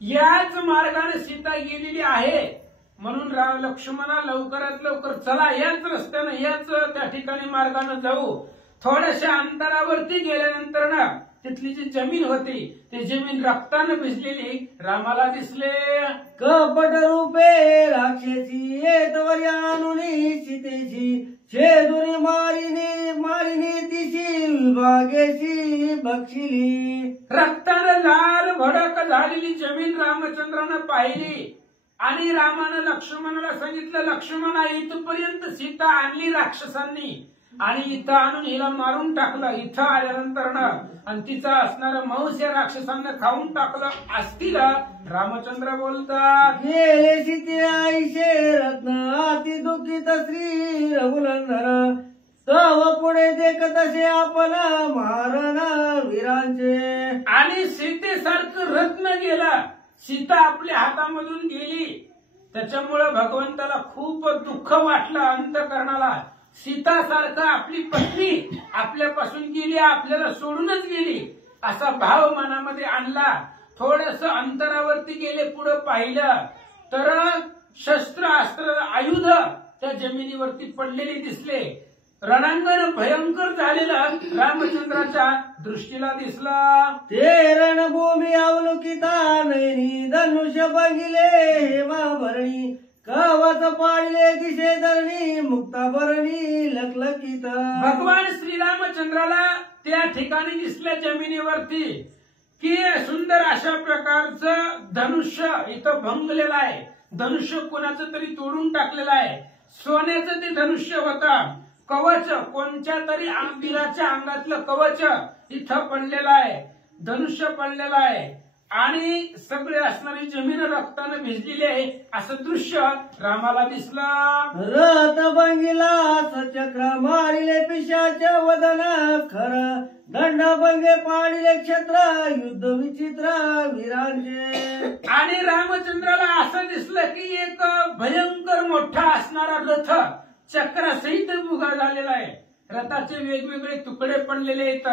याच मार्गाने सीता गेलेली आहे. म्हणून लक्ष्मणा लवकरात लवकर चला, याच रस्त्यानं याच त्या ठिकाणी मार्गाने जाऊ. थोड्याशा अंतरावरती गेल्यानंतर ना तिथली जी जमीन होती ती जमीन रक्तानं भिजलेली रामाला दिसले. कपट रूपे राक्षसी येतवर आणुनी सीतेची छेदुनी मारिनी तिची विभागेची बक्षिली. रक्तानं लाल भडक झालेली जमीन रामचंद्रानं पाहिली आणि रामानं लक्ष्मणाला सांगितलं, लक्ष्मणा इथपर्यंत सीता आणली राक्षसांनी आणि इथं आणून हिला मारून टाकलं. इथं आल्यानंतर ना आणि तिचं असणारं मांस या राक्षसांना खाऊन टाकलं असतील. रामचंद्र बोलतात, गेले सीते आईशे रत्न अति दुःखित श्री रघुनंदन तव पुढे देखत असे आपण मारण वीरांचे. आणि सीतेसारखं रत्न गेलं, सीता आपल्या हातामधून गेली. त्याच्यामुळे भगवंताला खूप दुःख वाटलं अंतःकरणाला. सीतासारखं आपली पत्नी आपल्यापासून गेली, आपल्याला सोडूनच गेली असा भाव मनामध्ये आणला. थोडस अंतरावरती गेले, पुढे पाहिलं तर शस्त्र अस्त्र आयुध त्या जमिनीवरती पडलेली दिसले. रणांगण भयंकर झालेलं रामचंद्राच्या दृष्टीला दिसला. ते रणभूमी अवलोकिता नैनी धनुष्य बघिले हेमाभरणी कवच पाडले दिशे धरणी मुक्ताभरणी लखलखित. भगवान श्रीरामचंद्राला त्या ठिकाणी दिसल्या जमिनीवरती की सुंदर अशा प्रकारचं धनुष्य इथं भंगलेलं आहे. धनुष्य कोणाचं तरी तोडून टाकलेलं आहे. सोन्याचं ते धनुष्य होतं. कवच कोणत्या तरी वीराच्या अंगातलं कवच इथं पडलेलं आहे. धनुष्य पडलेलं आहे आणि सगळे असणारी जमीन रक्तानं भिजलेली आहे असं दृश्य रामाला दिसलं. रथ भंगिला सचक्र मारिले पिशाच्या वदन खर दंड भंगे पाडिले क्षेत्र युद्ध विचित्र वीरांचे. आणि रामचंद्राला असं दिसलं की एक भयंकर मोठा असणारा रथ चक्रासहित उभा झालेला आहे. रथाचे वेगवेगळे तुकडे पडलेले आहेत.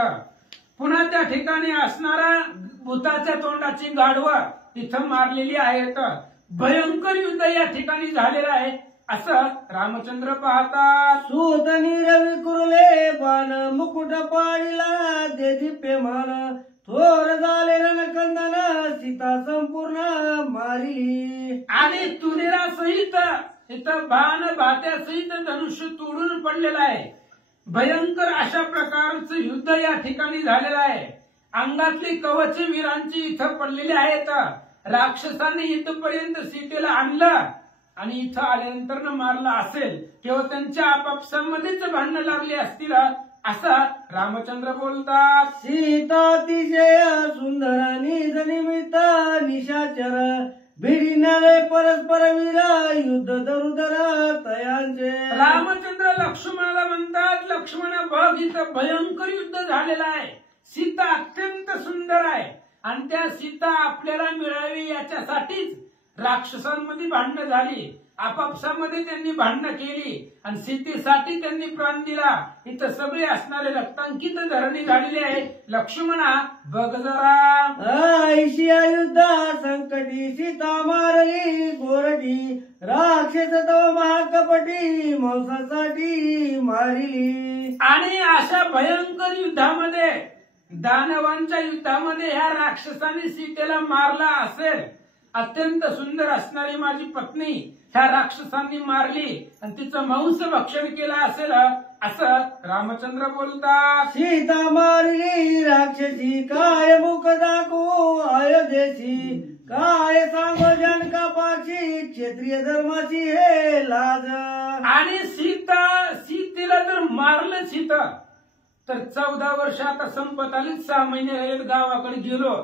पुन्हा त्या ठिकाणी असणारा भूताच्या तोंडाची गाढवं तिथं मारलेली आहेत. भयंकर युद्ध या ठिकाणी झालेलं आहे असं रामचंद्र पाहतात. सूतनी रवी कुरले बाण मुकुट पाडिला दे दिप्यमान थोर झाले रणकंदन सीता संपूर्ण मारिली. आणि तुरेरा सहित इथं बाण भात्यासहित धनुष्य तोडून पडलेलं आहे. भयंकर अशा प्रकारचं युद्ध या ठिकाणी झालेलं आहे. अंगातली कवच वीरांची इथं पडलेली आहेत. राक्षसांनी इथपर्यंत सीतेला आणलं आणि इथं आल्यानंतर मारलं असेल किंवा त्यांच्या आपापसामध्येच भांडणं लागली असतील असं रामचंद्र बोलतात. सीता अतिशय सुंदर निज निमित्त निशाचर भिडिणारे परस्पर वीर युद्ध दरुदर तयांचे. रामचंद्र लक्ष्मणाला म्हणतात, लक्ष्मण बघ इथं भयंकर युद्ध झालेलं आहे. सीता अत्यंत सुंदर आहे आणि त्या सीता आपल्याला मिळावी याच्यासाठीच राक्षसांमध्ये भांडणं झाली. आपापसामध्ये त्यांनी भांडणं केली आणि सीतेसाठी त्यांनी प्राण दिला. इथं सगळे असणारे रक्तांकित धरणी झालेली आहे. लक्ष्मणा बघ जरा. ऐशिया युद्ध संकटी सीता मारली गोरटी राक्षस तो महाकपटी मांसासाठी मारिली. आणि अशा भयंकर युद्धामध्ये दानवांच्या युद्धामध्ये ह्या राक्षसांनी सीतेला मारला असेल. अत्यंत सुंदर असणारी माझी पत्नी ह्या राक्षसांनी मारली आणि तिचं मांस भक्षण केलं असेल असं रामचंद्र बोलतात. सीता मारली राक्षसी काय मुख दाखवू अयोध्येची काय सांगो जनका पाक्षी क्षेत्रीय धर्माची हे लाज. आणि सीतेला जर मारलं सीता तर 14 वर्ष आता संपत आली. 6 महिने राहिले गावाकडे गेलो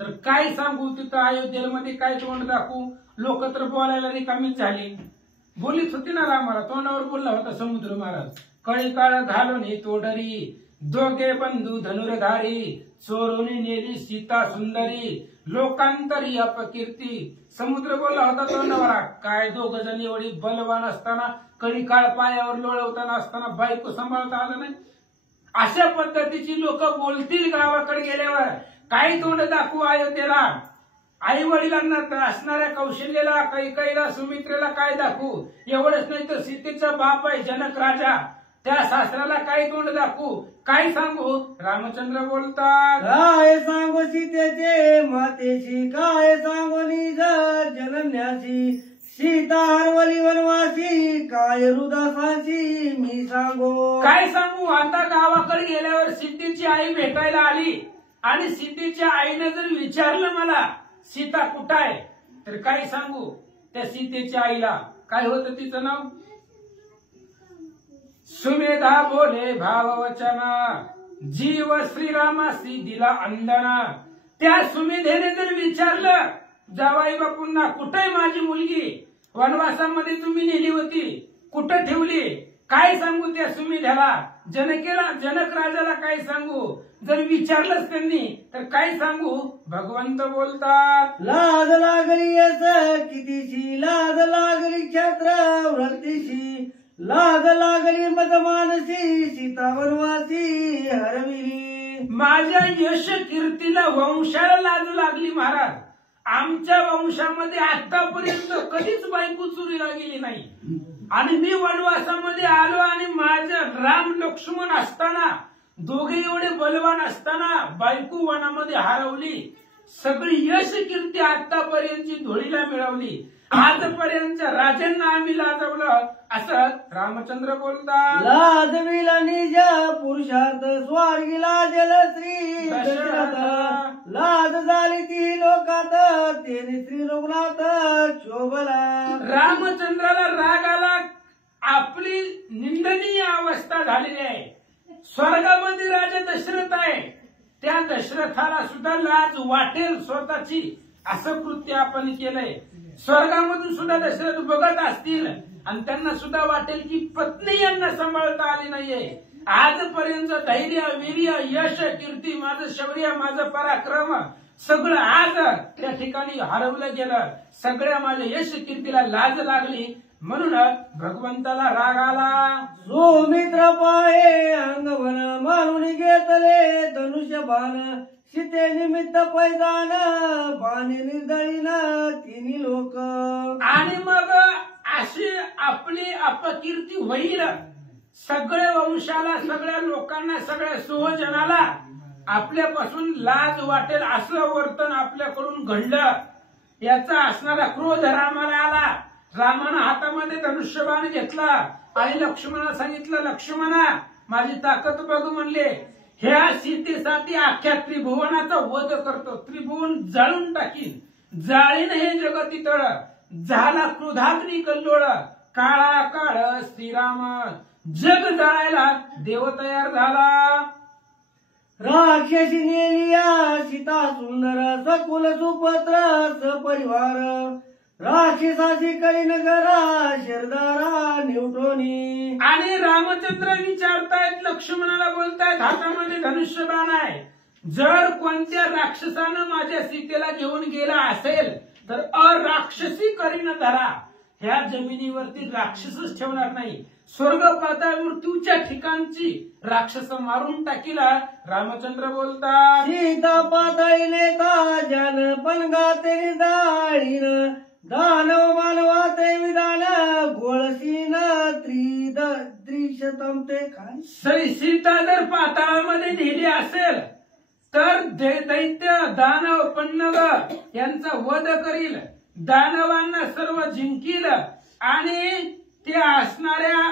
तर काय सांगू तिथं अयोध्येमध्ये काय तोंड दाखवू. लोक तर बोलायला रिकामीच झाली. बोलीत होती ना रामाला, तोंडावर बोलला होता समुद्र महाराज. कळी काळ घालून तोडरी दोघे बंधू धनुर्धारी चोरून नेली सीता सुंदरी लोकांतरी अपकीर्ती. समुद्र बोलला होता तोंडावर. काय दोघ जण एवढी बलवान असताना कळी काळ पायावर लोळवताना असताना बायको सांभाळता आलं नाही. अशा पद्धतीची लोक बोलतील गावाकडे गेल्यावर. काय तोंड दाखवू अयोध्येला, आई वडिलांना असणाऱ्या कौशल्याला, कैकेयीला, सुमित्रेला काय दाखवू. एवढंच नाही तर सीतेचा बाप आहे जनक राजा, त्या सासऱ्याला काय तोंड दाखवू, काय सांगू. रामचंद्र बोलतात, काय सांगू सीतेचे मातेशी, काय सांगू निज जनन्याची. सीता हरवली वनवासी, काय हृदासाची मी सांगू. काय सांगू. आता गावाकडे गेल्यावर सीतेची आई भेटायला आली आणि सीतेच्या आईने जर विचारलं मला सीता कुठं आहे, तर काय सांगू. त्या सीतेच्या आईला काय होतं तिचं नाव, सुमेधा बोले भाववचना, जीव श्रीरामासी दिला अंदना. त्या सुमेधेने जर विचारलं जावाई बापूंना, कुठे माझी मुलगी, वनवासामध्ये तुम्ही नेली होती, कुठं ठेवली, काय सांगू त्या सुमेधेला. जनक राजाला काय सांगू. जर विचारलंच त्यांनी तर काय सांगू. भगवंत बोलतात, लाज लागली यस कितीशी, लाज लागली क्षत्र वृत्तीशी, लाज लागली मद मानसी, सीता वनवासी हरविली. माझ्या यश कीर्तीला, वंशाला लाज लागली महाराज. आमच्या वंशामध्ये आतापर्यंत कधीच बायको चोरीला गेली नाही. आणि मी वनवासामध्ये आलो आणि माझं राम लक्ष्मण असताना, दोघे एवढे बलवान असताना बायको वनामध्ये हरवली. सगळी यश कीर्ती आतापर्यंतची धुळीला मिळवली. आजपर्यंत राजांना आम्ही लाजवलं, असं रामचंद्र बोलतात. लाजविला निज पुरुषार्थ, स्वर्गीला जल श्री दशरथ. लाज झाली ती लोकात, तेने श्री रघुनाथ शोभला. रामचंद्राला राग आला, आपली निंदनीय अवस्था झालेली आहे. स्वर्गामध्ये राजा दशरथ आहे, त्या दशरथाला सुद्धा लाज वाटेल स्वतःची, असं कृत्य आपण केलंय. स्वर्गामधून सुद्धा दशरथ बघत असतील आणि त्यांना सुद्धा वाटेल की पत्नी यांना सांभाळता आली नाहीये. आजपर्यंत धैर्य, वीर्य, यश, कीर्ती, माझं शौर्य, माझं पराक्रम सगळं आज त्या ठिकाणी हरवलं गेलं. सगळ्या माझ्या यश कीर्तीला लाज लागली, म्हणून भगवंताला राग आला. सुमित्र पाहे अंगवन, मारून घेतले धनुष्य बाण, सीते निमित्त पैदान, बाणे निर्दळीन तिन्ही लोक. आणि मग अशी आपली अपकीर्ती होईल. सगळ्या वंशाला, सगळ्या लोकांना, सगळ्या सुहजनाला आपल्यापासून लाज वाटेल असं वर्तन आपल्याकडून घडलं. याचा असणारा क्रोध रामाला आला. रामानं हातामध्ये धनुष्यबाण घेतला आणि लक्ष्मणाला सांगितलं, लक्ष्मणा माझी ताकद बघ म्हणले. ह्या सीतेसाठी अख्ख्या त्रिभुवनाचा वध करतो, त्रिभुवन जाळून टाकीन, जाळीन हे जगती तळ. झाला क्रोधाग्नी कल्लोळ, काळा काळ श्रीराम, जग जाळायला देव तयार झाला. राक्षसी नेलिया सीता सुंदर, सकुल सुपत्र सपरिवार, राक्षसाची करीन घरा शरदारा निवटोनी. आणि रामचंद्र विचारतायत, लक्ष्मणाला बोलतायत, हातामध्ये धनुष्यबाण आहे. जर कोणत्या राक्षसानं माझ्या सीतेला घेऊन गेला असेल तर अराक्षसी करीन धरा. ह्या जमिनीवरती राक्षसच ठेवणार नाही. स्वर्ग पाताळ मृत्यूच्या ठिकाणची राक्षस मारून टाकीला. रामचंद्र बोलतात, सीता पाताळी नेता जन पण गाते दाळीन, दानव मानवाते विधान, गोळसीन त्रिशतम ते काय. सीता जर पाताळामध्ये नेली असेल तर दैत्य, दानव, पन्नग यांचा वध करील, दानवांना सर्व जिंकील आणि ते असणाऱ्या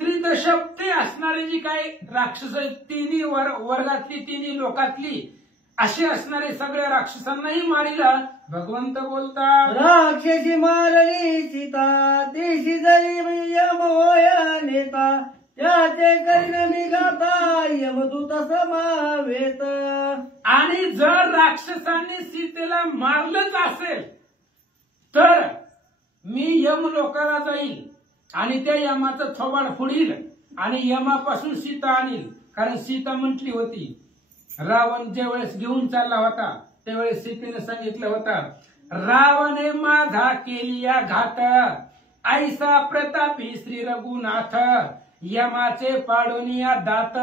त्रिदशप्ते असणारे जी काही राक्षस आहेत, तिन्ही वर्गातली, तिन्ही लोकातली अशी असणारे सगळ्या राक्षसांनाही मारिला. भगवंत बोलतात, राक्षसी मारली सीता, देशी जरी यम होय नेता, त्याचे करीन मी गाता यमदूत समावेत. आणि जर राक्षसांनी सीतेला मारलंच असेल तर मी यम लोकाला जाईल आणि त्या यमाचं थोबाड फोडील आणि यमापासून सीता आणील. कारण सीता म्हटली होती, रावण ज्या वेळेस घेऊन चालला होता त्यावेळेस सीतेने सांगितलं होतं, रावणे माझा केलिया घात, ऐसा प्रतापी श्री रघुनाथ, यमाचे पाडोनिया दात,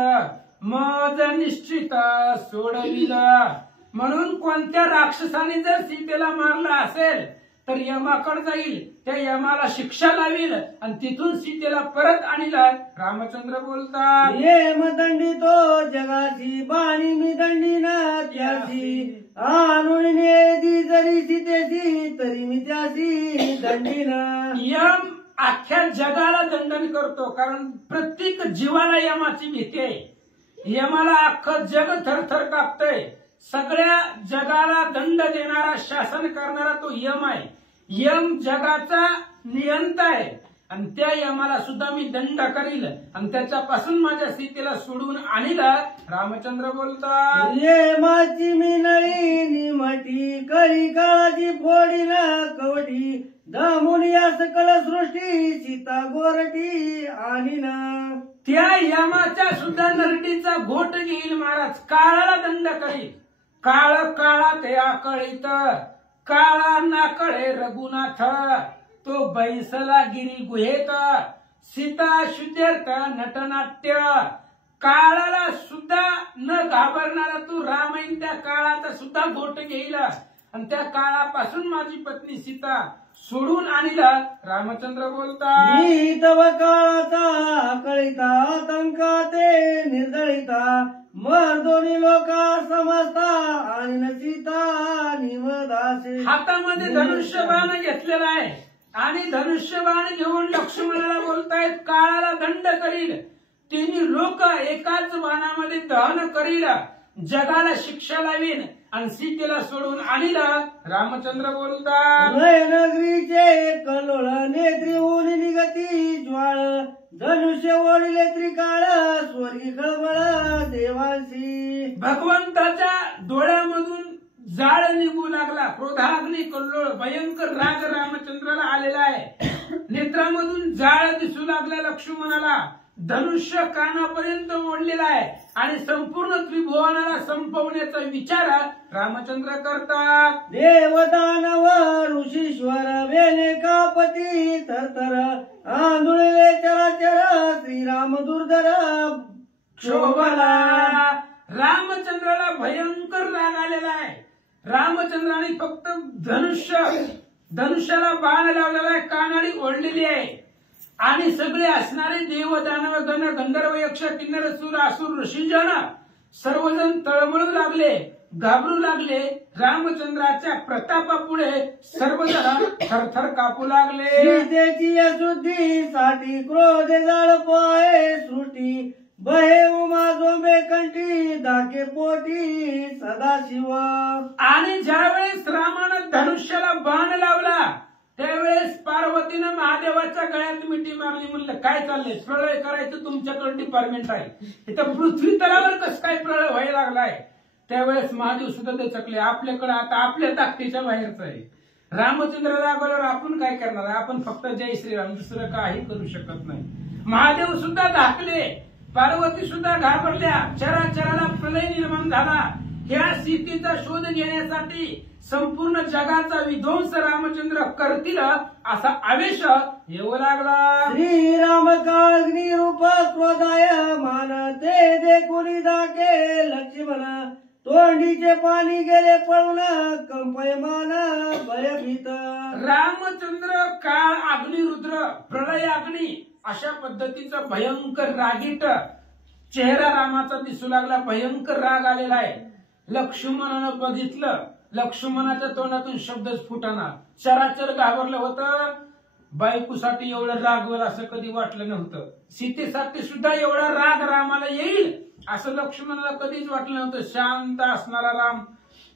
मज निश्चित सोडविलं. म्हणून कोणत्या राक्षसाने जर सीतेला मारलं असेल तर यमाकडे जाईल, त्या यमाला शिक्षा लावील आणि तिथून सीतेला परत आणलं. रामचंद्र बोलतात, ये दंडी तो जगाची बाणी मी दंडी ना त्याची आणून नेदी जरी सीतेची तरी मी त्याची दंडी ना. यम अख्ख्या जगाला दंडन करतो, कारण प्रत्येक जीवाला यमाची भीती आहे. यमाला अख्खं जग थरथर कापतंय. सगळ्या जगाला दंड देणारा, शासन करणारा तो यम आहे. यम जगाचा नियंता आहे आणि त्या यमाला सुद्धा मी दंड करील आणि त्याच्यापासून माझ्या सीतेला सोडून आणीला. रामचंद्र बोलतात, ये माझी मी नळी निमटी करी काळाची फोडी ना कवटी दामुन या सकल सृष्टी सीता गोरटी आणि ना. त्या यमाच्या सुद्धा नरडीचा घोट घेईल महाराज. काळाला दंड करील. काळ काळा ते आकळीत काळा ना कळे रघुनाथ तो बैसला गिरी गुहेत सीता शुद्धर्थ नटनाट्य. काळाला सुद्धा न घाबरणारा तू रामायण त्या काळाचा सुद्धा घोट घेईल आणि त्या काळापासून माझी पत्नी सीता सोडून आणीला. रामचंद्र बोलतात, मी तव काळाचा कळिता आतंका ते निर्दळिता मर दोन्ही लोका समजता आणि न सीता निवदासे. हातामध्ये धनुष्यबाण घेतलेला आहे आणि धनुष्यबाण घेऊन लक्ष्मणाला बोलतायत काळाला दंड करील. तिन्ही लोक एकाच बाणामध्ये दहन करील. जगाला शिक्षा लावीन आणि सीतेला सोडून आणीला. रामचंद्र बोलतात, नगरीचे कल्लोळ नेत्री होऊन निगती ज्वाळ धनुष्य ओढले त्रिकाळ स्वर्गी खळबळ देवांशी. भगवंताच्या डोळ्यामधून जाळ निघू लागला. क्रोधाग्नी कल्लोळ भयंकर राग रामचंद्राला आलेला आहे. नेत्रामधून जाळ दिसू लागला लक्ष्मणाला. धनुष्य कानापर्यंत ओढलेला आहे आणि संपूर्ण त्रिभुवनाला संपवण्याचा विचार रामचंद्र करतात. देवदानव ऋषीश्वर वेले कापती थरथर आंदोळले चराचर श्रीराम दुर्धर शोभला. रामचंद्राला भयंकर राग आलेला आहे. रामचंद्राने फक्त धनुष्याला बाण लावलेला आहे, कानाडी ओढलेली आहे आणि सगळे असणारे देव दानव गण गंधर्व यक्ष किन्नर सूर असुर ऋषीजन सर्वजण तळमळू लागले, घाबरू लागले. रामचंद्राच्या प्रतापापुढे सर्वजण थरथर कापू लागले. सीतेची शुद्धीसाठी क्रोध जाळ पाय सृष्टी बहे उमा जोंबे कंठी दाके पोटी सदाशिव. आणि ज्यावेळेस रामानं धनुष्याला बाण लावला त्यावेळेस पार्वतीनं महादेवाच्या गळ्यात मिठी मारली. म्हणलं काय चाललंय, प्रळय करायचं तुमच्याकडे डिपार्टमेंट आहे, इथं पृथ्वी तलावर कसं काय प्रळय व्हायला लागलाय. त्यावेळेस महादेव सुद्धा दचकले. आपल्याकडे आता आपल्या ताकदीच्या बाहेरच आहे. रामचंद्र रागावल्यावर आपण काय करणार आहे, आपण फक्त जय श्रीराम, दुसरं काही करू शकत नाही. महादेव सुद्धा धाकले, पार्वती सुद्धा घाबरल्या. चराचराला प्रलय निर्माण झाला. ह्या सीतेचा शोध घेण्यासाठी संपूर्ण जगाचा विध्वंस रामचंद्र करतील असा आवेश येऊ लागला. श्रीराम काळग्नी रूप क्रोधाय मान ते देखुनी दाके लक्ष्मण तोंडीचे पाणी गेले पळून कंपयमान भयभीत. रामचंद्र काळ अग्नी रुद्र प्रलय अग्नी अशा पद्धतीचा भयंकर रागीट चेहरा रामाचा दिसू लागला. भयंकर राग आलेला आहे. लक्ष्मणानं बघितलं. लक्ष्मणाच्या तोंडातून शब्दच फुटाना. चराचर घाबरलं होतं. बायकोसाठी एवढं रागवल असं कधी वाटलं नव्हतं. सीतेसाठी सुद्धा एवढा राग रामाला येईल असं लक्ष्मणाला कधीच वाटलं नव्हतं. शांत असणारा राम,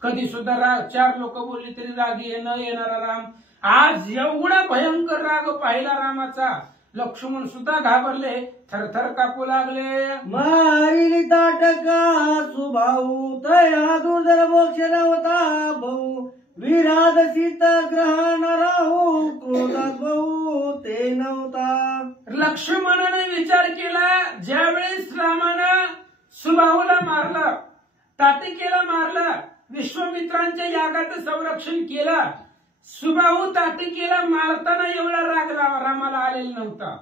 कधी सुद्धा राग, 4 लोक बोलली तरी राग न येणारा राम, आज एवढा भयंकर राग पाहिला रामाचा. लक्ष्मण सुद्धा घाबरले, थरथर कापू लागले. मारिली ताटका सुभाऊ तया दुर्धर मोक्ष नव्हता भाऊ विराध सीत ग्रहण राहू क्रोधात भाऊ ते नव्हता. लक्ष्मणाने विचार केला, ज्यावेळेस रामानं सुबाहूला मारलं, ताटिकेला मारलं, विश्वामित्रांच्या यागाचं संरक्षण केलं, सुबाहू ताटिकेला मारताना एवढा राग रामाला आलेला नव्हता.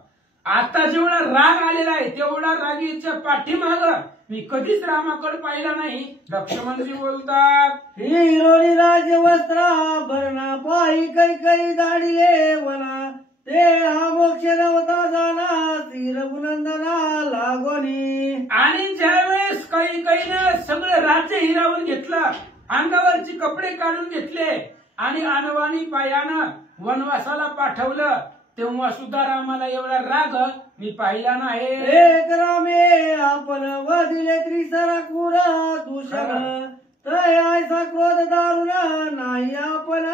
आता जेवढा राग आलेला आहे तेवढा रागीच्या पाठीमाग मी कधीच रामाकडे पाहिला नाही. लक्ष्मणजी बोलतात, हिरोनी राजवस्त्राभरणा पायी कैकई दाडिले वना ते हा मोक्ष नव्हता जाना श्री रघुनंदना लागोनी. आणि ज्यावेळेस कैकईनं सगळं राज्य हिरावून घेतलं, अंगावरचे कपडे काढून घेतले आणि अनवाणी पायानं वनवासाला पाठवलं, तेव्हा सुद्धा रामाला एवढा राग मी पाहिला नाही. एक रामे आपण वदिले त्रिसरा कुर दूषण तय ऐसा क्रोध दारुण नाही आपण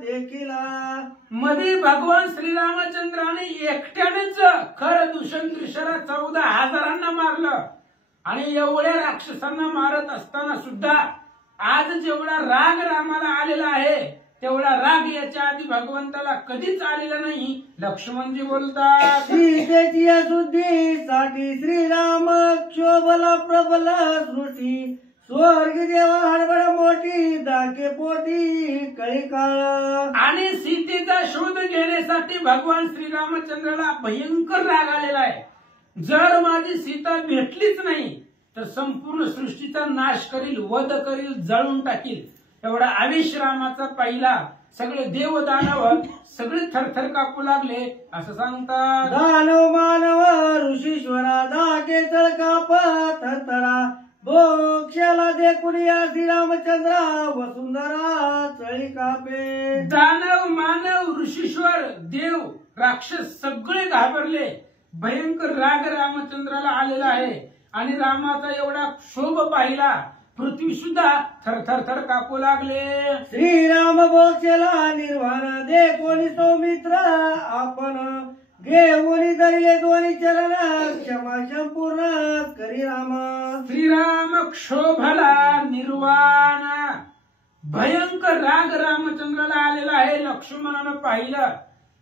देखिला. मध्ये भगवान श्रीरामचंद्राने एकट्यानेच खरं दूषण त्रिशरा 14,000 मारलं. आणि एवढ्या राक्षसांना मारत असताना सुद्धा आज जेवढा राग रामाला आलेला आहे तेवढा राग याच्या आधी भगवंताला कधीच आलेला नाही. लक्ष्मणजी बोलतात, सीतेची शुद्धीसाठी श्रीराम क्षोभला प्रबल सृष्टी स्वर्गी देवा हडबड मोठी दाके पोटी कळी काळ. आणि सीतेचा शोध घेण्यासाठी भगवान श्रीरामचंद्राला भयंकर राग आलेला आहे. जर माझी सीता भेटलीच नाही तर संपूर्ण सृष्टीचा नाश करील, वध करील, जळून टाकील. एवढा आवेश रामाचा पाहिला. सगळे देव दानव सगळे थरथर कापू लागले असं सांगतात. दानव मानव ऋषीश्वरा दाके तळकाप थरथरा बोक्षाला देखुनी श्रीरामचंद्रा वसुंधरा चळी कापे. दानव मानव ऋषीश्वर देव राक्षस सगळे घाबरले. भयंकर राग रामचंद्राला आलेला आहे आणि रामाचा एवढा क्षोभ पाहिला. पृथ्वी सुद्धा थरथर थर कापू लागले. श्रीराम बोक्षला निर्वाण दे कोणी सौमित्र आपण घेऊन धरले दोन्ही चरण क्षमा संपूर्ण करी राम. श्रीराम क्षोभला निर्वाण. भयंकर राग रामचंद्राला आलेला आहे. लक्ष्मणानं पाहिलं.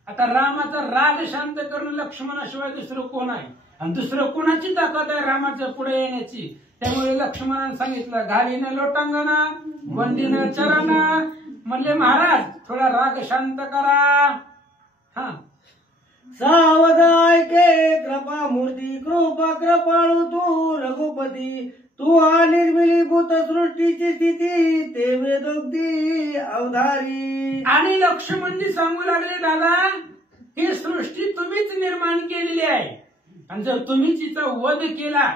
आता रामाचा राग शांत करणं लक्ष्मणाशिवाय दुसरं कोण आहे आणि दुसरं कोणाची ताकद आहे रामाच्या पुढे येण्याची. त्यामुळे लक्ष्मणानं सांगितलं, घालीनं लोटांगणा वंदीनं चरणा. म्हणले महाराज थोडा राग शांत करा. हा, सावध ऐके कृपा मूर्ती कृपा कृपाळू तू रघुपती तू हा निर्मिलीभूत सृष्टीची स्थिती ते वेदोक्ती अवधारी. आणि लक्ष्मणजी सांगू लागले, दादा ही सृष्टी तुम्हीच निर्माण केलेली आहे आणि जर तुम्हीच हिचा वध केला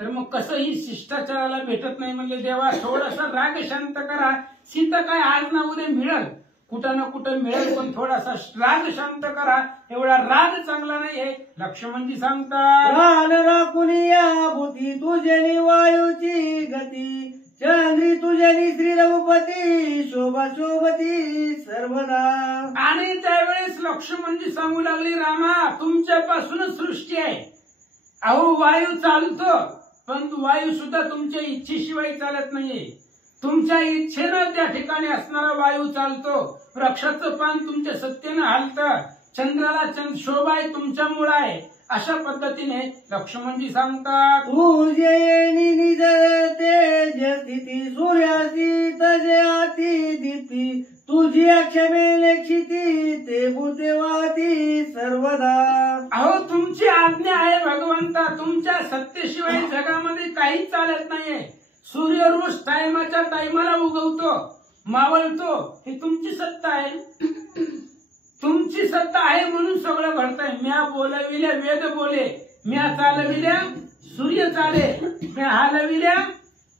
तर मग कसं ही शिष्टाचाराला भेटत नाही. म्हणजे देवा थोडासा राग शांत करा. सीता काय आज ना उद्या मिळेल, कुठं ना कुठं मिळेल, पण थोडासा राग शांत करा. एवढा राग चांगला नाहीये. लक्ष्मणजी सांगतात, प्राण राखून या भूती तुझ्यानी वायूची गती चंद्री तुझ्यानी श्री रघुपती शोभा शोभती सर्वदा. आणि त्यावेळेस लक्ष्मणजी सांगू लागले, रामा तुमच्यापासूनच सृष्टी आहे. अहो वायू चालतो पण वायू सुद्धा तुमच्या इच्छेशिवाय चालत नाहीये. तुमच्या इच्छेनं त्या ठिकाणी असणारा वायू चालतो. वृक्षाचं पान तुमच्या सत्तेनं हालतं. चंद्राला शोभा आहे तुमच्यामुळे आहे. अशा पद्धतीने लक्ष्मणजी सांगतात, तुझे येणी निज तेज स्थिती सूर्यासी तजे आती दीप्ती तुझी क्षमे क्षिती ते भूते वाती सर्वदा. अहो तुमची आज्ञा आहे भगवंता. तुमच्या सत्तेशिवाय जगामध्ये काहीच चालत नाहीये. सूर्य रोज टायमाला उगवतो, मावळतो. ही तुमची सत्ता आहे. तुमची सत्ता आहे म्हणून सगळं घडतंय. म्या बोलविल्या वेद बोले, म्या चालविल्या सूर्य चाले, म्या हालविल्या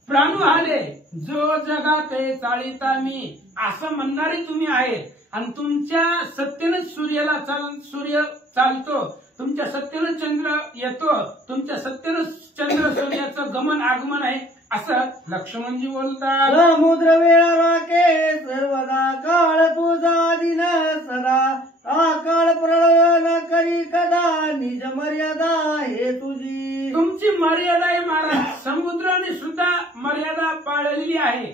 प्राणू हाले, जो जगात चाळीता मी असं म्हणणारे तुम्ही आहे. आणि तुमच्या सत्तेनंच सूर्य चालतो. तुमच्या सत्तेनं चंद्र येतो. तुमच्या सत्तेनं चंद्र सूर्याचं गमन आगमन आहे असं लक्ष्मणजी बोलतात. समुद्र वेळा राखे सर्वदा काळ तुझा दिन सदा आकाळ प्रळय करी कदा निज मर्यादा हे तुझी. तुमची मर्यादा आहे महाराज. समुद्राने सुद्धा मर्यादा पाळलेली आहे.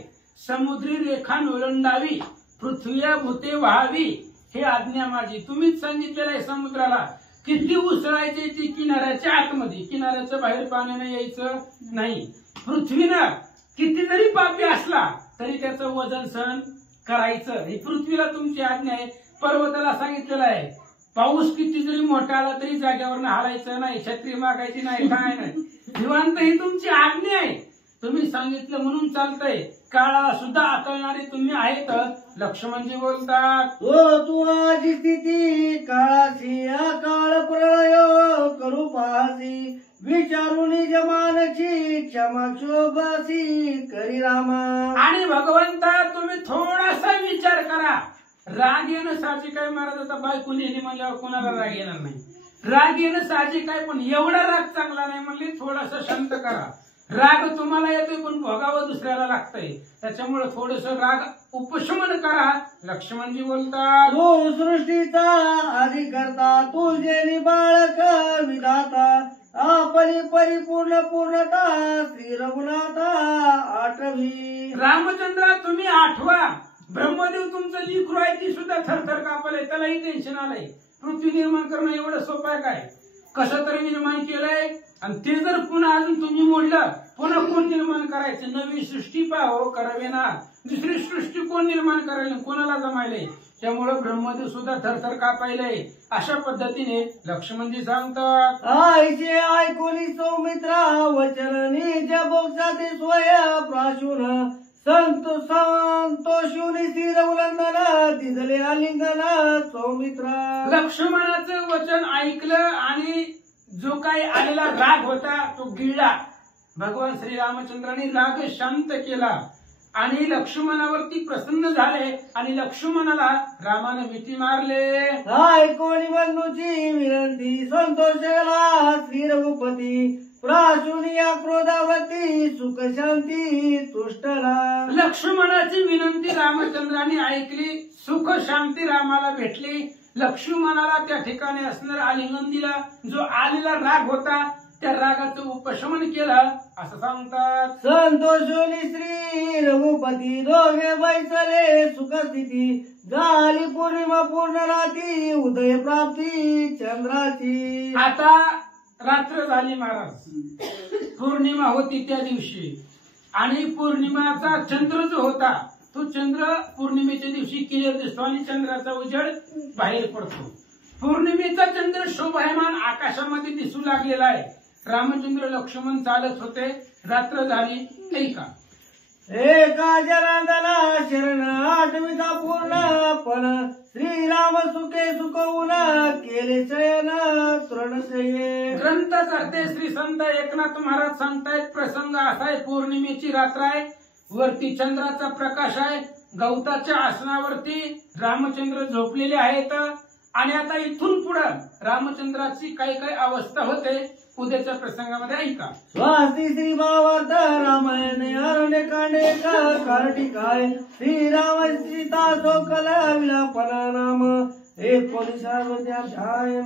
समुद्री रेखा ओलांडावी, पृथ्वी भूते व्हावी हे आज्ञा माझी. तुम्हीच सांगितलेलं आहे समुद्राला किती उसळायचे ती किनाऱ्याच्या आतमध्ये, किनाऱ्याच्या बाहेर पाण्यानं यायचं नाही. पृथ्वीनं किती जरी पापी असला तरी त्याचं वजन सहन करायचं. ही पृथ्वीला तुमची आज्ञा आहे. पर्वताला सांगितलेलं आहे पाऊस किती जरी मोठा आला तरी जाग्यावरनं हालायचं नाही, छत्री मागायची नाही, काय नाही. निवांत ही तुमची आज्ञा आहे, तुम्ही सांगितलं म्हणून चालतंय. काळा सुद्धा आकलणारे तुम्ही आहेत. लक्ष्मणजी बोलतात, तू आजी स्थिती काळाची अकाळ प्रलय करू पाहसी विचारून जमानची क्षमा शोभासी करी रामा. आणि भगवंता तुम्ही थोडासा विचार करा. राग येणं साहजिक आहे महाराज. आता बायको नेली म्हणल्यावर कोणाला राग येणार नाही. राग येणं साहजिक आहे, पण एवढा राग चांगला नाही म्हणले. थोडासा शांत करा. राग तुम्हाला येतोय पण भोगावं दुसऱ्याला लागतंय, त्याच्यामुळे थोडस राग उपशमन करा. लक्ष्मणजी बोलतात, तू सृष्टीचा अधिकर्ता तुझे बाळक विधाता आपली परिपूर्ण पूर्णता श्री रघुनाथा आठवी. रामचंद्र तुम्ही आठवा. ब्रह्मदेव तुमचं लिखरू आहे ती सुद्धा थरथर कापलंय, त्यालाही टेन्शन आलंय. पृथ्वी निर्माण करणं एवढं सोपं आहे काय? कसं तरी निर्माण केलंय, आणि ते जर पुन्हा अजून तुम्ही मोडलं, पुन्हा कोण निर्माण करायचं? नवी सृष्टी पाहो करावे ना. दुसरी सृष्टी कोण निर्माण करायला, कोणाला जमायलंय? त्यामुळे ब्रह्मदेव सुद्धा थरथर कापायलंय. अशा पद्धतीने लक्ष्मणजी सांगतात, आईचे ऐकून सौमित्रा वचन निज बोक्षाते स्वय प्राशून संतोषून श्री रघुनंदन दिदले आलिंगन सौमित्रा. लक्ष्मणाचं वचन ऐकलं आणि जो काही आलेला राग होता तो गिळला. भगवान श्रीरामचंद्रांनी राग शांत केला आणि लक्ष्मणावरती प्रसन्न झाले आणि लक्ष्मणाला रामाने मिठी मारले. ऐकून बंधूची विनंती संतोषला श्री रघुपती प्राशुनिया क्रोधावती सुख शांती तुष्टला. लक्ष्मणाची विनंती रामचंद्रांनी ऐकली. सुख शांती रामाला भेटली. लक्ष्मणाला त्या ठिकाणी असणारा आलिंगन दिला. जो आलेला राग होता त्या रागाचं उपशमन केलं असं सांगतात. संतोषोनी श्री रघुपती दोघे बैसले सुखस्थिती झाली पौर्णिमा पूर्ण राती उदय प्राप्ती चंद्राची. आता रात्र झाली महाराज. पौर्णिमा होती त्या दिवशी आणि पौर्णिमाचा चंद्र जो होता तो चंद्र पौर्णिमेच्या दिवशी क्लिअर दिसतो आणि चंद्राचा उजेड बाहेर पडतो. पौर्णिमेचा चंद्र शोभायमान आकाशामध्ये दिसू लागलेला आहे. रामचंद्र लक्ष्मण चालत होते. रात्र झाली. ऐका, एका जनार्दना शरण आठवीचा पूर्ण पण श्रीराम सुखे सुखवून केले शयन तृणशये. ग्रंथ करते श्री संत एकनाथ महाराज सांगतायत, प्रसंग असा आहे. पौर्णिमेची रात्र आहे. वरती चंद्राचा प्रकाश आहे. गवताच्या आसनावरती रामचंद्र झोपलेले आहेत आणि आता इथून पुढे रामचंद्राची काही काही अवस्था होते. उद्याच्या प्रसंगामध्ये ऐका. स्वास्ती श्री भावार्थ रामायण अरण्य कांडे कार्टिकाय श्रीराम सीता शोकल विलापना नाम 19 अध्याय.